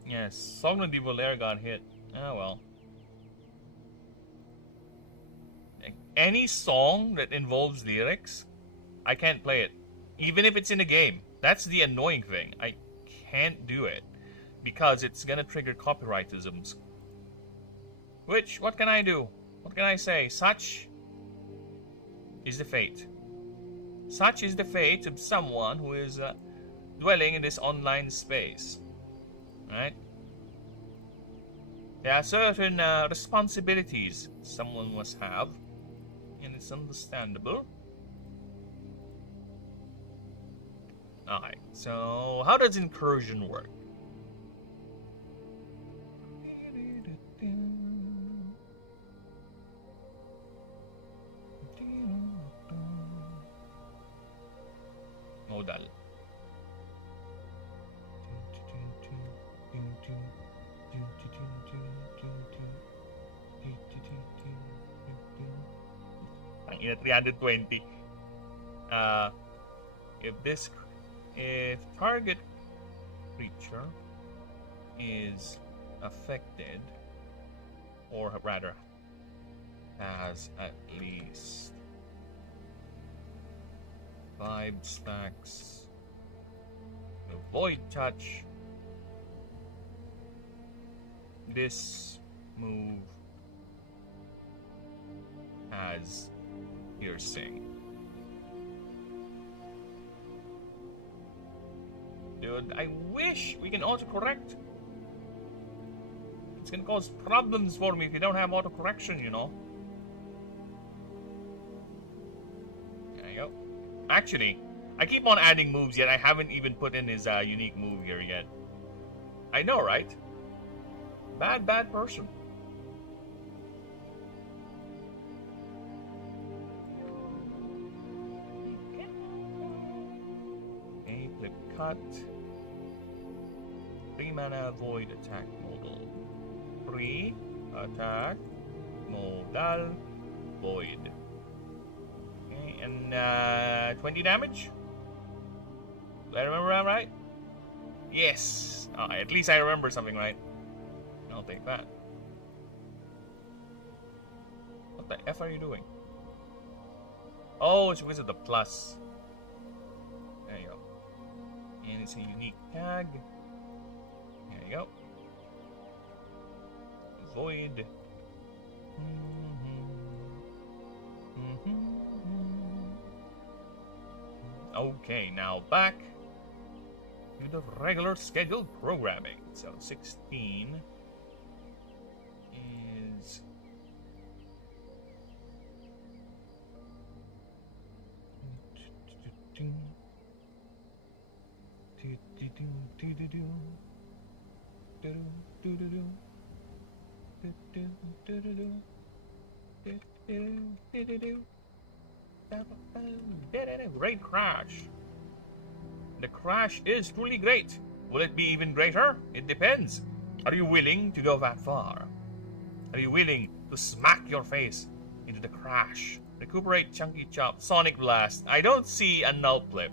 Yes, Sogno di Voler got hit. Oh well. Any song that involves lyrics, I can't play it. Even if it's in a game. That's the annoying thing. I can't do it. Because it's gonna trigger copyrightisms. Which, what can I do? What can I say? Such is the fate. Such is the fate of someone who is dwelling in this online space. Right? There are certain responsibilities someone must have. And it's understandable. Alright, so how does incursion work? Modal. Ang ina 320. If target creature is affected, or rather has at least 5 stacks of void touch, this move has piercing. Dude, I wish we can autocorrect. It's gonna cause problems for me if you don't have autocorrection, you know. There you go. Actually, I keep on adding moves, yet I haven't even put in his unique move here yet. I know, right? Bad person. Okay, flip cut. 3 mana void attack modal. 3 attack modal void. Okay, and 20 damage? Do I remember that right? Yes! At least I remember something right. I'll take that. What the F are you doing? Oh, it's because of the plus. There you go. And it's a unique tag. There you go. Void. Okay, now back to the regular scheduled programming. So 16 is great crash. The crash is truly great. Will it be even greater? It depends. Are you willing to go that far? Are you willing to smack your face into the crash? Recuperate Chunky Chop, Sonic Blast. I don't see a null flip,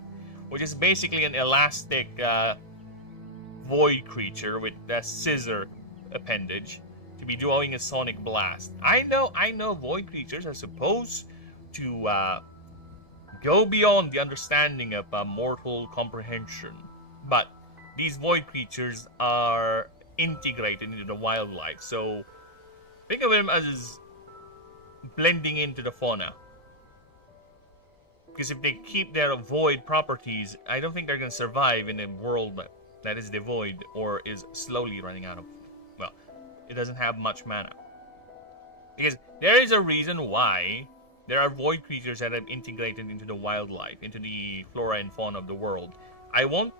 which is basically an elastic void creature with a scissor appendage to be doing a sonic blast. I know void creatures are supposed to go beyond the understanding of mortal comprehension, but these void creatures are integrated into the wildlife, so think of them as blending into the fauna. Because if they keep their void properties, I don't think they're going to survive in a world that is devoid or is slowly running out of, well, it doesn't have much mana. Because there is a reason why there are void creatures that have integrated into the wildlife, into the flora and fauna of the world. I won't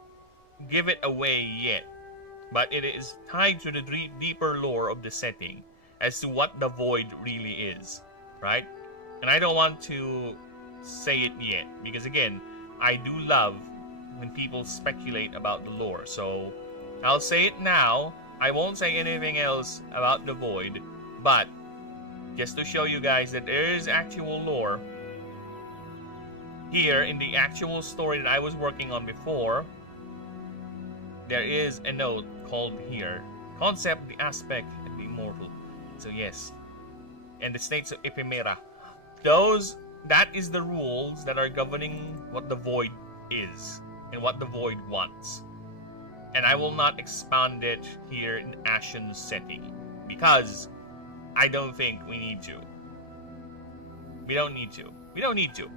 give it away yet, but it is tied to the deeper lore of the setting as to what the void really is, right? And I don't want to say it yet, because again, I do love when people speculate about the lore, so I'll say it now. I won't say anything else about the void, but just to show you guys that there is actual lore here in the actual story that I was working on before. There is a note called here, concept, the aspect, and the immortal. So yes, and the states of ephemera. That is the rules that are governing what the void is and what the void wants. And I will not expand it here in Ashen's setting, because I don't think we need to. We don't need to.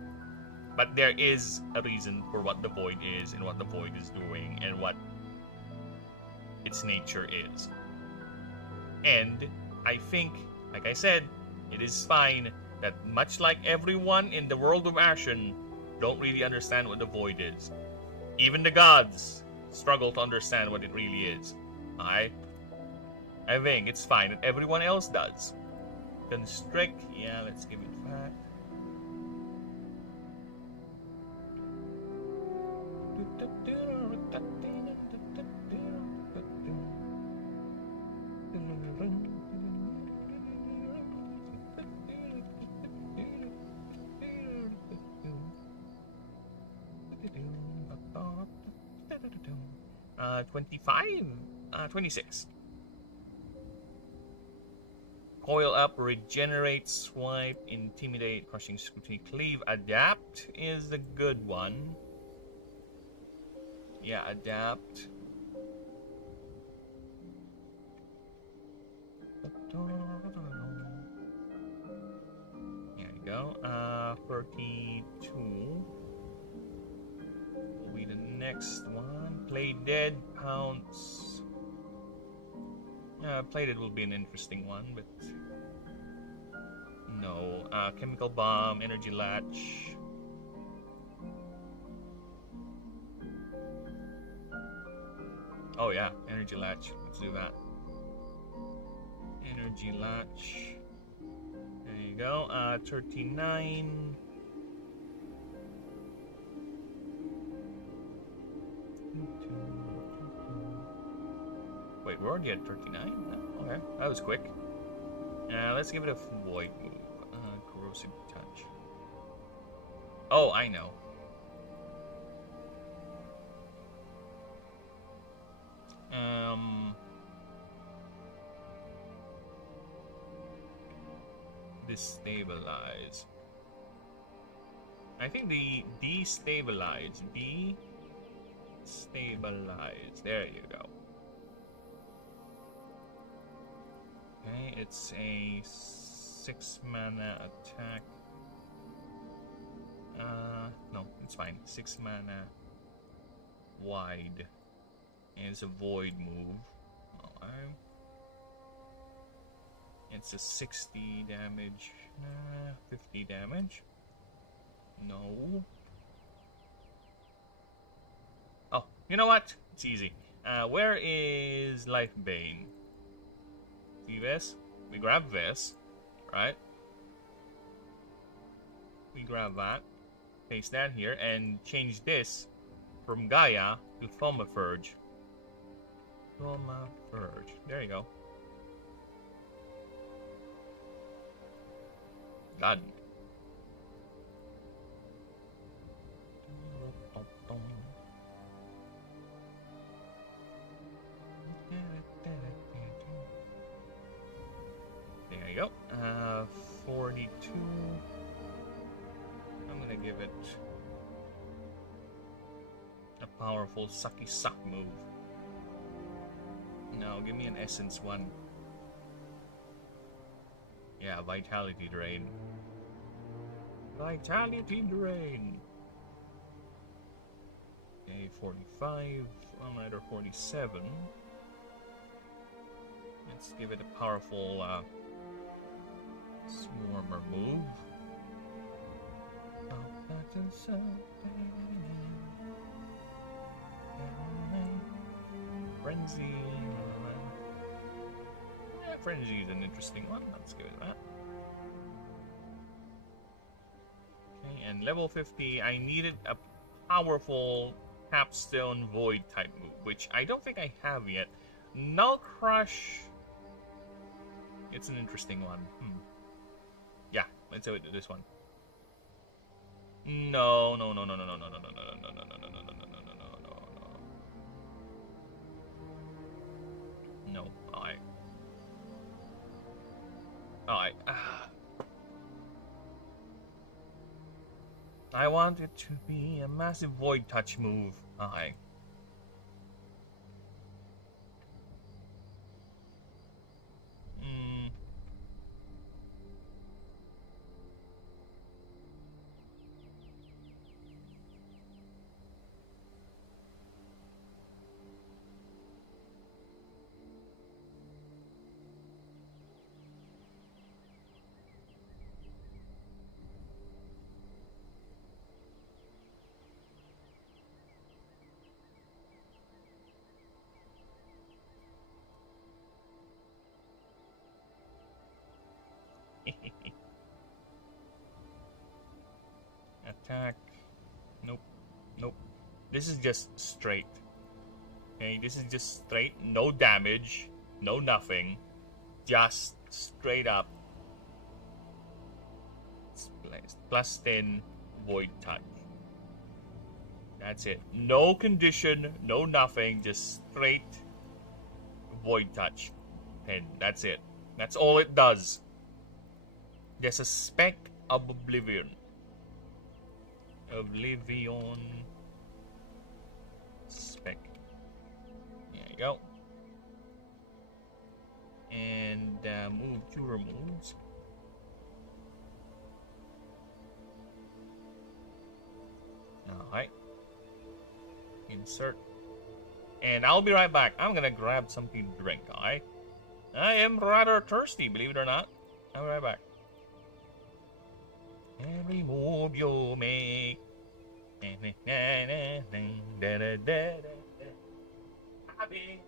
But there is a reason for what the void is and what the void is doing and what its nature is. And I think, like I said, it is fine that much like everyone in the world of Ashen don't really understand what the void is. Even the gods struggle to understand what it really is. I think it's fine that everyone else does. Constrict, yeah, let's give it back. 26. Coil up, regenerate, swipe, intimidate, crushing scrutiny, cleave, adapt is a good one. Yeah, adapt. There you go. 32 will be the next one. Play dead, pounce. Play dead will be an interesting one, but no. Chemical bomb, energy latch. Oh yeah, energy latch. Let's do that. Energy latch. There you go. 39. Wait, we're already at 39? Oh, okay, that was quick. Let's give it a void move. Corrosive touch. Oh, I know. Destabilize. I think the destabilize. Destabilize. There you go. Okay, it's a 6 mana attack. No, it's fine. 6 mana wide. And it's a void move. Alright. It's a 60 damage. 50 damage. No. Oh, you know what? It's easy. Where is Life Bane? See this? We grab this, right? We grab that, paste that here, and change this from Gaia to Thaumaphurge. Thaumaphurge. There you go. God. powerful sucky suck move. No, give me an essence one. Yeah, vitality drain. Vitality drain. Okay, 45. Another 47. Let's give it a powerful Swarmer move. Frenzy. Yeah, Frenzy is an interesting one. Let's give it that. Okay, and level 50, I needed a powerful Capstone Void type move, which I don't think I have yet. Null Crush. It's an interesting one. Yeah, let's do this one. No. No. Alright. I want it to be a massive Void Touch move. Alright. Attack. Nope. This is just straight. Okay, this is just straight. No damage. No nothing. Just straight up. Plus 10 Void Touch. That's it. No condition. No nothing. Just straight Void Touch. And that's it. That's all it does. There's a speck of Oblivion. Speck. There you go. And move 2 removes. Alright. Insert. And I'll be right back. I'm gonna grab something to drink, alright? I am rather thirsty, believe it or not. I'll be right back. Every move you make. Happy.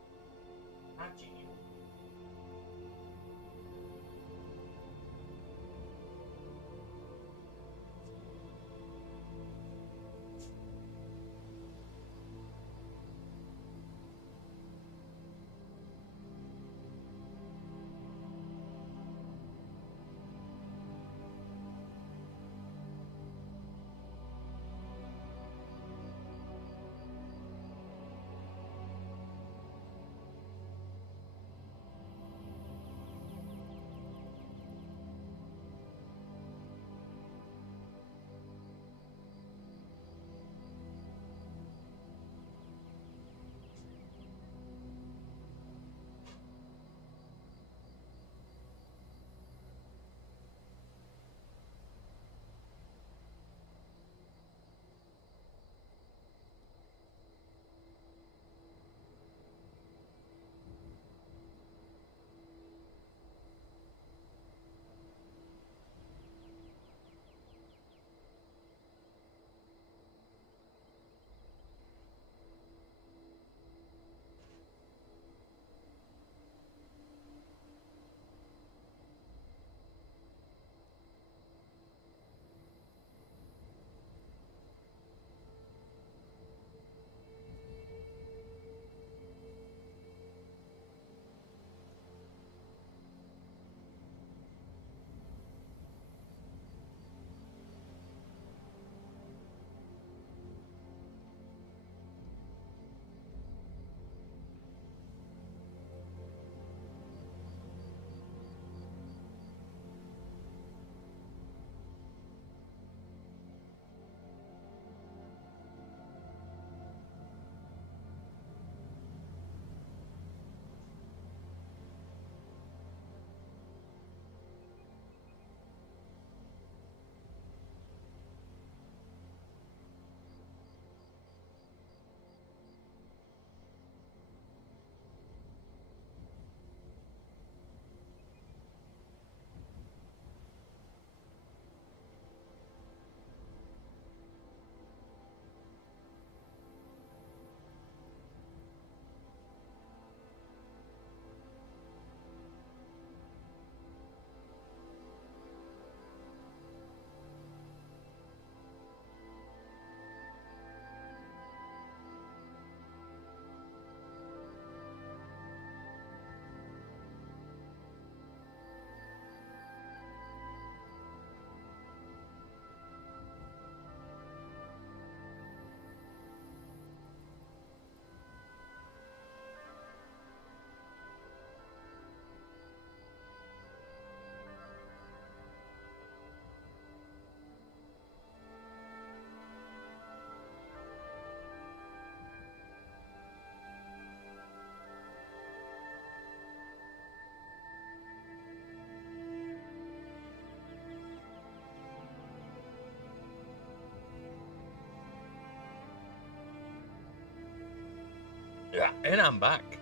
Yeah, and I'm back.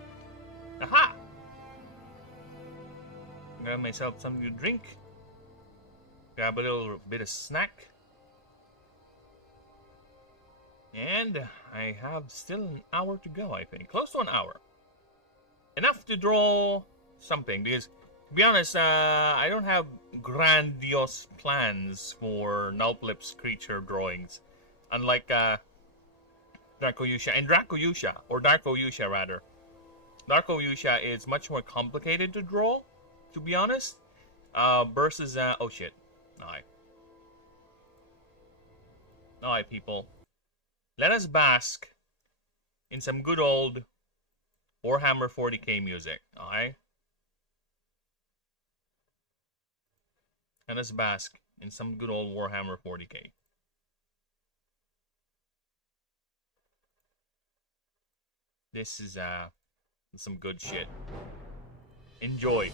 Aha! Grab myself something to drink. Grab a little bit of snack. And I have still an hour to go, I think. Close to an hour. Enough to draw something, because, to be honest, I don't have grandiose plans for Nulplip's creature drawings. Unlike Dracoyusha. And Dracoyusha, or Darkoyusha rather. Darkoyusha is much more complicated to draw, to be honest. Versus, oh shit. Alright. Alright, people. Let us bask in some good old Warhammer 40k music, alright? Let us bask in some good old Warhammer 40k. This is some good shit. Enjoy.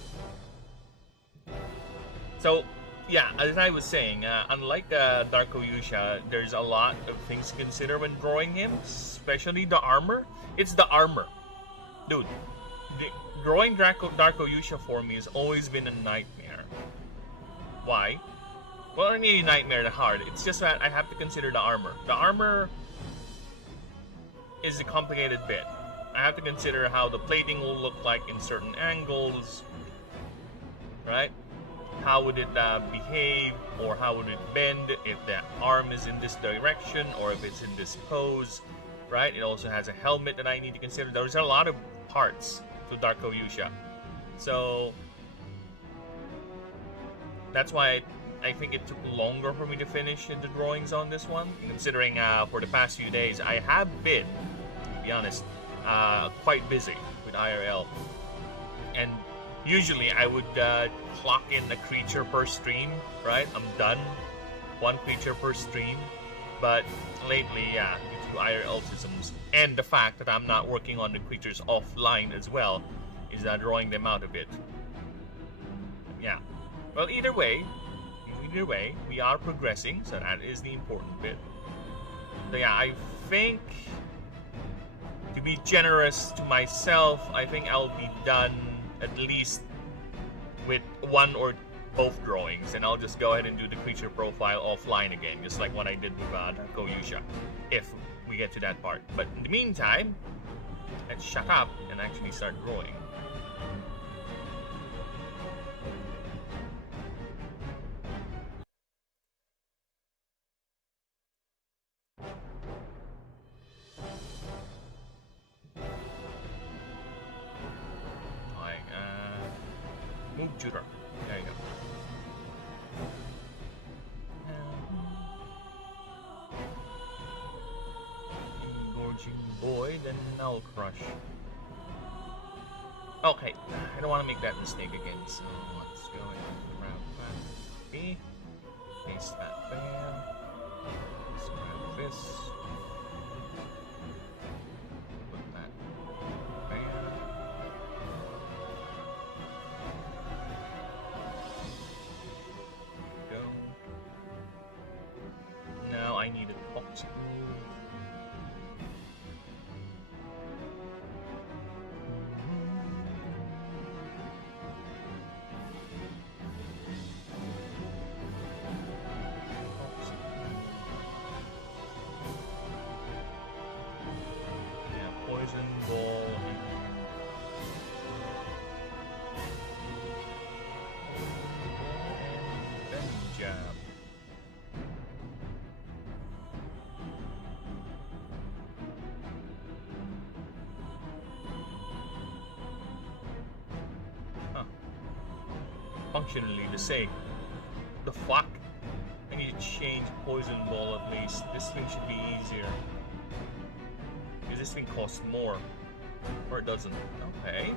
So, yeah, as I was saying, unlike Darkoyusha, there's a lot of things to consider when drawing him, especially the armor. It's the armor. Dude, drawing Darkoyusha for me has always been a nightmare. Why? Well, not really nightmare that hard. It's just that I have to consider the armor. The armor is a complicated bit. I have to consider how the plating will look like in certain angles, right? How would it behave, or how would it bend if the arm is in this direction, or if it's in this pose, right? It also has a helmet that I need to consider. There's a lot of parts to Darkoyusha. So, that's why I think it took longer for me to finish the drawings on this one, considering for the past few days, I have been, to be honest, quite busy with IRL. And usually I would clock in a creature per stream, right? I'm done. One creature per stream. But lately, yeah, due to IRL systems and the fact that I'm not working on the creatures offline as well, is drawing them out a bit. Yeah. Well, either way, we are progressing, so that is the important bit. So yeah, I think, to be generous to myself, I think I'll be done at least with one or both drawings, and I'll just go ahead and do the creature profile offline again, just like what I did with Darkoyusha, if we get to that part. But in the meantime, let's shut up and actually start drawing. Move tutor. There you go. Engorging boy, then Null Crush. Okay, I don't want to make that mistake again, so let's go and grab that B. Paste that there. Let's grab this. Put that there. Now I need a box. Yeah, poison ball. And then jab. Functionally the same. The fuck? I need to change poison ball at least. This thing should be easier. Because this thing costs more. Or it doesn't. Okay.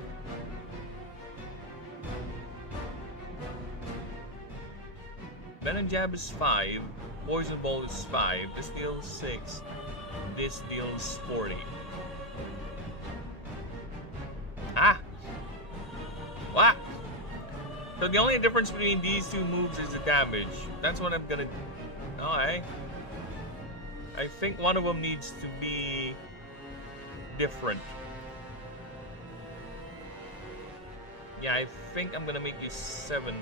Venom Jab is 5. Poison Ball is 5. This deals 6. This deals 40. Ah! What? So the only difference between these two moves is the damage. That's what I'm gonna... Alright. I think one of them needs to be different. Yeah, I think I'm gonna make you seven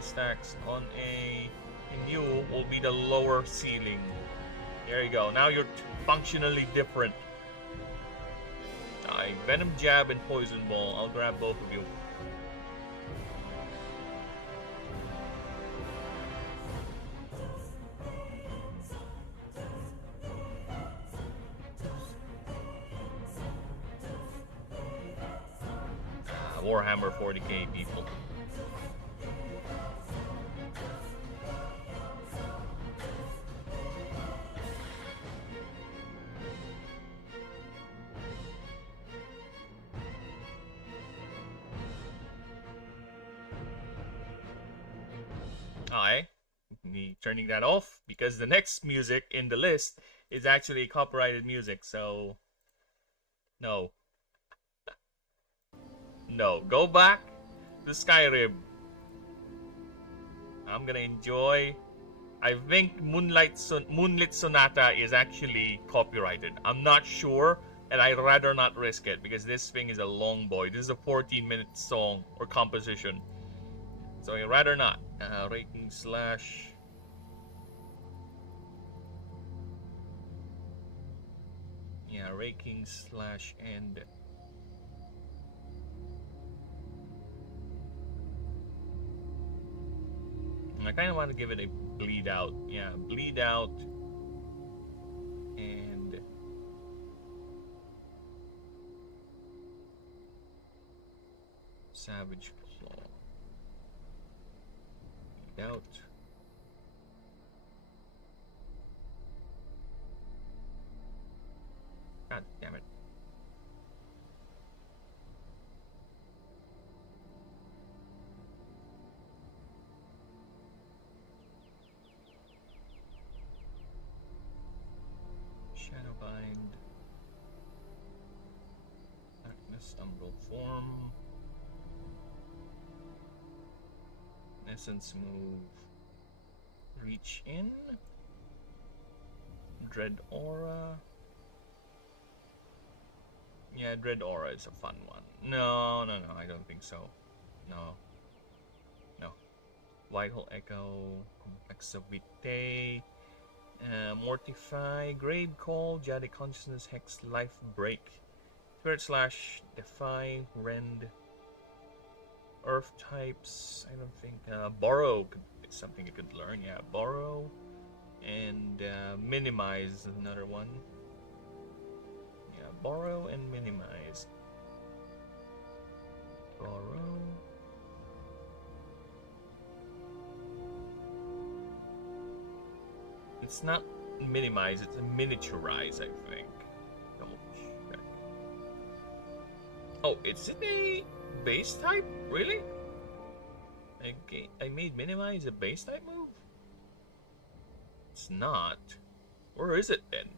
stacks on a. And you will be the lower ceiling. There you go. Now you're functionally different. Venom Jab and Poison Ball. I'll grab both of you. Warhammer 40k people. Me turning that off because the next music in the list is actually copyrighted music, so no. No, go back to Skyrim. I'm gonna enjoy. I think Moonlit Sonata is actually copyrighted. I'm not sure, and I'd rather not risk it because this thing is a long boy. This is a 14-minute song or composition, so I'd rather not. Raking slash. Yeah, raking slash and. I kind of want to give it a bleed out. Yeah, bleed out. And Savage Claw. Bleed out. God damn it. Shadowbind. Darkness Umbral Form. Essence Move. Reach in. Dread Aura. Yeah, Dread Aura is a fun one. No, I don't think so. No. Whitehall Echo. Complexavite. Mortify, Grave Call, Jade Consciousness, Hex, Life Break, Spirit Slash, Defy, Rend, Earth types. I don't think Borrow is something you could learn. Yeah, Borrow, and Minimize is another one. Yeah, Borrow and Minimize. Borrow. It's not minimize, it's a miniaturize, I think. Double check. Oh, is it a base type? Really? Okay, I made minimize a base type move? It's not. Where is it then?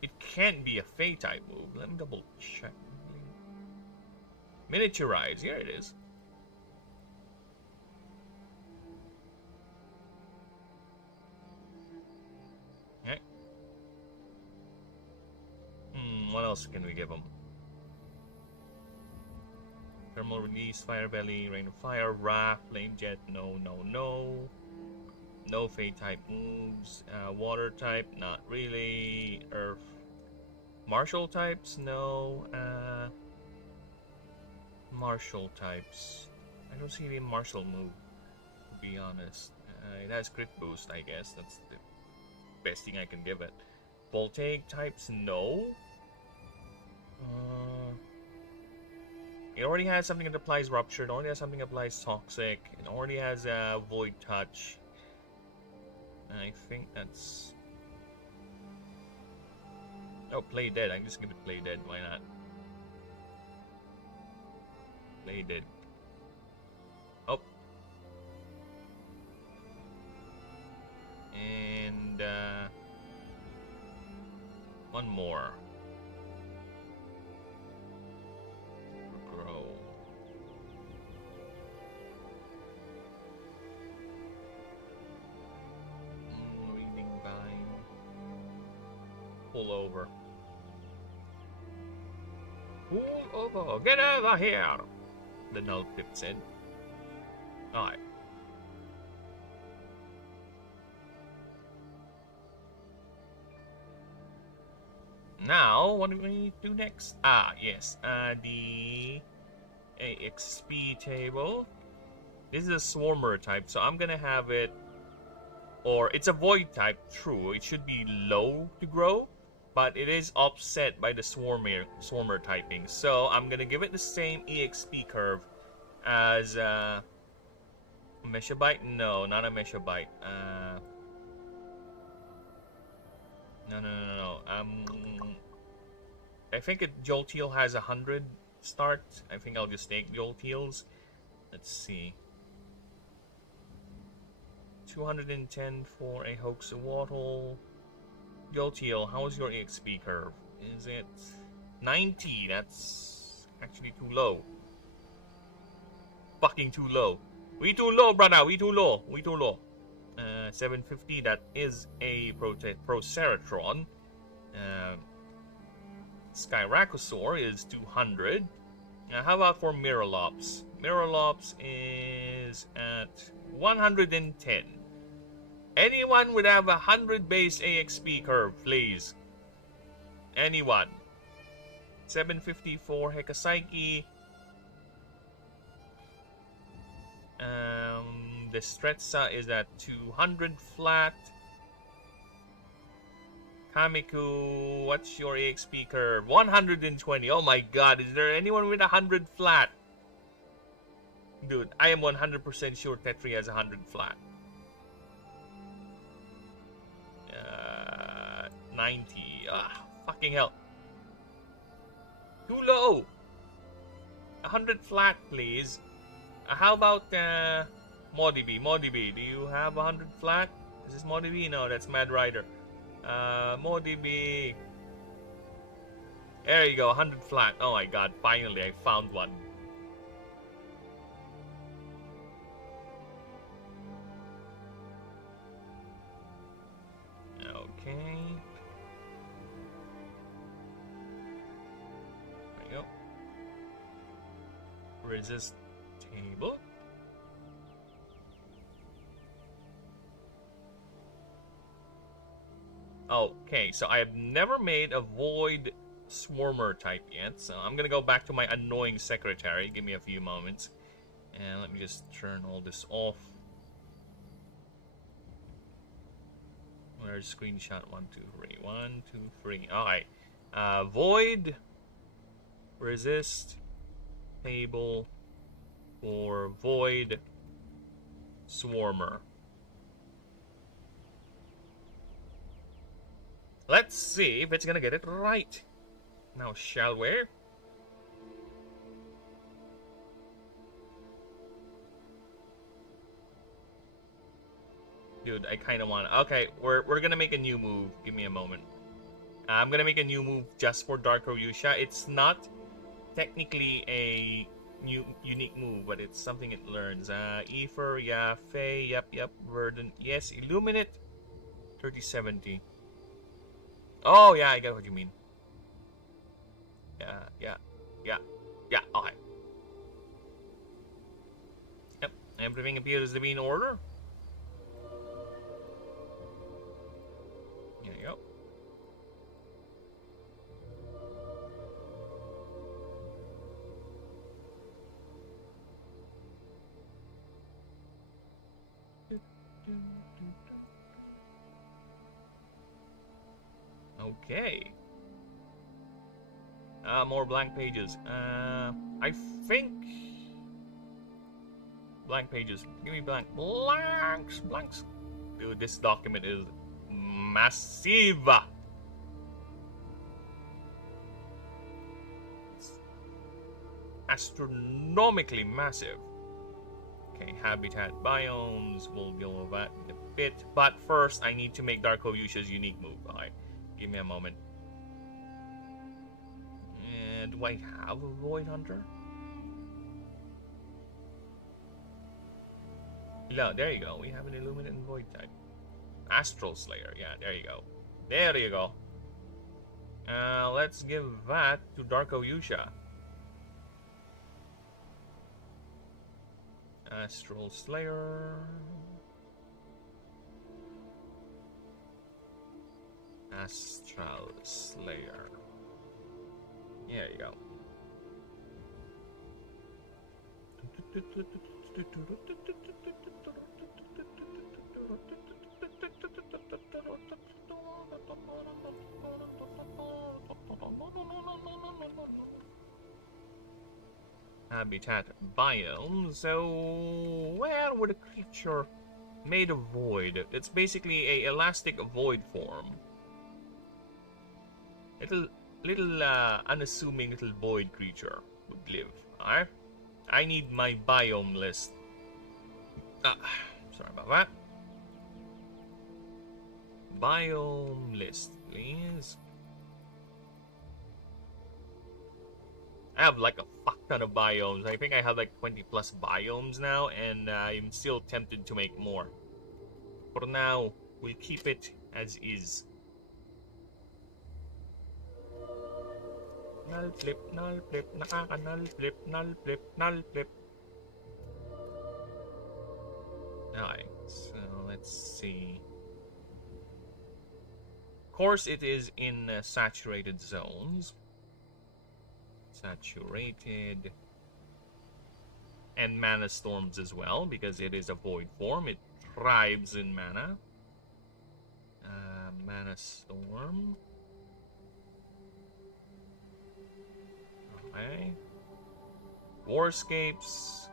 It can't be a Fey type move. Let me double check. Miniaturize, here it is. What else can we give them? Thermal Release, Fire Belly, Rain of Fire, Wrath, Flame Jet, no. No Fey type moves. Water type, not really. Earth. Martial types, no. Martial types. I don't see any martial move, to be honest. It has crit boost, I guess. That's the best thing I can give it. Voltaic types, no. It already has something that applies Rupture. It already has something that applies Toxic. It already has Void Touch. I think that's... Oh, Play Dead. I can just give it Play Dead. Why not? Play Dead. Oh. And one more. Grow. Reading Vine. Pull over. Pull over, get over here, the null pip said. Alright. Now, what do we do next? Ah, yes, the AXP table. This is a swarmer type, so I'm gonna have it, or it's a void type, true. It should be low to grow, but it is offset by the swarmer typing. So I'm gonna give it the same EXP curve as PixellByte. No, not a PixellByte. No. I think Jolteal has 100 start. I think I'll just take Jolteals. Let's see. 210 for a Hoaxawaddle. Jolteal, how is your EXP curve? Is it 90? That's actually too low. Fucking too low. We too low, brother. We too low. 750. That is a Proceratron. Skyracosaur is 200. How about for Miralops? Miralops is at 110. Anyone would have 100 base AXP curve, please. Anyone. 750 for Hekaspsyche. The Stretza is at 200 flat. Kamiku, what's your EXP curve? 120. Oh my god, is there anyone with 100 flat? Dude, I am 100% sure Tetri has 100 flat. 90. Ah, fucking hell. Too low. 100 flat, please. How about Modibi? Modibi, do you have 100 flat? Is this Modibi? No, that's Mad Rider. Modibi. There you go, 100 flat. Oh my god, finally I found one. Okay. There you go. Resist table. Okay, so I have never made a void swarmer type yet, so I'm gonna go back to my annoying secretary. Give me a few moments. And let me just turn all this off. Where's screenshot? 1, 2, 3. 1, 2, 3. Alright. Void resist table for void swarmer. Let's see if it's gonna get it right. Now, shall we? Dude, I kind of want... Okay, we're gonna make a new move. Give me a moment. I'm gonna make a new move just for Dark Ryusha. It's not technically a new unique move, but it's something it learns. Ether, yeah, Fey, yep, Verdant, yes, Illuminate, 3070. Oh, yeah, I get what you mean. Yeah, okay. Yep, everything appears to be in order. There you go. Okay. More blank pages. I think... Blank pages. Give me blanks. Dude, this document is massive. It's astronomically massive. Okay, habitat biomes. We'll deal with that in a bit. But first, I need to make Dark Ryusha's unique move. Alright, give me a moment. And do I have a Void Hunter? No, there you go. We have an Illuminate and Void type. Astral Slayer. Yeah, there you go. There you go. Let's give that to Dark Ryusha. Astral Slayer. Astral Slayer. There you go. Habitat biome. So, where would a creature made of void? It's basically a elastic void form. Little unassuming little void creature would live. Alright? I need my biome list. Sorry about that. Biome list, please. I have like a fuck ton of biomes. I think I have like 20 plus biomes now, and I'm still tempted to make more. For now, we'll keep it as is. Null flip, nakaka null flip, null flip, null flip. Alright, so let's see. Of course, it is in saturated zones. Saturated. And mana storms as well, because it is a void form. It thrives in mana. Mana storm. Okay. Warscapes.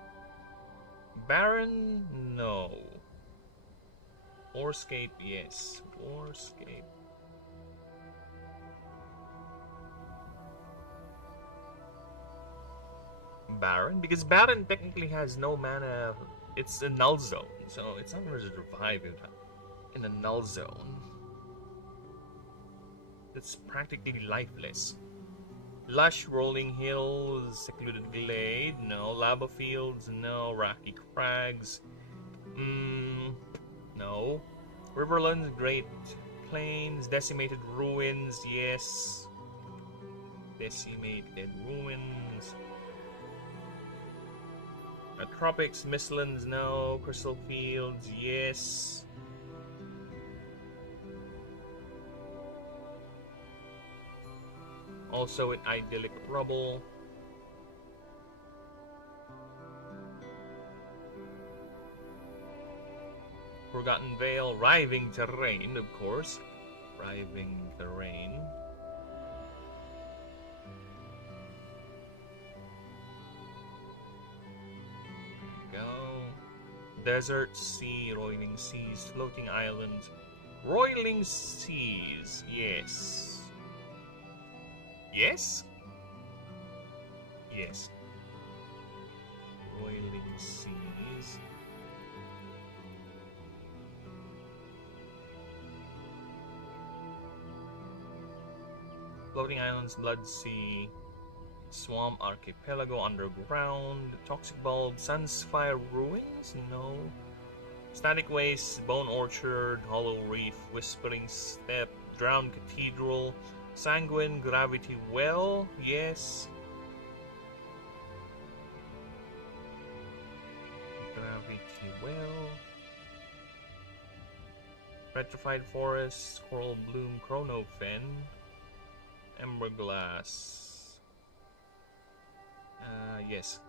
Baron? No. Warscape, yes. Warscape. Baron? Because Baron technically has no mana. It's a null zone, so it's not going to revive it in a null zone. It's practically lifeless. Lush rolling hills, secluded glade, no. Lava fields, no. Rocky crags, no. Riverlands, great plains, decimated ruins, yes. Decimated ruins. Tropics, mistlands, no. Crystal fields, yes. Also in idyllic rubble. Forgotten Vale, Riving Terrain, of course. Riving Terrain. There we go. Desert, sea, roiling seas, floating islands. Roiling seas, yes. Yes? Yes. Roiling seas. Floating islands, blood sea, swamp archipelago, underground, toxic bulb, sunspire ruins? No. Static waste, bone orchard, hollow reef, whispering steppe, drowned cathedral, sanguine gravity well, yes. Gravity well. Petrified forest, coral bloom, chronofen, ember glass. Yes.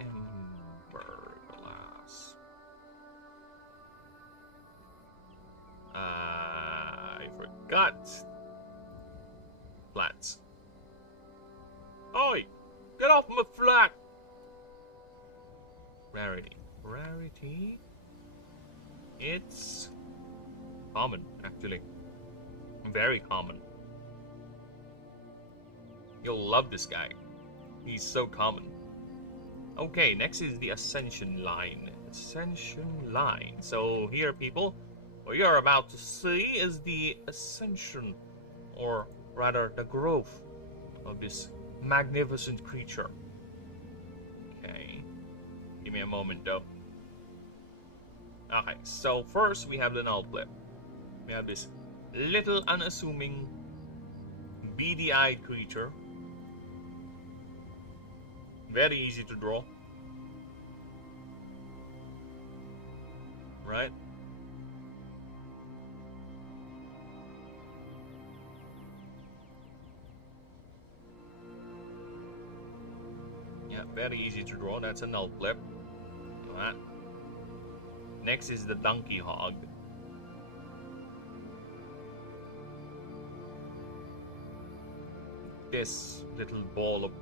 Ember glass. I forgot. Flats. Oi! Get off my flat! Rarity. Rarity? It's common, actually. Very common. You'll love this guy. He's so common. Okay, next is the Ascension line. Ascension line. So here, people, what you're about to see is the ascension, or rather the growth of this magnificent creature. Okay. Give me a moment, though. Okay, so first we have the null flip. We have this little unassuming, beady-eyed creature. Very easy to draw. Right? Yeah, very easy to draw. That's a null flip. Right. Next is the donkey hog. This little ball of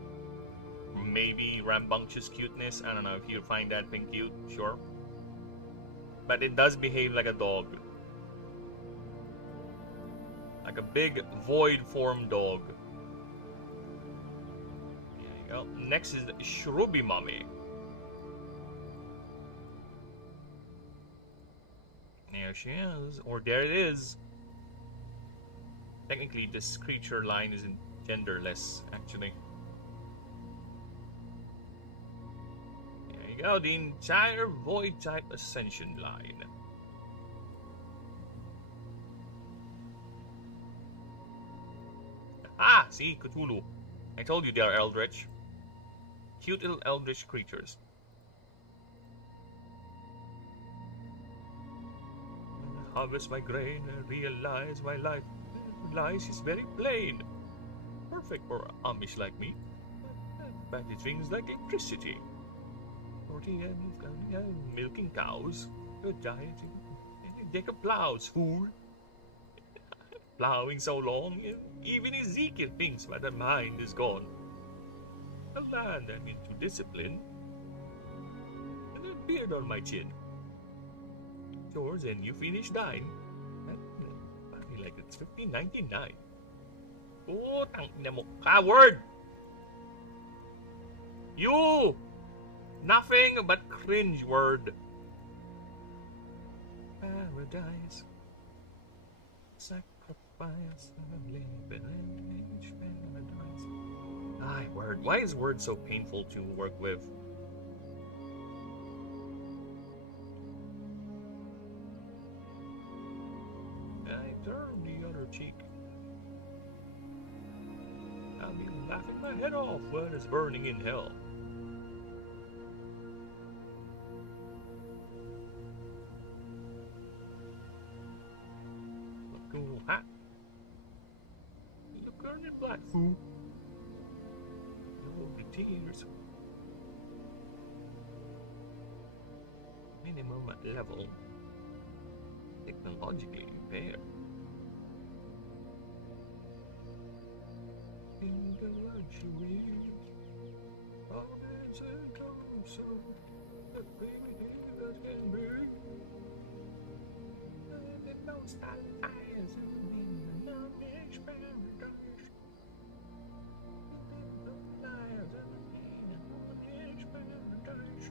maybe rambunctious cuteness. I don't know if you find that thing cute, sure. But it does behave like a dog. Like a big void form dog. There you go. Next is the Shrubby Mummy. There she is. Or there it is. Technically, this creature line isn't genderless, actually. There you go, the entire void type ascension line. Ah, see, Cthulhu. I told you they are eldritch. Cute little eldritch creatures. When I harvest my grain, I realize my life is very plain. Perfect for Amish like me. But it rings like electricity. Milking cows. You're giant. Take a plows, fool. Plowing so long, even Ezekiel thinks my mind is gone. A land I'm into discipline. And a beard on my chin. Chores and you finish dying. Like it's $15.99. Oh, tangina mo. Coward! You! Nothing but cringe word. Paradise. Sacrifice. Paradise. Ay, word. Why is word so painful to work with? I turn the other cheek. I'll be laughing my head off when it's burning in hell. A cool hat. Look on it, black fool. No the tears. Minimum level. Technologically impaired. In the luxury of its console, the baby that can break. And the most eyes in the knowledge paradise. The liars of the knowledge paradise.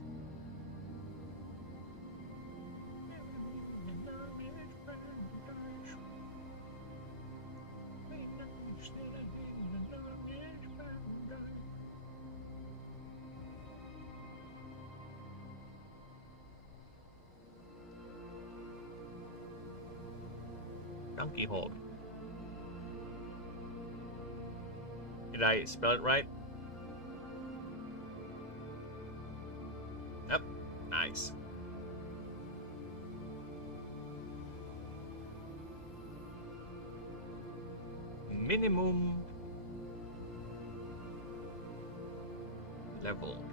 Donkey hog. Did I spell it right? Yep. Nice. Minimum level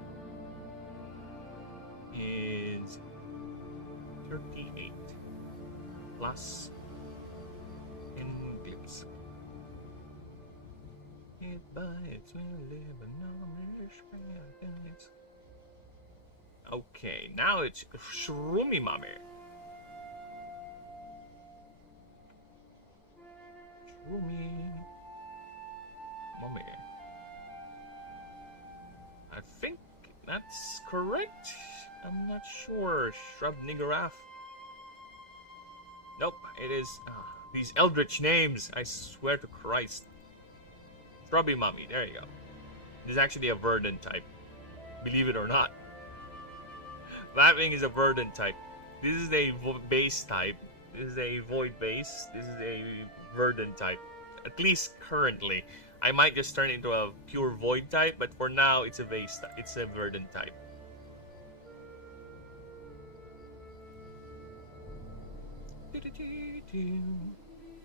is 38 plus glimpse. It bites will live and okay, now it's Shroomy Mummy. Shroomy Mummy. I think that's correct. I'm not sure. Shrub Niggurath. Nope, it is. These eldritch names, I swear to Christ. Shrubby Mummy, there you go. This is actually a verdant type. Believe it or not. That thing is a verdant type. This is a base type. This is a void base. This is a verdant type. At least currently. I might just turn it into a pure void type, but for now it's a vase type. It's a verdant type.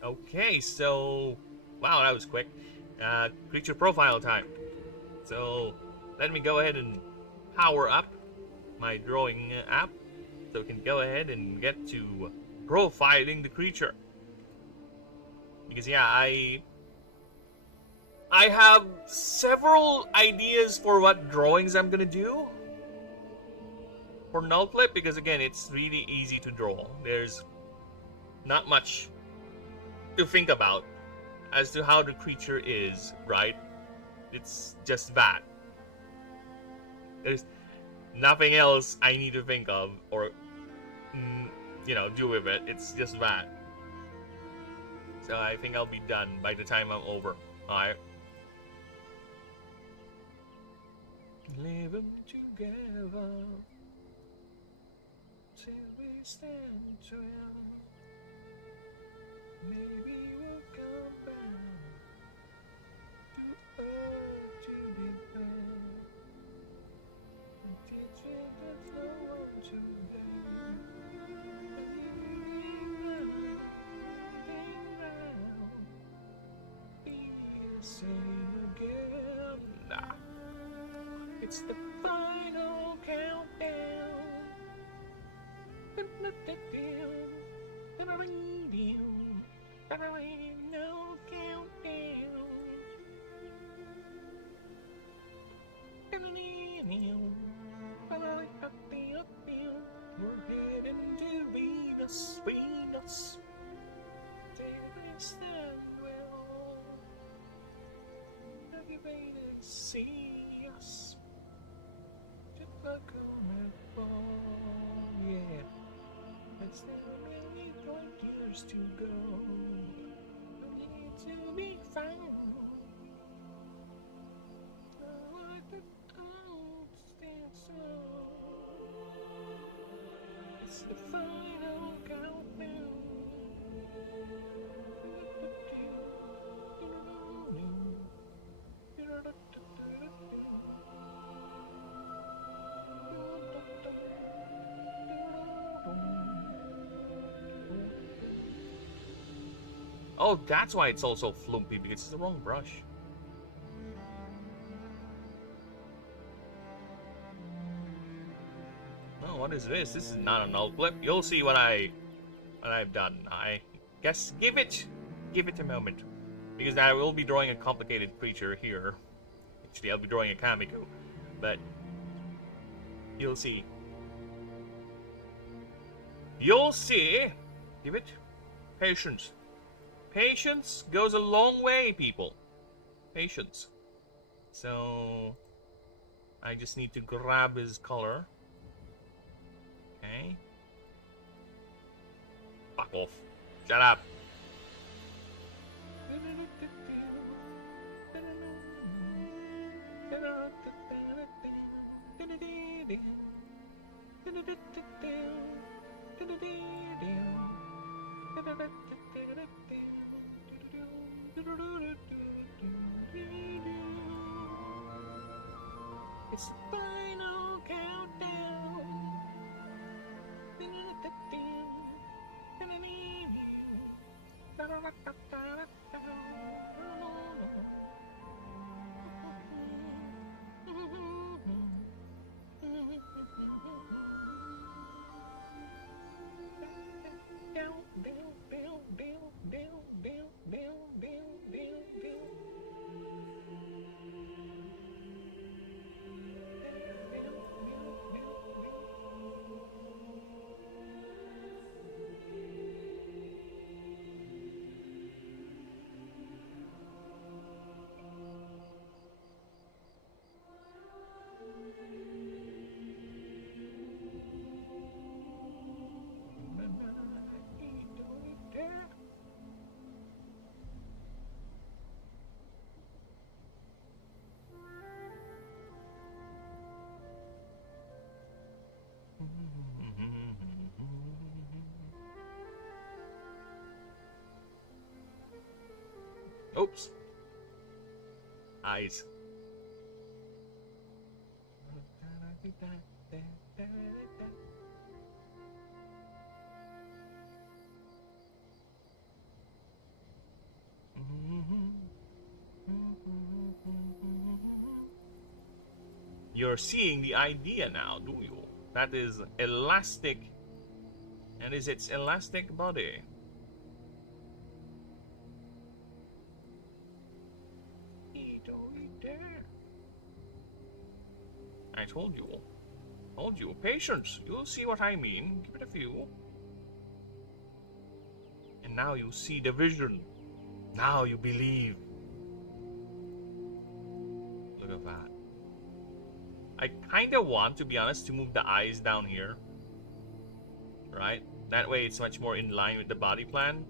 Okay, so wow, that was quick. Creature profile time. So let me go ahead and power up my drawing app, so we can go ahead and get to profiling the creature. Because yeah, I have several ideas for what drawings I'm gonna do for null clip, because again, it's really easy to draw. There's not much to think about as to how the creature is, right? It's just that. There's nothing else I need to think of or, do with it. It's just that. So I think I'll be done by the time I'm over. Alright. Living together till we stand tall. Maybe we'll come back to earth to be fair. And teach it there's no one to blame. Be the same again. Nah. It's the final countdown. Final countdown. We're heading to Venus, Venus. There is that well. Have you been to see us? Just like a fall, yeah. It's still a million years to go. We need to be found. It's the final countdown. Oh, that's why it's also flumpy, because it's the wrong brush. Oh, what is this? This is not a null clip. You'll see what I've done. I guess give it a moment, because I will be drawing a complicated creature here. Actually, I'll be drawing a Kamiko, but you'll see. You'll see. Give it patience. Patience goes a long way, people. Patience. So I just need to grab his color. Okay. Fuck off. Shut up. It's the final countdown. Oops. eyes. You're seeing the idea now, do you? That is elastic, and is its elastic body. I told you. Patience. You'll see what I mean. Give it a few. And now you see the vision. Now you believe. Look at that. I kind of want, to be honest, to move the eyes down here. Right? That way it's much more in line with the body plan.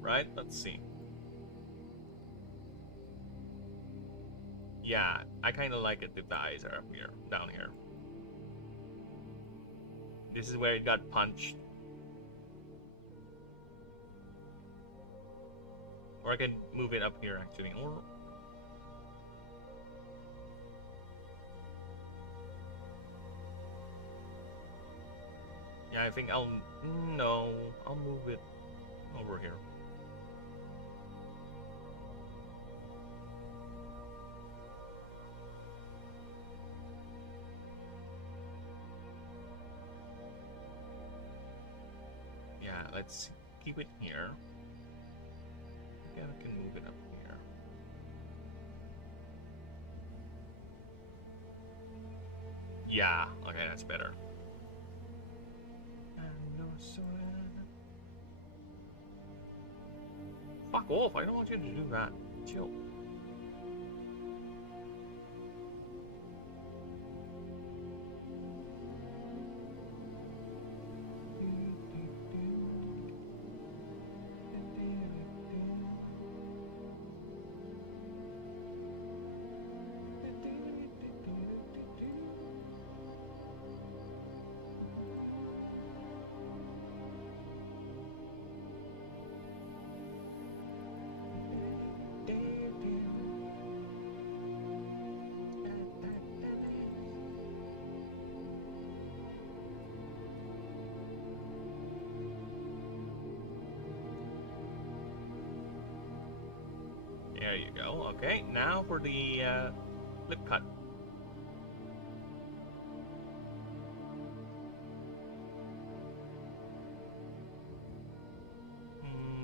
Right? Let's see. Yeah, I kind of like it if the eyes are up here, down here. This is where it got punched. Or I can move it up here, actually. Or... yeah, I think I'll... no, I'll move it over here. Yeah, let's keep it here. Yeah, I can move it up here. Yeah, okay, that's better. Fuck off, I don't want you to do that. Chill. There you go. Okay, now for the lip cut.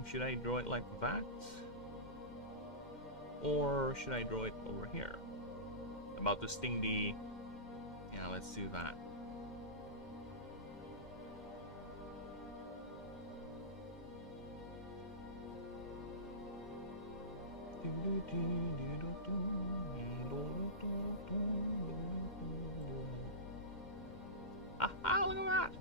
Should I draw it like that? Or should I draw it over here? About to sting the... yeah, let's do that. Ah, look at that!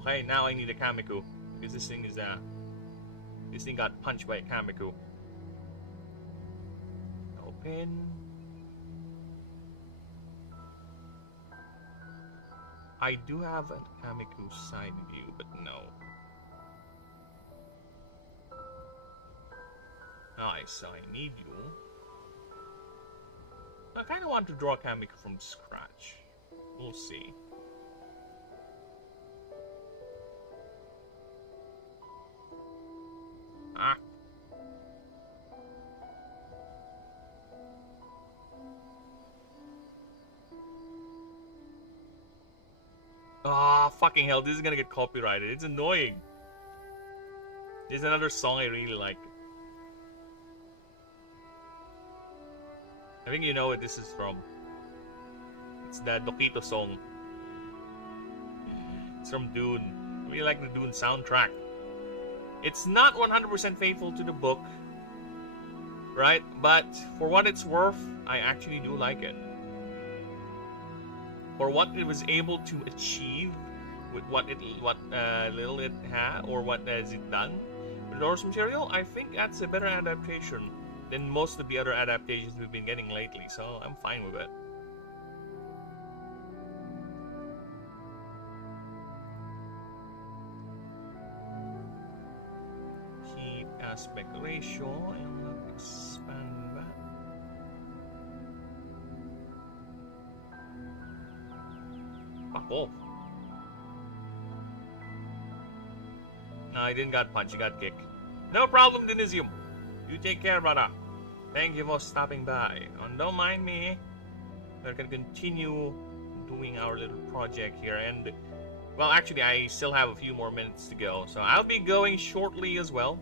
Okay, now I need a Kamiku because this thing is this thing got punched by a Kamiku. Open. I do have a Kamiku side view, but no. Nice, so I need you. I kind of want to draw a Kamiku from scratch. We'll see. Ah. Ah, fucking hell, this is gonna get copyrighted. It's annoying. There's another song I really like. I think you know what this is from. It's the Dokito song. It's from Dune. I really like the Dune soundtrack. It's not 100% faithful to the book, right? But for what it's worth, I actually do like it. For what it was able to achieve with what little it had, or what has it done with the source material, I think that's a better adaptation than most of the other adaptations we've been getting lately. So I'm fine with it. Keep aspect ratio and let's expand that. Fuck off. No, I didn't got punched, you got kicked. No problem, Denisium. You take care, brother. Thank you for stopping by. And don't mind me. We can continue doing our little project here. And, well, actually, I still have a few more minutes to go. So I'll be going shortly as well.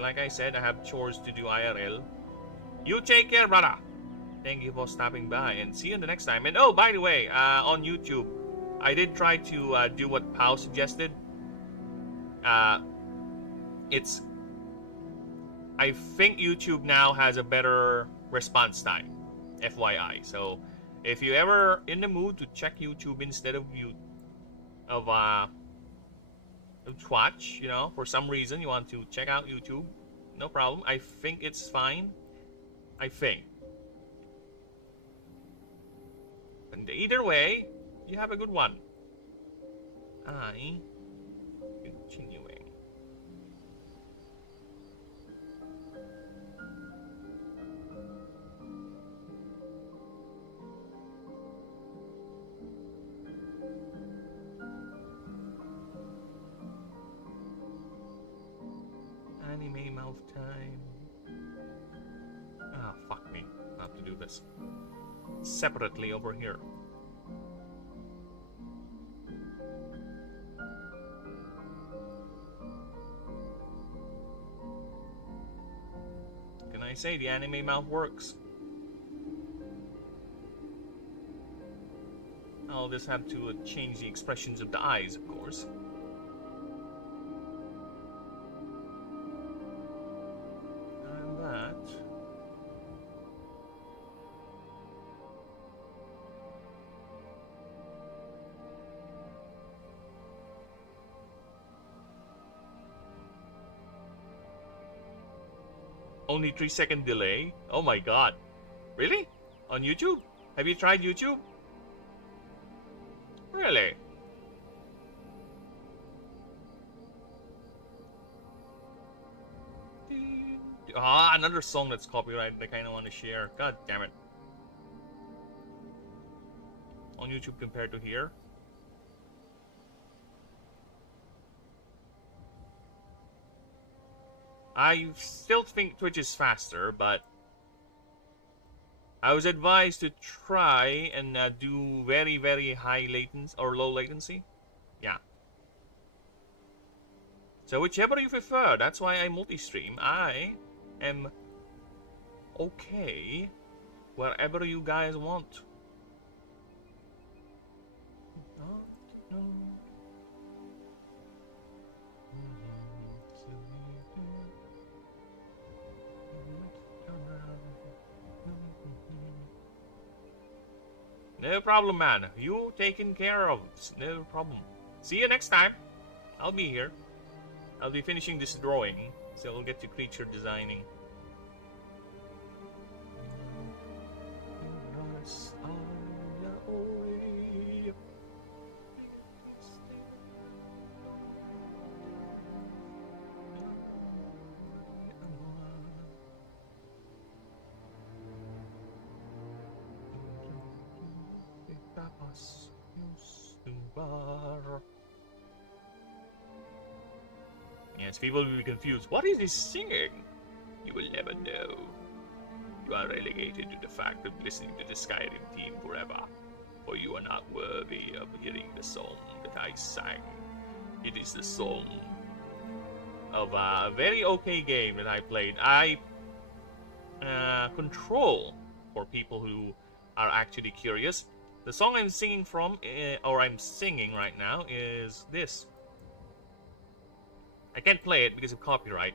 Like I said, I have chores to do IRL. You take care, brother. Thank you for stopping by. And see you in the next time. And, oh, by the way, on YouTube, I did try to do what Pao suggested. I think YouTube now has a better response time, FYI. So if you're ever in the mood to check YouTube instead of Twitch, you know, for some reason you want to check out YouTube, no problem. I think it's fine. I think. And either way, you have a good one. Continuing. Anime mouth time. Ah, fuck me. I have to do this separately over here. Can I say the anime mouth works? I'll just have to change the expressions of the eyes, of course. And that. Only 3-second delay? Oh my god. Really? On YouTube? Have you tried YouTube? Really? Ah, another song that's copyrighted I kind of want to share. God damn it. On YouTube compared to here. I still think Twitch is faster, but I was advised to try and do very, very high latency or low latency. Yeah. So whichever you prefer, that's why I multi-stream. I am okay wherever you guys want. No problem, man. You taken care of. No problem. See you next time. I'll be here. I'll be finishing this drawing, so we'll get to creature designing. Yes, people will be confused. What is he singing? You will never know. You are relegated to the fact of listening to the Skyrim theme forever, for you are not worthy of hearing the song that I sang. It is the song of a very okay game that I played. I control, for people who are actually curious, The song I'm singing from, or I'm singing right now, is this. I can't play it because of copyright,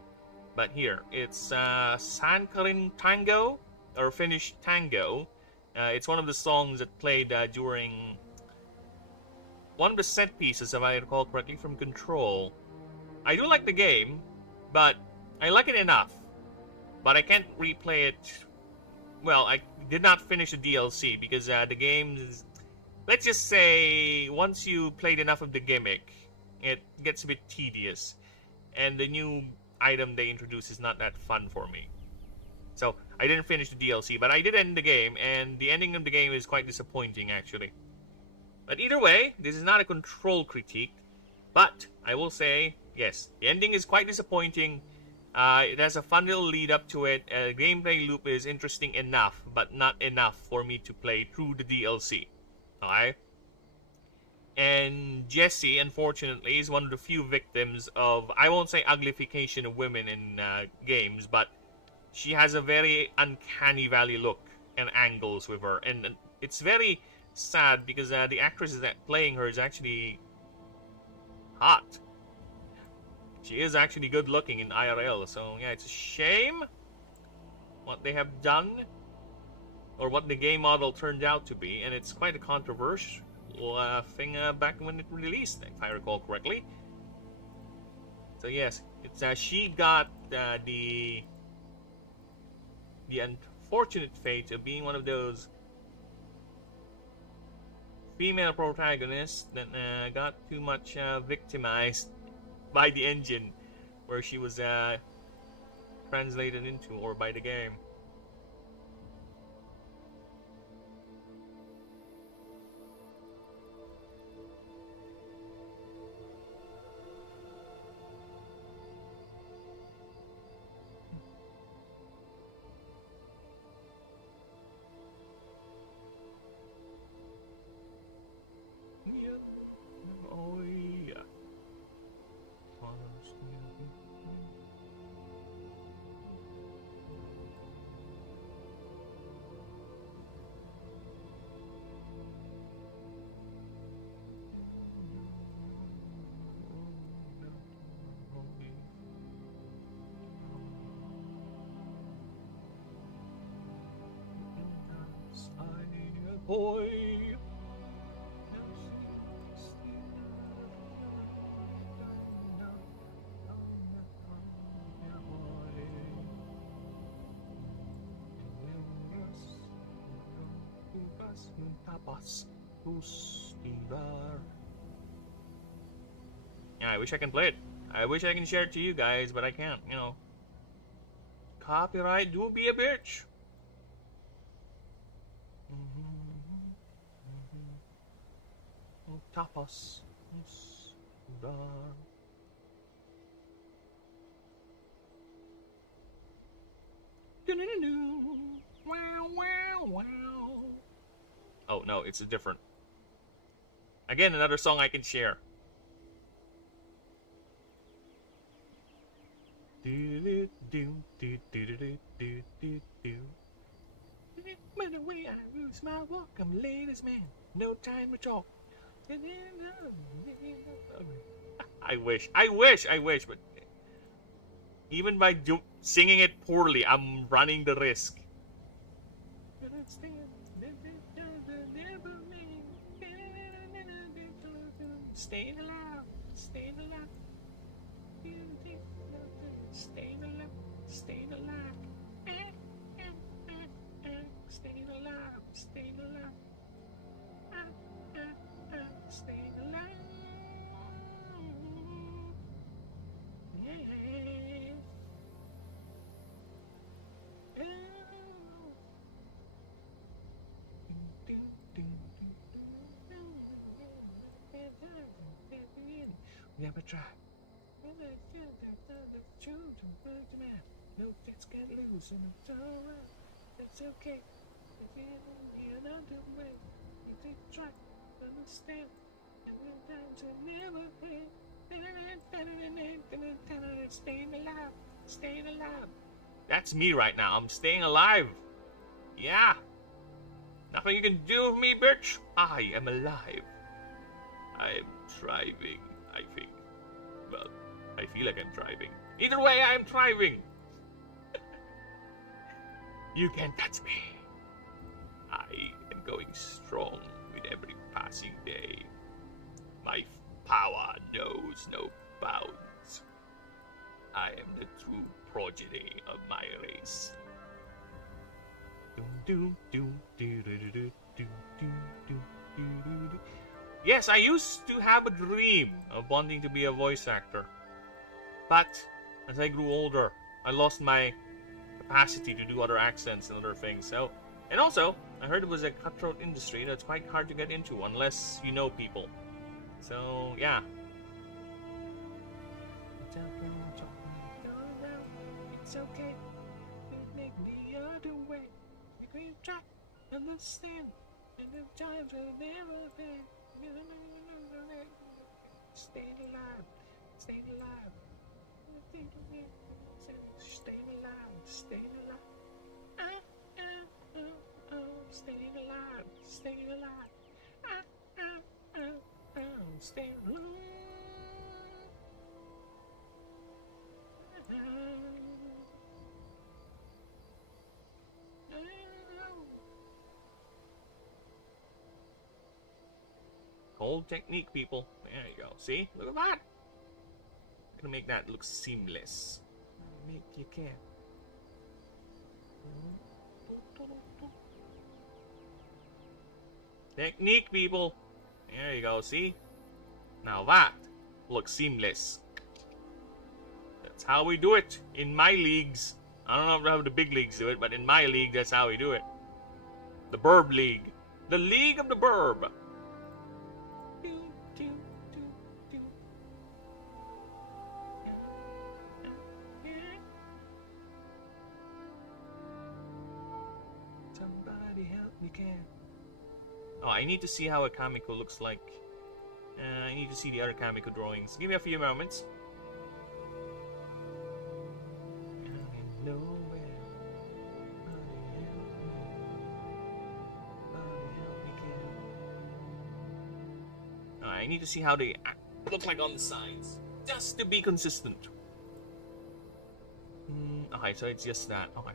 but here, it's Sankarin Tango, or Finnish Tango. It's one of the songs that played during one of the set pieces, if I recall correctly, from Control. I do like the game, but I like it enough. But I can't replay it. Well, I did not finish the DLC because the game is... Let's just say, once you played enough of the gimmick, it gets a bit tedious. And the new item they introduce is not that fun for me. So, I didn't finish the DLC, but I did end the game, and the ending of the game is quite disappointing, actually. But either way, this is not a Control critique, but I will say, yes, the ending is quite disappointing. It has a fun little lead up to it. The gameplay loop is interesting enough, but not enough for me to play through the DLC. Okay? And Jessie, unfortunately, is one of the few victims of, I won't say uglification of women in games, but she has a very uncanny valley look and angles with her. And it's very sad because the actress that playing her is actually hot. She is actually good looking in IRL, so yeah, it's a shame what they have done, or what the game model turned out to be, and it's quite a controversial thing back when it released, if I recall correctly. So yes, it's she got the unfortunate fate of being one of those female protagonists that got too much victimized by the engine where she was translated into, or by the game. Oh yeah. Boy. Yeah, I wish I can play it. I wish I can share it to you guys, but I can't, you know. Copyright do be a bitch. Tapas. Oh no, it's a different. Again, another song I can share. When away I lose my walk, I'm latest man. No time to talk. I wish, but even by singing it poorly, I'm running the risk. Staying alive, staying alive, staying alive, staying alive, staying alive, staying alive, staying alive. Never try. No, that's get loose and it's alright. That's okay. Another way. You try to understand. And never staying alive. Staying alive. That's me right now. I'm staying alive. Yeah. Nothing you can do with me, bitch. I am alive. I'm thriving, I think. Well, I feel like I'm thriving. Either way, I'm thriving. You can't touch me. I am going strong with every passing day. My power knows no bounds. I am the true progeny of my race. Yes, I used to have a dream of wanting to be a voice actor. But as I grew older, I lost my capacity to do other accents and other things. So, and also, I heard it was a cutthroat industry that's quite hard to get into unless you know people. So, yeah. It's okay. Make the other way. You can try understand. And the times will never been. Stay alive. Stay alive. Stay alive. Stay alive. Stay alive. Stay alive. Stay alive. Cold technique, people. There you go. See? Look at that. Gonna make that look seamless. Make you can. Technique, people. There you go. See? Now that looks seamless. That's how we do it in my leagues. I don't know how the big leagues do it, but in my league, that's how we do it. The Birb League. The League of the Birb. Somebody help me, can. Oh, I need to see how a Kamiko looks like. I need to see the other Kamiko drawings. Give me a few moments. I need to see how they look like on the sides, just to be consistent. Okay, so it's just that. Okay.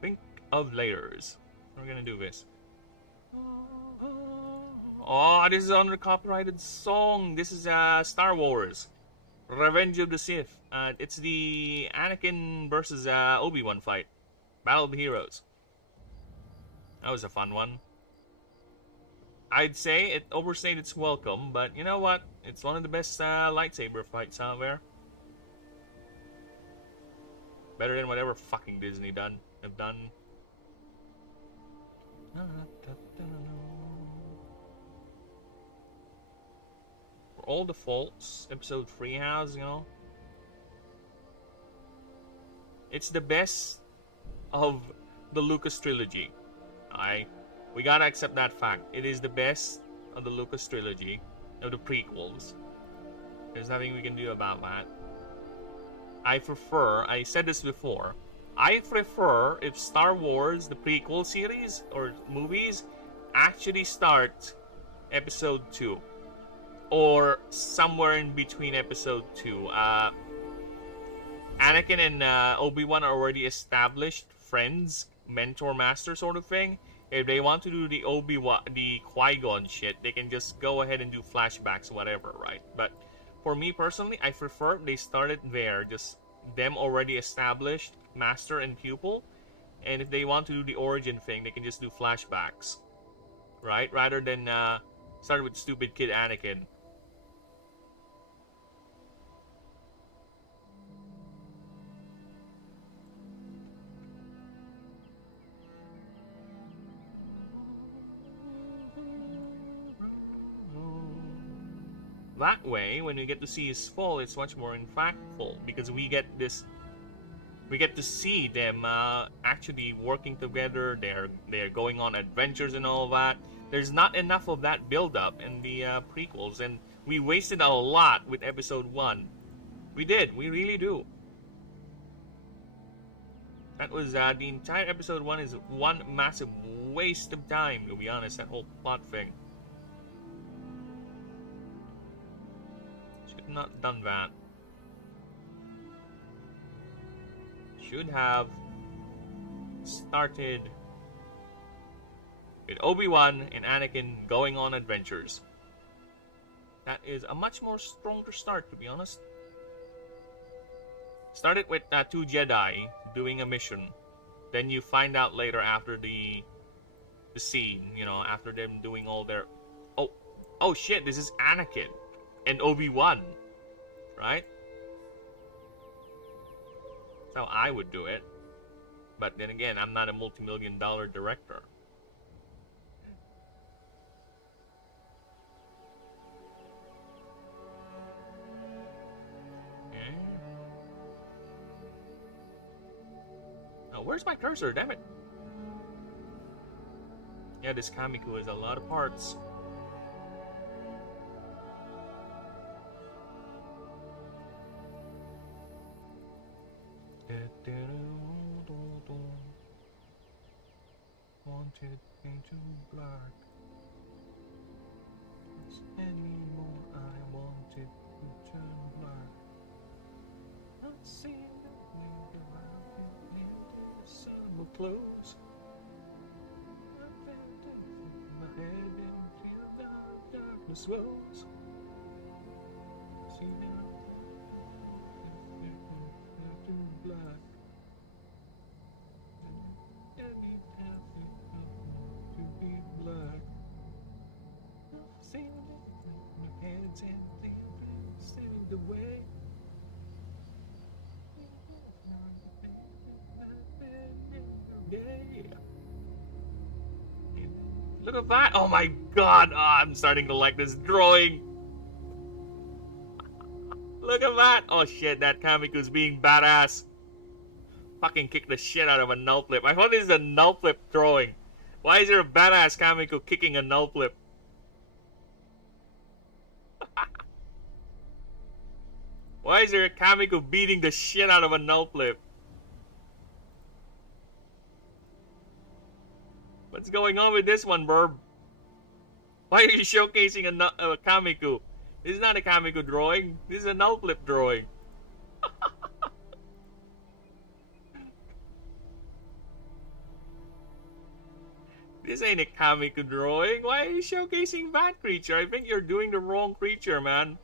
Think of layers. We're gonna do this. Oh, this is another copyrighted song. This is Star Wars, Revenge of the Sith. It's the Anakin versus Obi-Wan fight, Battle of the Heroes. That was a fun one. I'd say it overstayed its welcome, but you know what? It's one of the best lightsaber fights out there. Better than whatever fucking Disney have done. For all the faults episode 3 has, you know, it's the best of the Lucas trilogy. We gotta accept that fact. It is the best of the Lucas trilogy, of the prequels. There's nothing we can do about that. I said this before, I prefer if Star Wars, the prequel series or movies, actually start episode 2. Or somewhere in between episode 2. Anakin and Obi-Wan are already established friends, mentor, master sort of thing. If they want to do the Qui-Gon shit, they can just go ahead and do flashbacks, whatever, right? But for me personally, I prefer they started there, just them already established, master and pupil. And if they want to do the origin thing, they can just do flashbacks, right? Rather than start with stupid kid Anakin. that way, when we get to see his fall, it's much more impactful because we get to see them actually working together. They're going on adventures and all that. There's not enough of that build up in the prequels, and we wasted a lot with episode 1. We did. We really do. That was the entire episode 1 is one massive waste of time, to be honest. That whole plot thing. Should have not done that. Should have started with Obi-Wan and Anakin going on adventures. That is a much more stronger start, to be honest. Started with 2 Jedi doing a mission. Then you find out later after the scene, you know, after them doing all their... Oh shit, this is Anakin and Obi-Wan, right? That's how I would do it. But then again, I'm not a multi-million-dollar director. Okay. Now, where's my cursor? Damn it. Yeah, this Kamiko has a lot of parts. Wanted into black. Anymore, I wanted to turn black. Not seeing nothing around me, summer clothes. My head into the darkness rose. See now, into black. Black. Sing my hands empty, sing the way. Look at that! Oh my god! Oh, I'm starting to like this drawing. Look at that! Oh shit! That Kamiko's being badass. Fucking kick the shit out of a null flip. I thought this is a null flip drawing. Why is there a badass Kamiko kicking a null flip? Why is there a Kamiko beating the shit out of a null flip? What's going on with this one, Birb? Why are you showcasing a Kamiko? This is not a Kamiko drawing. This is a null flip drawing. This ain't a Kamiko drawing. Why are you showcasing that creature? I think you're doing the wrong creature, man.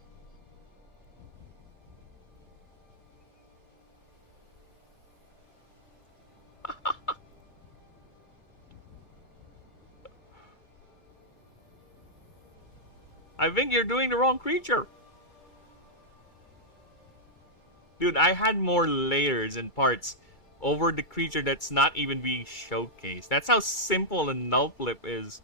I think you're doing the wrong creature. Dude, I had more layers and parts over the creature that's not even being showcased. That's how simple a null flip is.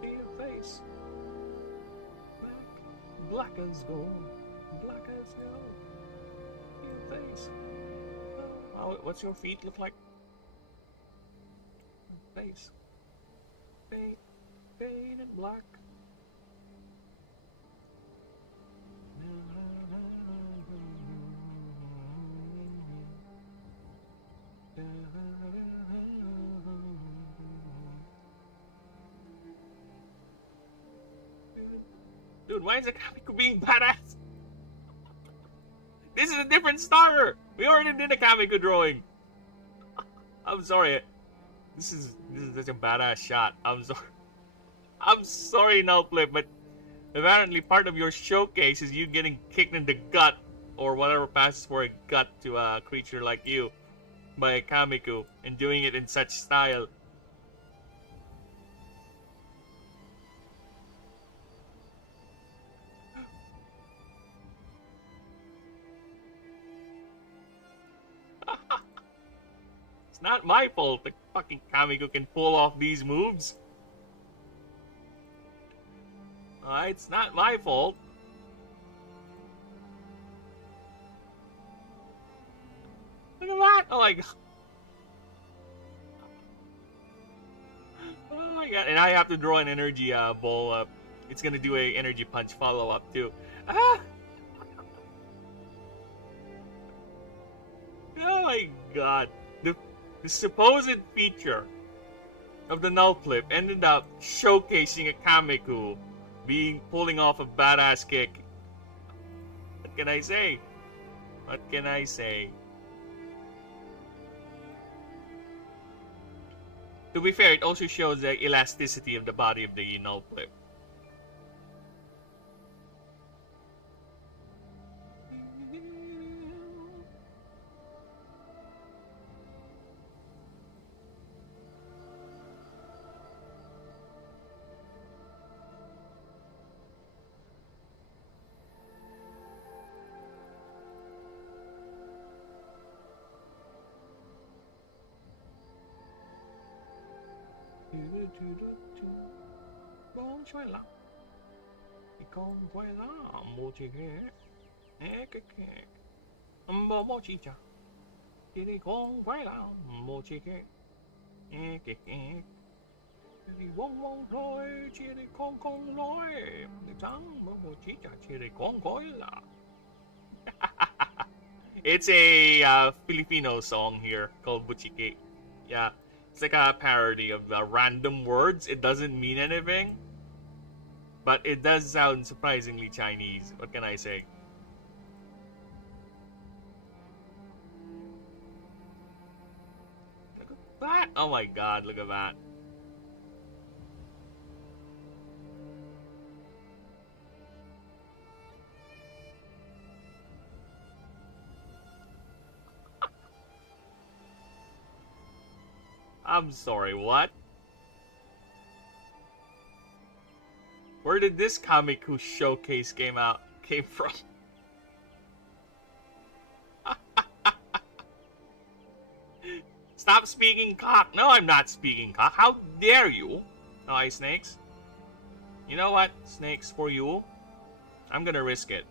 Your face, black as gold. Black as hell. Your face. Oh, what's your feet look like? Face. Painted black. Dude, why is the Kamiko being badass? This is a different starter! We already did a Kamiko drawing! I'm sorry. This is such a badass shot. I'm sorry. I'm sorry, Nullflip, but apparently part of your showcase is you getting kicked in the gut, or whatever passes for a gut to a creature like you, by a Kamiko, and doing it in such style. not my fault the fucking Kamiko can pull off these moves. Alright, it's not my fault. Look at that! Oh my god. Oh my god. And I have to draw an energy ball up. It's gonna do a energy punch follow-up too. Ah! Oh my god. The supposed feature of the null flip ended up showcasing a Kamiko pulling off a badass kick. What can I say? What can I say? To be fair, it also shows the elasticity of the body of the null flip. Con xoay lắm thì con quay lắm một chiếc cái một chiếc chả thì đi con quay lắm một chiếc cái thì bông thôi chỉ đi con nói thì chẳng một chiếc chả chỉ đi con quay lắm. It's a Filipino song here called Buchike. Yeah. It's like a parody of random words. It doesn't mean anything, but it does sound surprisingly Chinese. What can I say? Look at that! Oh my god, look at that. I'm sorry, what? Where did this Kamiko showcase came from? Stop speaking cock. No, I'm not speaking cock. How dare you? Alright, Snakes. You know what, Snakes, for you, I'm gonna risk it.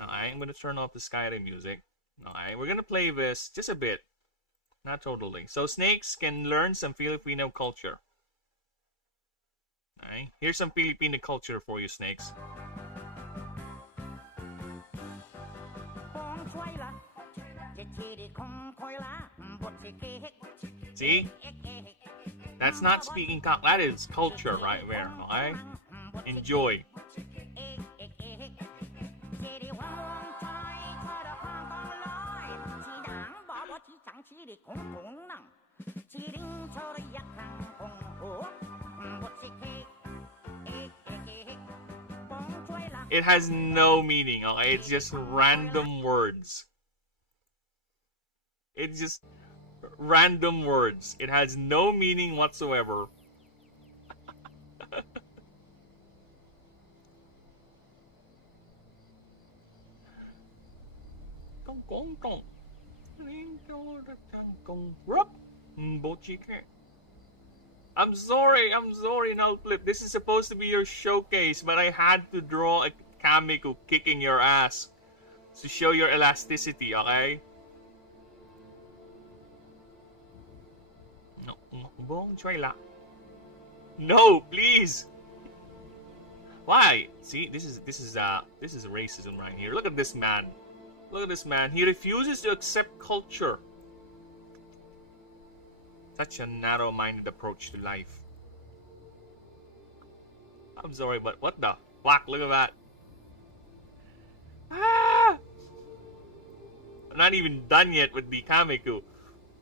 Alright, I'm gonna turn off the Skyrim music. Alright, we're gonna play this just a bit. Not totally. So Snakes can learn some Filipino culture. Alright, here's some Filipino culture for you, Snakes. See? That's not speaking cock. That is culture right there. Alright? Enjoy. It has no meaning, okay? It's just random words. It's just random words. It has no meaning whatsoever. I'm sorry, Nullflip. This is supposed to be your showcase, but I had to draw a Kamiko kicking your ass to show your elasticity, okay? No, please. Why? See, this is racism right here. Look at this man. Look at this man. He refuses to accept culture. Such a narrow-minded approach to life. I'm sorry, but what the fuck? Look at that. Ah! I'm not even done yet with the Kamiko.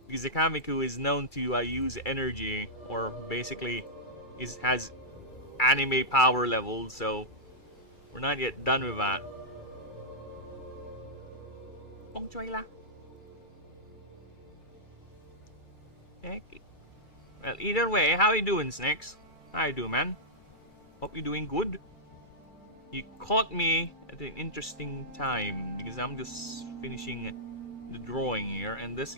Because the Kamiko is known to use energy, or basically has anime power levels, so we're not yet done with that. Well, either way, how you doing, Snakes? How you doing, man? Hope you're doing good. You caught me at an interesting time, because I'm just finishing the drawing here, and this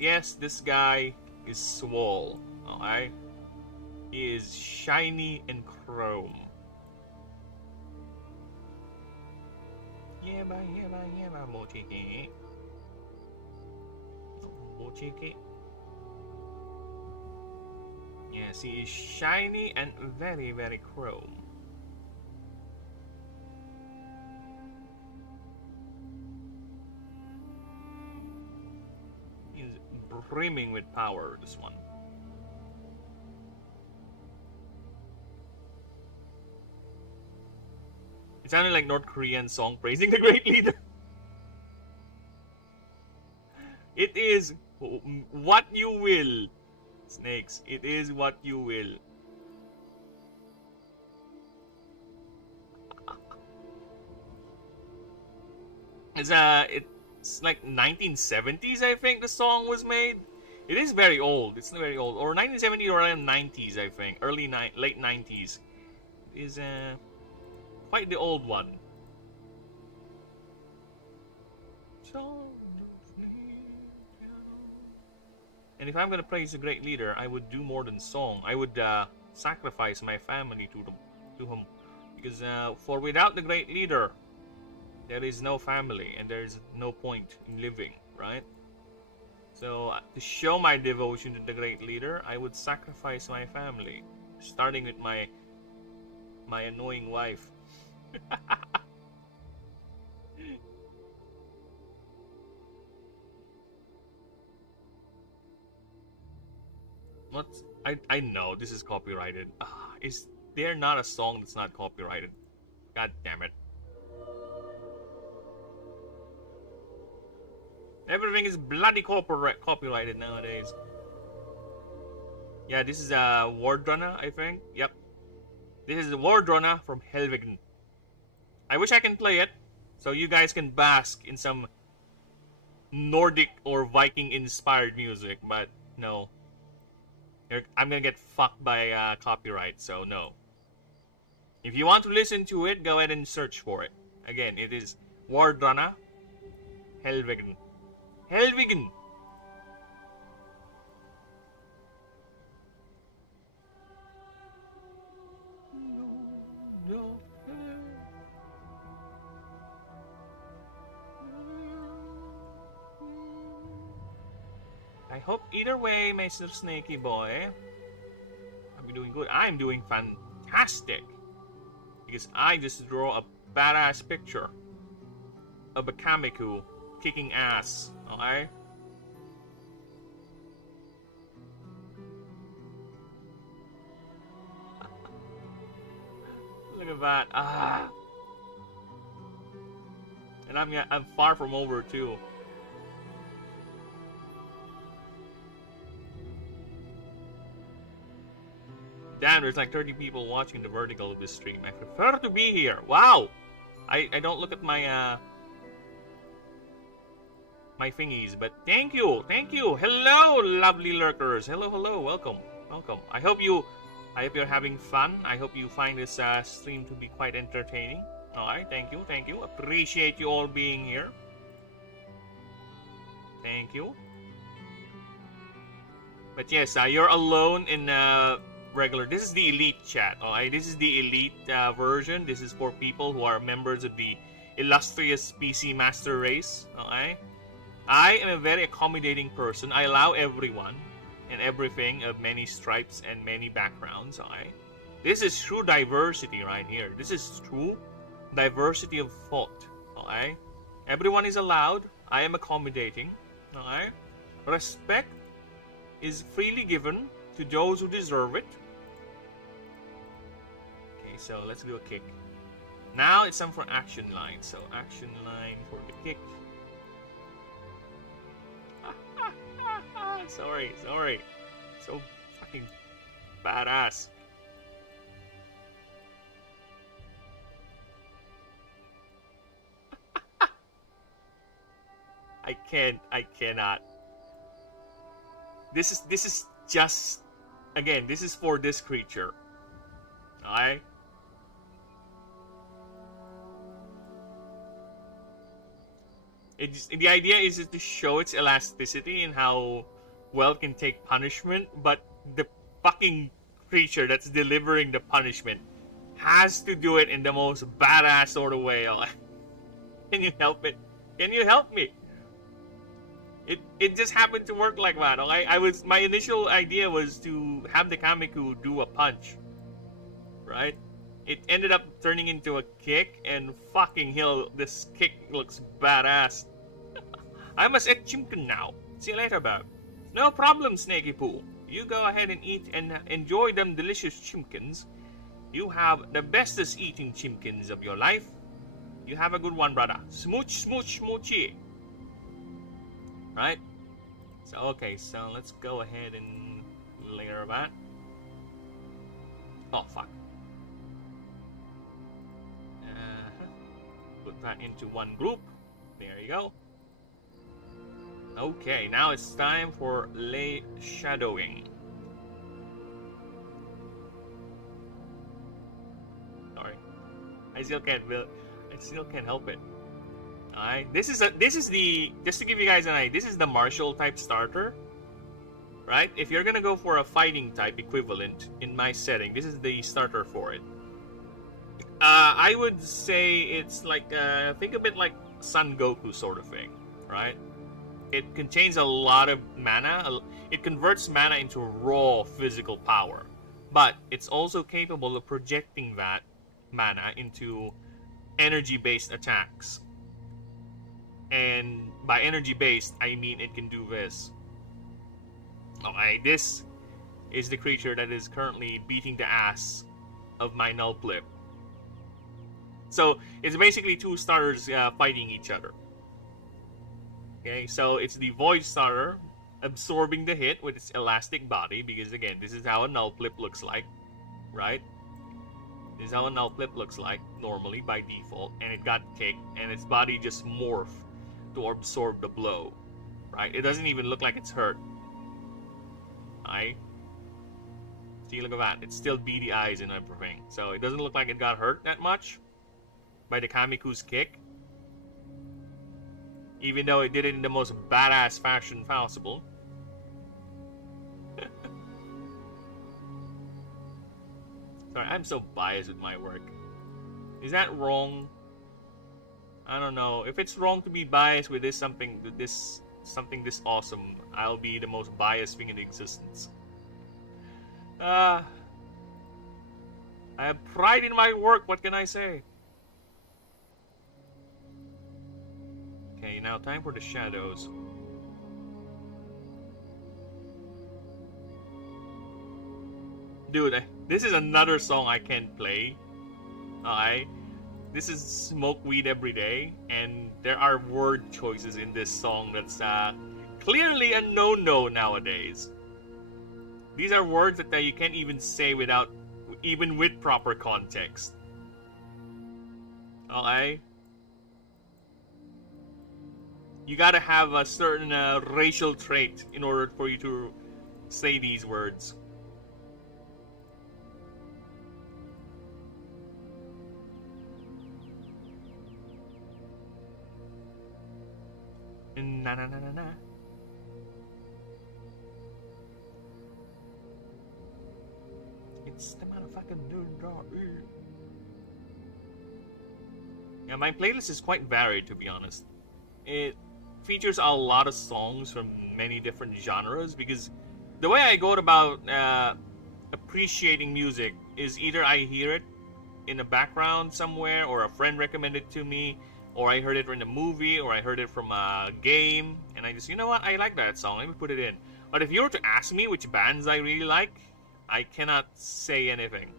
guy is Swole. Okay? He is shiny and chrome. Yeah, mochiki. Mochiki. Yes, he is shiny and very, very chrome. He's brimming with power, this one. It sounded like North Korean song praising the great leader. It is what you will, Snakes. It is what you will. It's like 1970s, I think the song was made. It is very old. It's very old, or 1970s or around 90s, I think, late 90s. It is quite the old one. And if I'm gonna praise a great leader, I would do more than song. I would sacrifice my family to him, because for without the great leader, there is no family and there is no point in living, right? So to show my devotion to the great leader, I would sacrifice my family, starting with my annoying wife. What? I know this is copyrighted. Is there not a song that's not copyrighted? God damn it. Everything is bloody copyrighted nowadays. Yeah, this is a Wardrunner, I think. Yep. This is a Wardrunner from Helvegen. I wish I can play it, so you guys can bask in some Nordic or Viking-inspired music, but no. I'm gonna get fucked by copyright, so no. If you want to listen to it, go ahead and search for it. Again, it is Wardrunner Helvegen. Helvegen! I hope either way, Mr. Snaky Boy, I'm doing good. I'm doing fantastic. Because I just drew a badass picture of a Kamiku kicking ass, okay? Look at that. And I'm far from over too. Damn, there's like 30 people watching the vertical of this stream. I prefer to be here. Wow! I don't look at my my thingies, but thank you. Hello, lovely lurkers. Hello, welcome. I hope you're having fun. I hope you find this stream to be quite entertaining. Alright, thank you. Appreciate you all being here. Thank you. But yes, you're alone in regular. This is the elite chat. Alright, this is the elite version. This is for people who are members of the illustrious PC master race. Alright. I am a very accommodating person. I allow everyone and everything of many stripes and many backgrounds. Alright. This is true diversity right here. This is true diversity of thought. Alright. Everyone is allowed. I am accommodating. Alright. Respect is freely given to those who deserve it. Okay, so let's do a kick. Now it's time for action line. So action line for the kick. Sorry. So fucking badass. I cannot. This is just, again, this is for this creature. Alright? The idea is to show its elasticity and how well can take punishment, but the fucking creature that's delivering the punishment has to do it in the most badass sort of way. Can you help it? Can you help me? It just happened to work like that. My initial idea was to have the Kamiku do a punch, right? It ended up turning into a kick, and fucking hell, this kick looks badass. I must eat chimkin now. See you later, Birb. No problem, Snaky Poo. You go ahead and eat and enjoy them delicious chimkins. You have the bestest eating chimkins of your life. You have a good one, brother. Smooch, smooch, smoochy. Right? So, okay, so let's go ahead and layer that. Oh, fuck. Put that into one group. There you go. Okay, now it's time for lay shadowing. Sorry, I still can't help it. Alright, this is the just to give you guys an idea. This is the martial type starter, right? If you're gonna go for a fighting type equivalent in my setting, this is the starter for it. I would say it's like think of it like Son Goku sort of thing, right? It contains a lot of mana. It converts mana into raw physical power, but it's also capable of projecting that mana into energy-based attacks. And by energy-based, I mean it can do this. Alright, this is the creature that is currently beating the ass of my null blip. So it's basically two starters fighting each other. Okay, so it's the Void starter absorbing the hit with its elastic body, because again, this is how a null blip looks like, right? This is how a null blip looks like normally by default, and it got kicked, and its body just morphed to absorb the blow, right? It doesn't even look like it's hurt. Right? See, look at that. It's still beady eyes and everything. So it doesn't look like it got hurt that much by the Kamiku's kick. Even though it did it in the most badass fashion possible. Sorry, I'm so biased with my work. Is that wrong? I don't know. If it's wrong to be biased with something this awesome, I'll be the most biased thing in existence. I have pride in my work, what can I say? Okay, now time for the shadows. Dude, this is another song I can't play. Alright? This is Smoke Weed Every Day, and there are word choices in this song that's clearly a no-no nowadays. These are words that you can't even say even with proper context. Okay? You gotta have a certain racial trait in order for you to say these words. Na na na na na. It's the motherfucking dude draw. Yeah, my playlist is quite varied, to be honest. It features a lot of songs from many different genres, because the way I go about appreciating music is either I hear it in the background somewhere, or a friend recommended it to me, or I heard it in a movie, or I heard it from a game, and I just, you know what, I like that song, let me put it in. But if you were to ask me which bands I really like, I cannot say anything.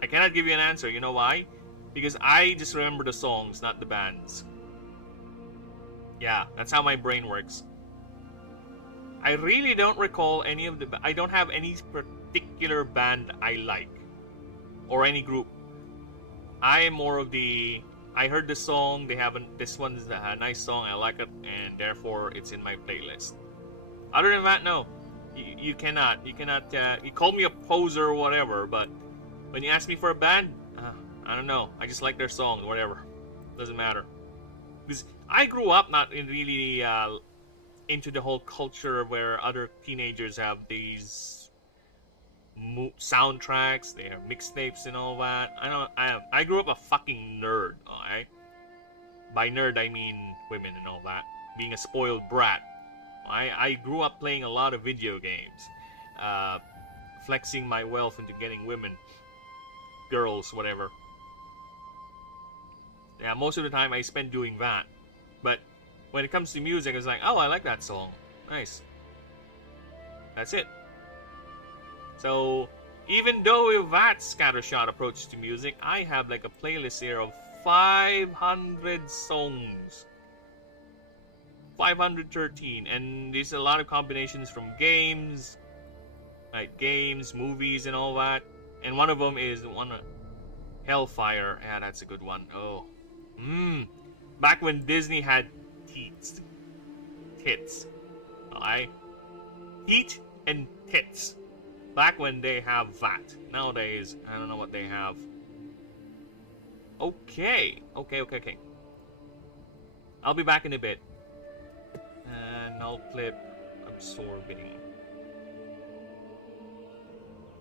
I cannot give you an answer. You know why? Because I just remember the songs, not the bands. Yeah, that's how my brain works. I really don't recall any of the... I don't have any particular band I like. Or any group. I am more of the... I heard the song, this one's a nice song, I like it, and therefore it's in my playlist. Other than that, no. You cannot, you call me a poser or whatever, but when you ask me for a band, I don't know, I just like their songs, whatever. Doesn't matter. Because I grew up not in really into the whole culture where other teenagers have these soundtracks, they have mixtapes and all that. I grew up a fucking nerd, alright? By nerd I mean women and all that. Being a spoiled brat. I grew up playing a lot of video games. Flexing my wealth into getting women. Girls, whatever. Yeah, most of the time I spend doing that. But when it comes to music, it's like, oh, I like that song. Nice. That's it. So, even though with that scattershot approach to music, I have like a playlist here of 500 songs. 513. And there's a lot of combinations from games, like games, movies, and all that. And one of them is Hellfire. Yeah, that's a good one. Oh. Back when Disney had tits. Alright? Heat and tits. Back when they have that. Nowadays, I don't know what they have. Okay. I'll be back in a bit. And I'll clip absorbing.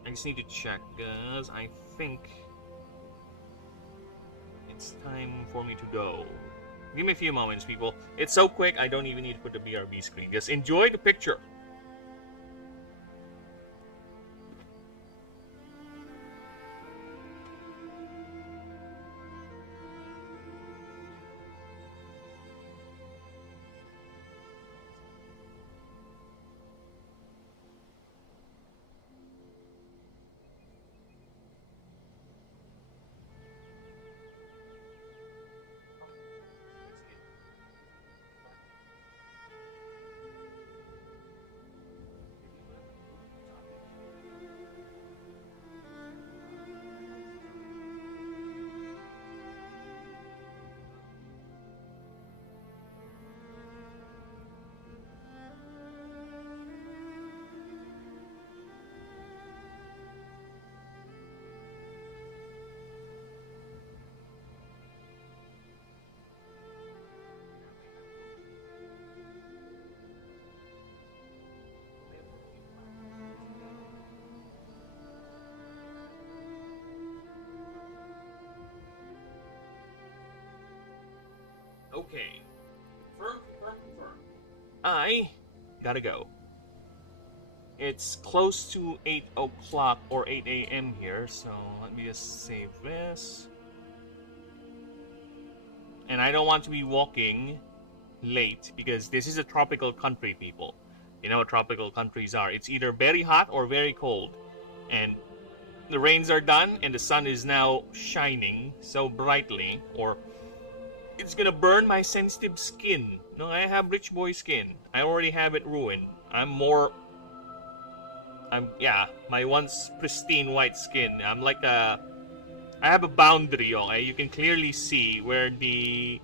I just need to check, guys. I think it's time for me to go. Give me a few moments, people. It's so quick, I don't even need to put the BRB screen. Just enjoy the picture. Okay. Confirm. I gotta go. It's close to 8 o'clock or 8 a.m. here, so let me just save this. And I don't want to be walking late because this is a tropical country, people. You know what tropical countries are. It's either very hot or very cold. And the rains are done and the sun is now shining so brightly, or it's gonna burn my sensitive skin. No, I have rich boy skin. I already have it ruined. My once pristine white skin. I have a boundary, okay? You can clearly see where the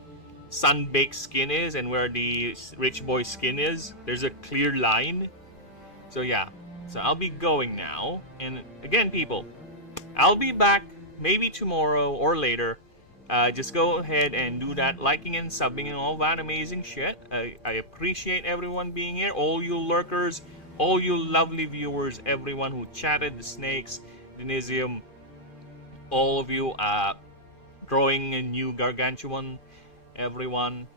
sun-baked skin is and where the rich boy skin is. There's a clear line. So yeah, so I'll be going now. And again, people, I'll be back maybe tomorrow or later. Just go ahead and do that liking and subbing and all that amazing shit. I appreciate everyone being here, all you lurkers, all you lovely viewers, everyone who chatted, the snakes, Denisium, all of you drawing a new gargantuan, everyone,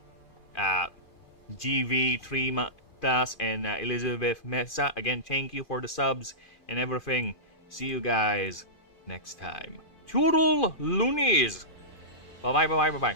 GV3 Matas and Elizabeth Mesa, again thank you for the subs and everything. See you guys next time. Toodle loonies. Bye bye.